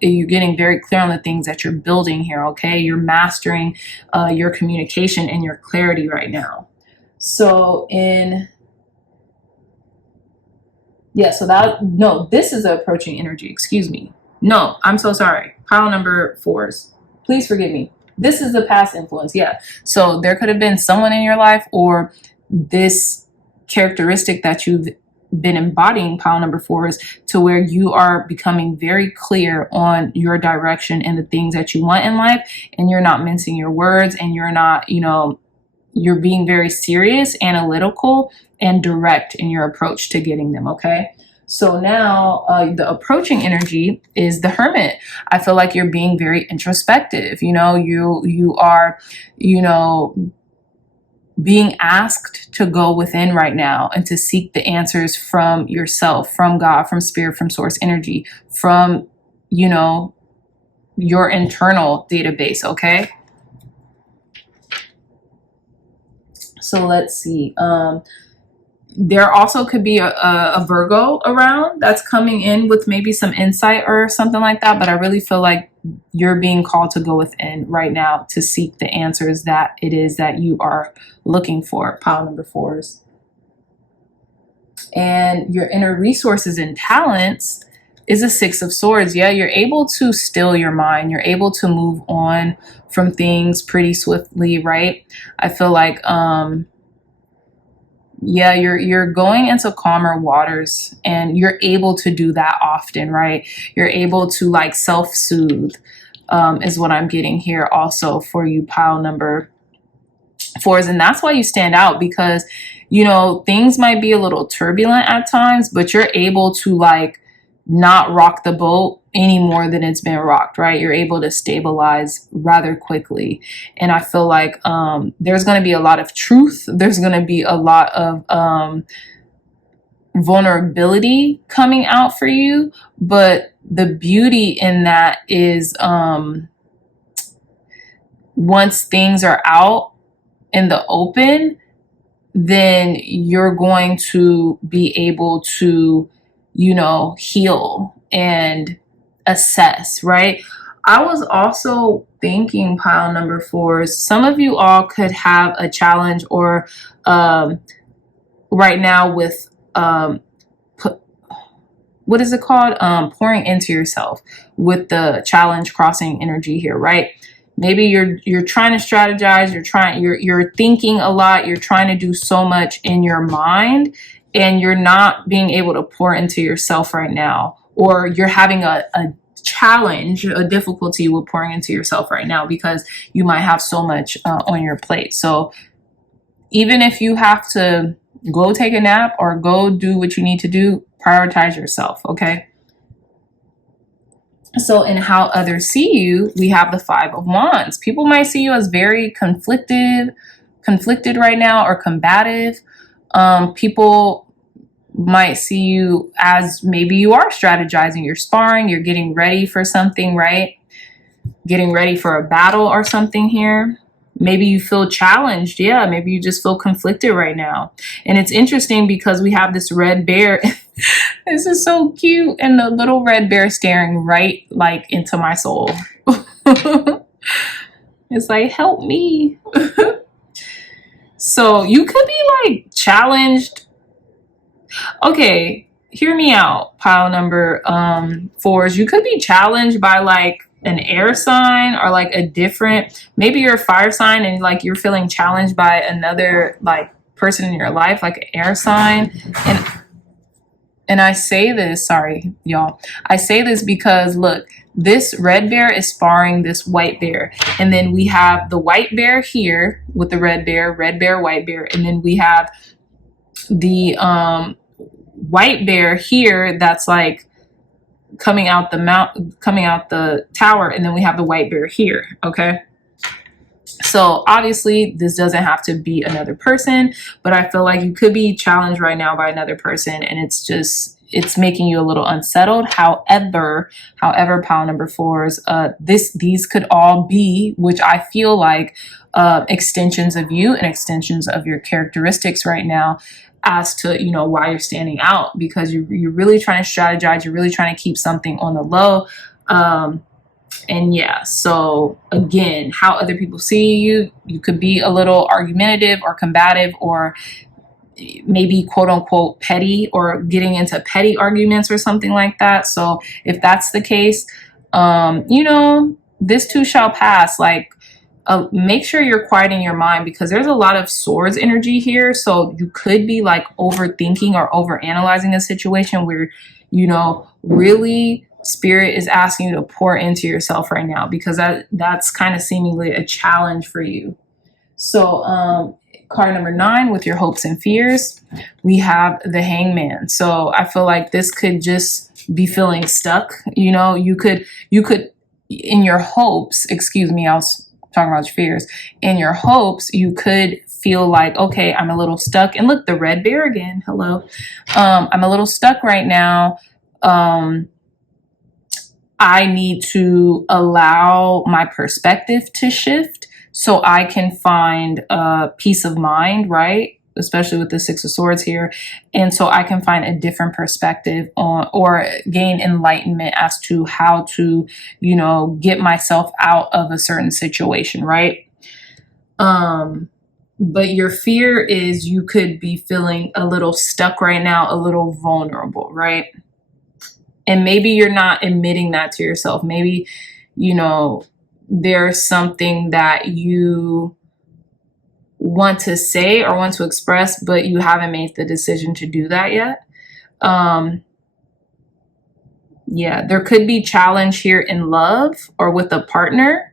you're getting very clear on the things that you're building here, okay? You're mastering your communication and your clarity right now. So this is the approaching energy, excuse me. No, I'm so sorry. Pile number 4s. Please forgive me. This is the past influence, yeah. So there could have been someone in your life, or this characteristic that you've been embodying, pile number 4s, to where you are becoming very clear on your direction and the things that you want in life, and you're not mincing your words, and you're not, you know, you're being very serious, analytical, and direct in your approach to getting them, okay? So now the approaching energy is the Hermit. I feel like you're being very introspective. You know, you are, you know, being asked to go within right now and to seek the answers from yourself, from God, from spirit, from source energy, from, you know, your internal database, okay? So let's see. There also could be a Virgo around that's coming in with maybe some insight or something like that. But I really feel like you're being called to go within right now to seek the answers that it is that you are looking for, pile number 4s. And your inner resources and talents is a Six of Swords. Yeah, you're able to still your mind. You're able to move on from things pretty swiftly, right? I feel like, yeah, you're going into calmer waters, and you're able to do that often, right? You're able to like self-soothe, is what I'm getting here also for you pile number 4s. And that's why you stand out, because, you know, things might be a little turbulent at times, but you're able to like not rock the boat any more than it's been rocked, right? You're able to stabilize rather quickly. And I feel like there's going to be a lot of truth. There's going to be a lot of vulnerability coming out for you. But the beauty in that is once things are out in the open, then you're going to be able to, you know, heal and assess, right? I was also thinking, pile number 4s, some of you all could have a challenge or right now with what is it called? Pouring into yourself with the challenge crossing energy here, right? Maybe you're trying to strategize, you're thinking a lot, you're trying to do so much in your mind, and you're not being able to pour into yourself right now, or you're having a challenge, a difficulty with pouring into yourself right now because you might have so much on your plate. So even if you have to go take a nap or go do what you need to do, prioritize yourself, okay? So in how others see you, we have the 5 of Wands. People might see you as very conflicted right now, or combative. People might see you as maybe you are strategizing, you're sparring, you're getting ready for something, right? Getting ready for a battle or something here. Maybe you feel challenged. Yeah, maybe you just feel conflicted right now. And it's interesting because we have this red bear. This is so cute. And the little red bear staring right like into my soul. It's like, help me. So you could be like challenged. Okay, hear me out, pile number 4s. You could be challenged by like an air sign, or like a different, maybe you're a fire sign and like you're feeling challenged by another like person in your life, like an air sign. And I say this, sorry y'all, I say this because look, this red bear is sparring this white bear, and then we have the white bear here with the red bear, white bear, and then we have the white bear here that's like coming out the tower, and then we have the white bear here, okay? So obviously this doesn't have to be another person, but I feel like you could be challenged right now by another person, and it's making you a little unsettled. However, pile number 4s, these could all be, which I feel like extensions of you and extensions of your characteristics right now, as to, you know, why you're standing out, because you're really trying to strategize, you're really trying to keep something on the low. And yeah, so again, how other people see you, you could be a little argumentative or combative, or maybe quote unquote petty, or getting into petty arguments or something like that. So if that's the case, you know, this too shall pass. Like, make sure you're quieting your mind, because there's a lot of swords energy here. So you could be like overthinking or overanalyzing a situation where, you know, really spirit is asking you to pour into yourself right now, because that's kind of seemingly a challenge for you. So card number 9, with your hopes and fears, we have the Hangman. So I feel like this could just be feeling stuck. You know, you could in your hopes, excuse me, I was talking about your fears. In your hopes, you could feel like, okay, I'm a little stuck. And look, the red bear again. Hello. I'm a little stuck right now. I need to allow my perspective to shift so I can find peace of mind, right? Especially with the 6 of Swords here. And so I can find a different perspective on, or gain enlightenment as to how to, you know, get myself out of a certain situation, right? but your fear is you could be feeling a little stuck right now, a little vulnerable, right? And maybe you're not admitting that to yourself. Maybe, you know, there's something that you want to say or want to express, but you haven't made the decision to do that yet. Yeah, there could be challenge here in love or with a partner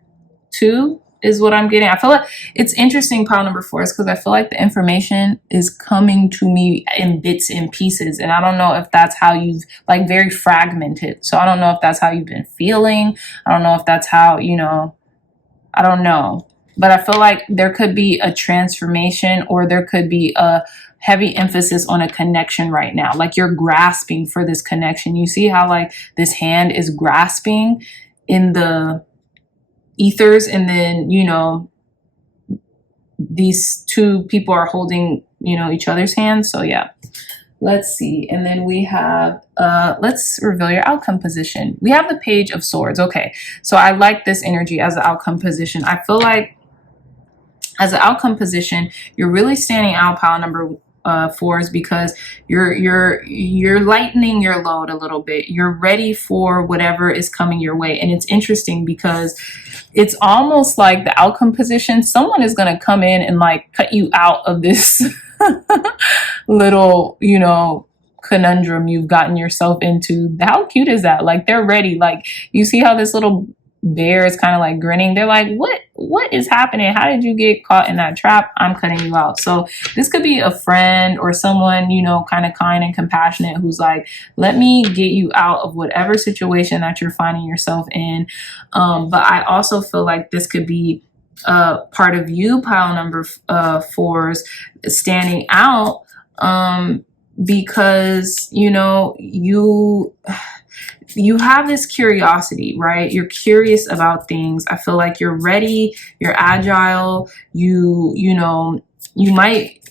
too, is what I'm getting. I feel like it's interesting, pile number 4, is because I feel like the information is coming to me in bits and pieces. And I don't know if that's how you've, like, very fragmented. So I don't know if that's how you've been feeling. I don't know if that's how, you know, I don't know. But I feel like there could be a transformation, or there could be a heavy emphasis on a connection right now. Like you're grasping for this connection. You see how like this hand is grasping in the ethers, and then, you know, these two people are holding, you know, each other's hands. So yeah, let's see. And then we have, let's reveal your outcome position. We have the Page of Swords. Okay, so I like this energy as an outcome position. I feel like as an outcome position, you're really standing out, pile number 4s, because you're lightening your load a little bit. You're ready for whatever is coming your way. And it's interesting because it's almost like the outcome position, someone is going to come in and like cut you out of this little, you know, conundrum you've gotten yourself into. How cute is that? Like they're ready. Like you see how this little bear is kind of like grinning. They're like, what is happening? How did you get caught in that trap? I'm cutting you out. So this could be a friend or someone, you know, kind of kind and compassionate, who's like, let me get you out of whatever situation that you're finding yourself in. But I also feel like this could be part of you, pile number 4s, standing out, because, you know, you have this curiosity, right? You're curious about things. I feel like you're ready, you're agile, you know,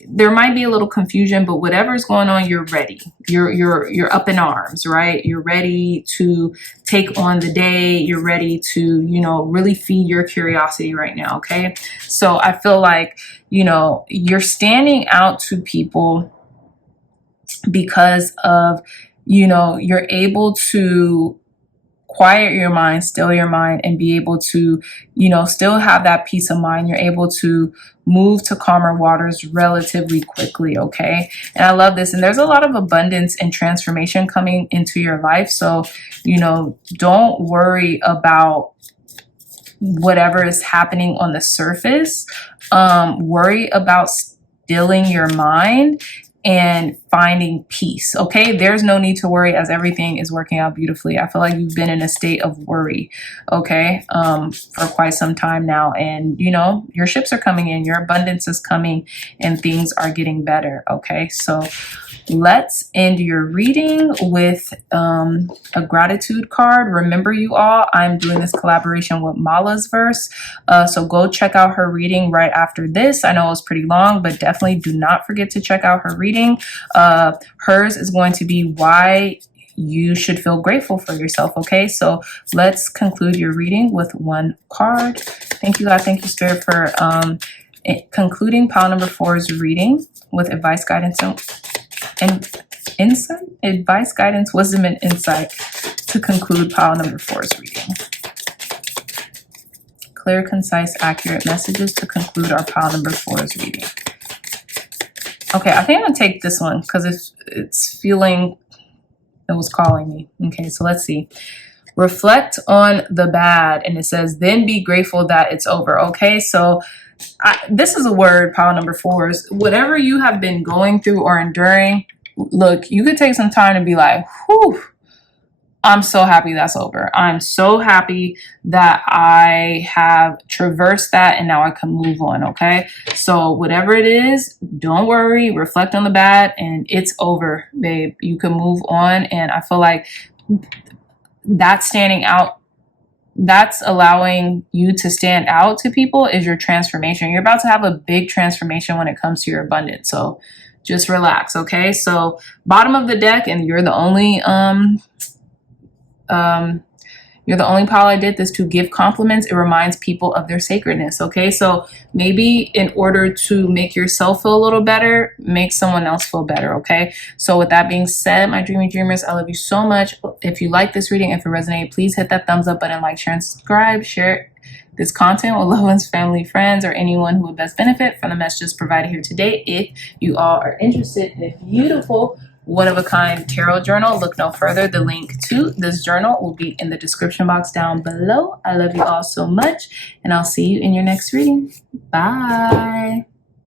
there might be a little confusion, but whatever's going on, you're ready. You're up in arms, right? You're ready to take on the day. You're ready to, you know, really feed your curiosity right now, okay? So I feel like, you know, you're standing out to people because of, you know, you're able to quiet your mind, still your mind, and be able to, you know, still have that peace of mind. You're able to move to calmer waters relatively quickly, okay? And I love this. And there's a lot of abundance and transformation coming into your life. So, you know, don't worry about whatever is happening on the surface. Worry about stilling your mind and finding peace, okay? There's no need to worry, as everything is working out beautifully. I feel like you've been in a state of worry, okay, for quite some time now. And, you know, your ships are coming in, your abundance is coming, and things are getting better, okay? So let's end your reading with a gratitude card. Remember, you all, I'm doing this collaboration with Mala's Verse. So go check out her reading right after this. I know it was pretty long, but definitely do not forget to check out her reading. Hers is going to be why you should feel grateful for yourself, okay? So let's conclude your reading with one card. Thank you, God. Thank you, Spirit, for concluding pile number 4's reading with advice, guidance, and insight, advice, guidance, wisdom, and insight to conclude pile number 4's reading. Clear, concise, accurate messages to conclude our pile number 4's reading. Okay, I think I'm gonna take this one because it's feeling, it was calling me. Okay, so let's see. Reflect on the bad, and it says, then be grateful that it's over. Okay, so this is a word, pile number 4's. Whatever you have been going through or enduring, look, you could take some time to be like, whew, I'm so happy that's over. I'm so happy that I have traversed that and now I can move on, okay? So whatever it is, don't worry, reflect on the bad, and it's over, babe. You can move on. And I feel like that's standing out, that's allowing you to stand out to people, is your transformation. You're about to have a big transformation when it comes to your abundance. So just relax, okay? So bottom of the deck, and you're the only You're the only pile I did this to give compliments. It reminds people of their sacredness, okay? So maybe in order to make yourself feel a little better, make someone else feel better, okay? So with that being said, my dreamy dreamers, I love you so much. If you like this reading, if it resonated, please hit that thumbs up button, like, share, and subscribe. Share this content with loved ones, family, friends, or anyone who would best benefit from the messages provided here today. If you all are interested in a beautiful one-of-a-kind tarot journal, look no further. The link to this journal will be in the description box down below. I love you all so much, and I'll see you in your next reading. Bye.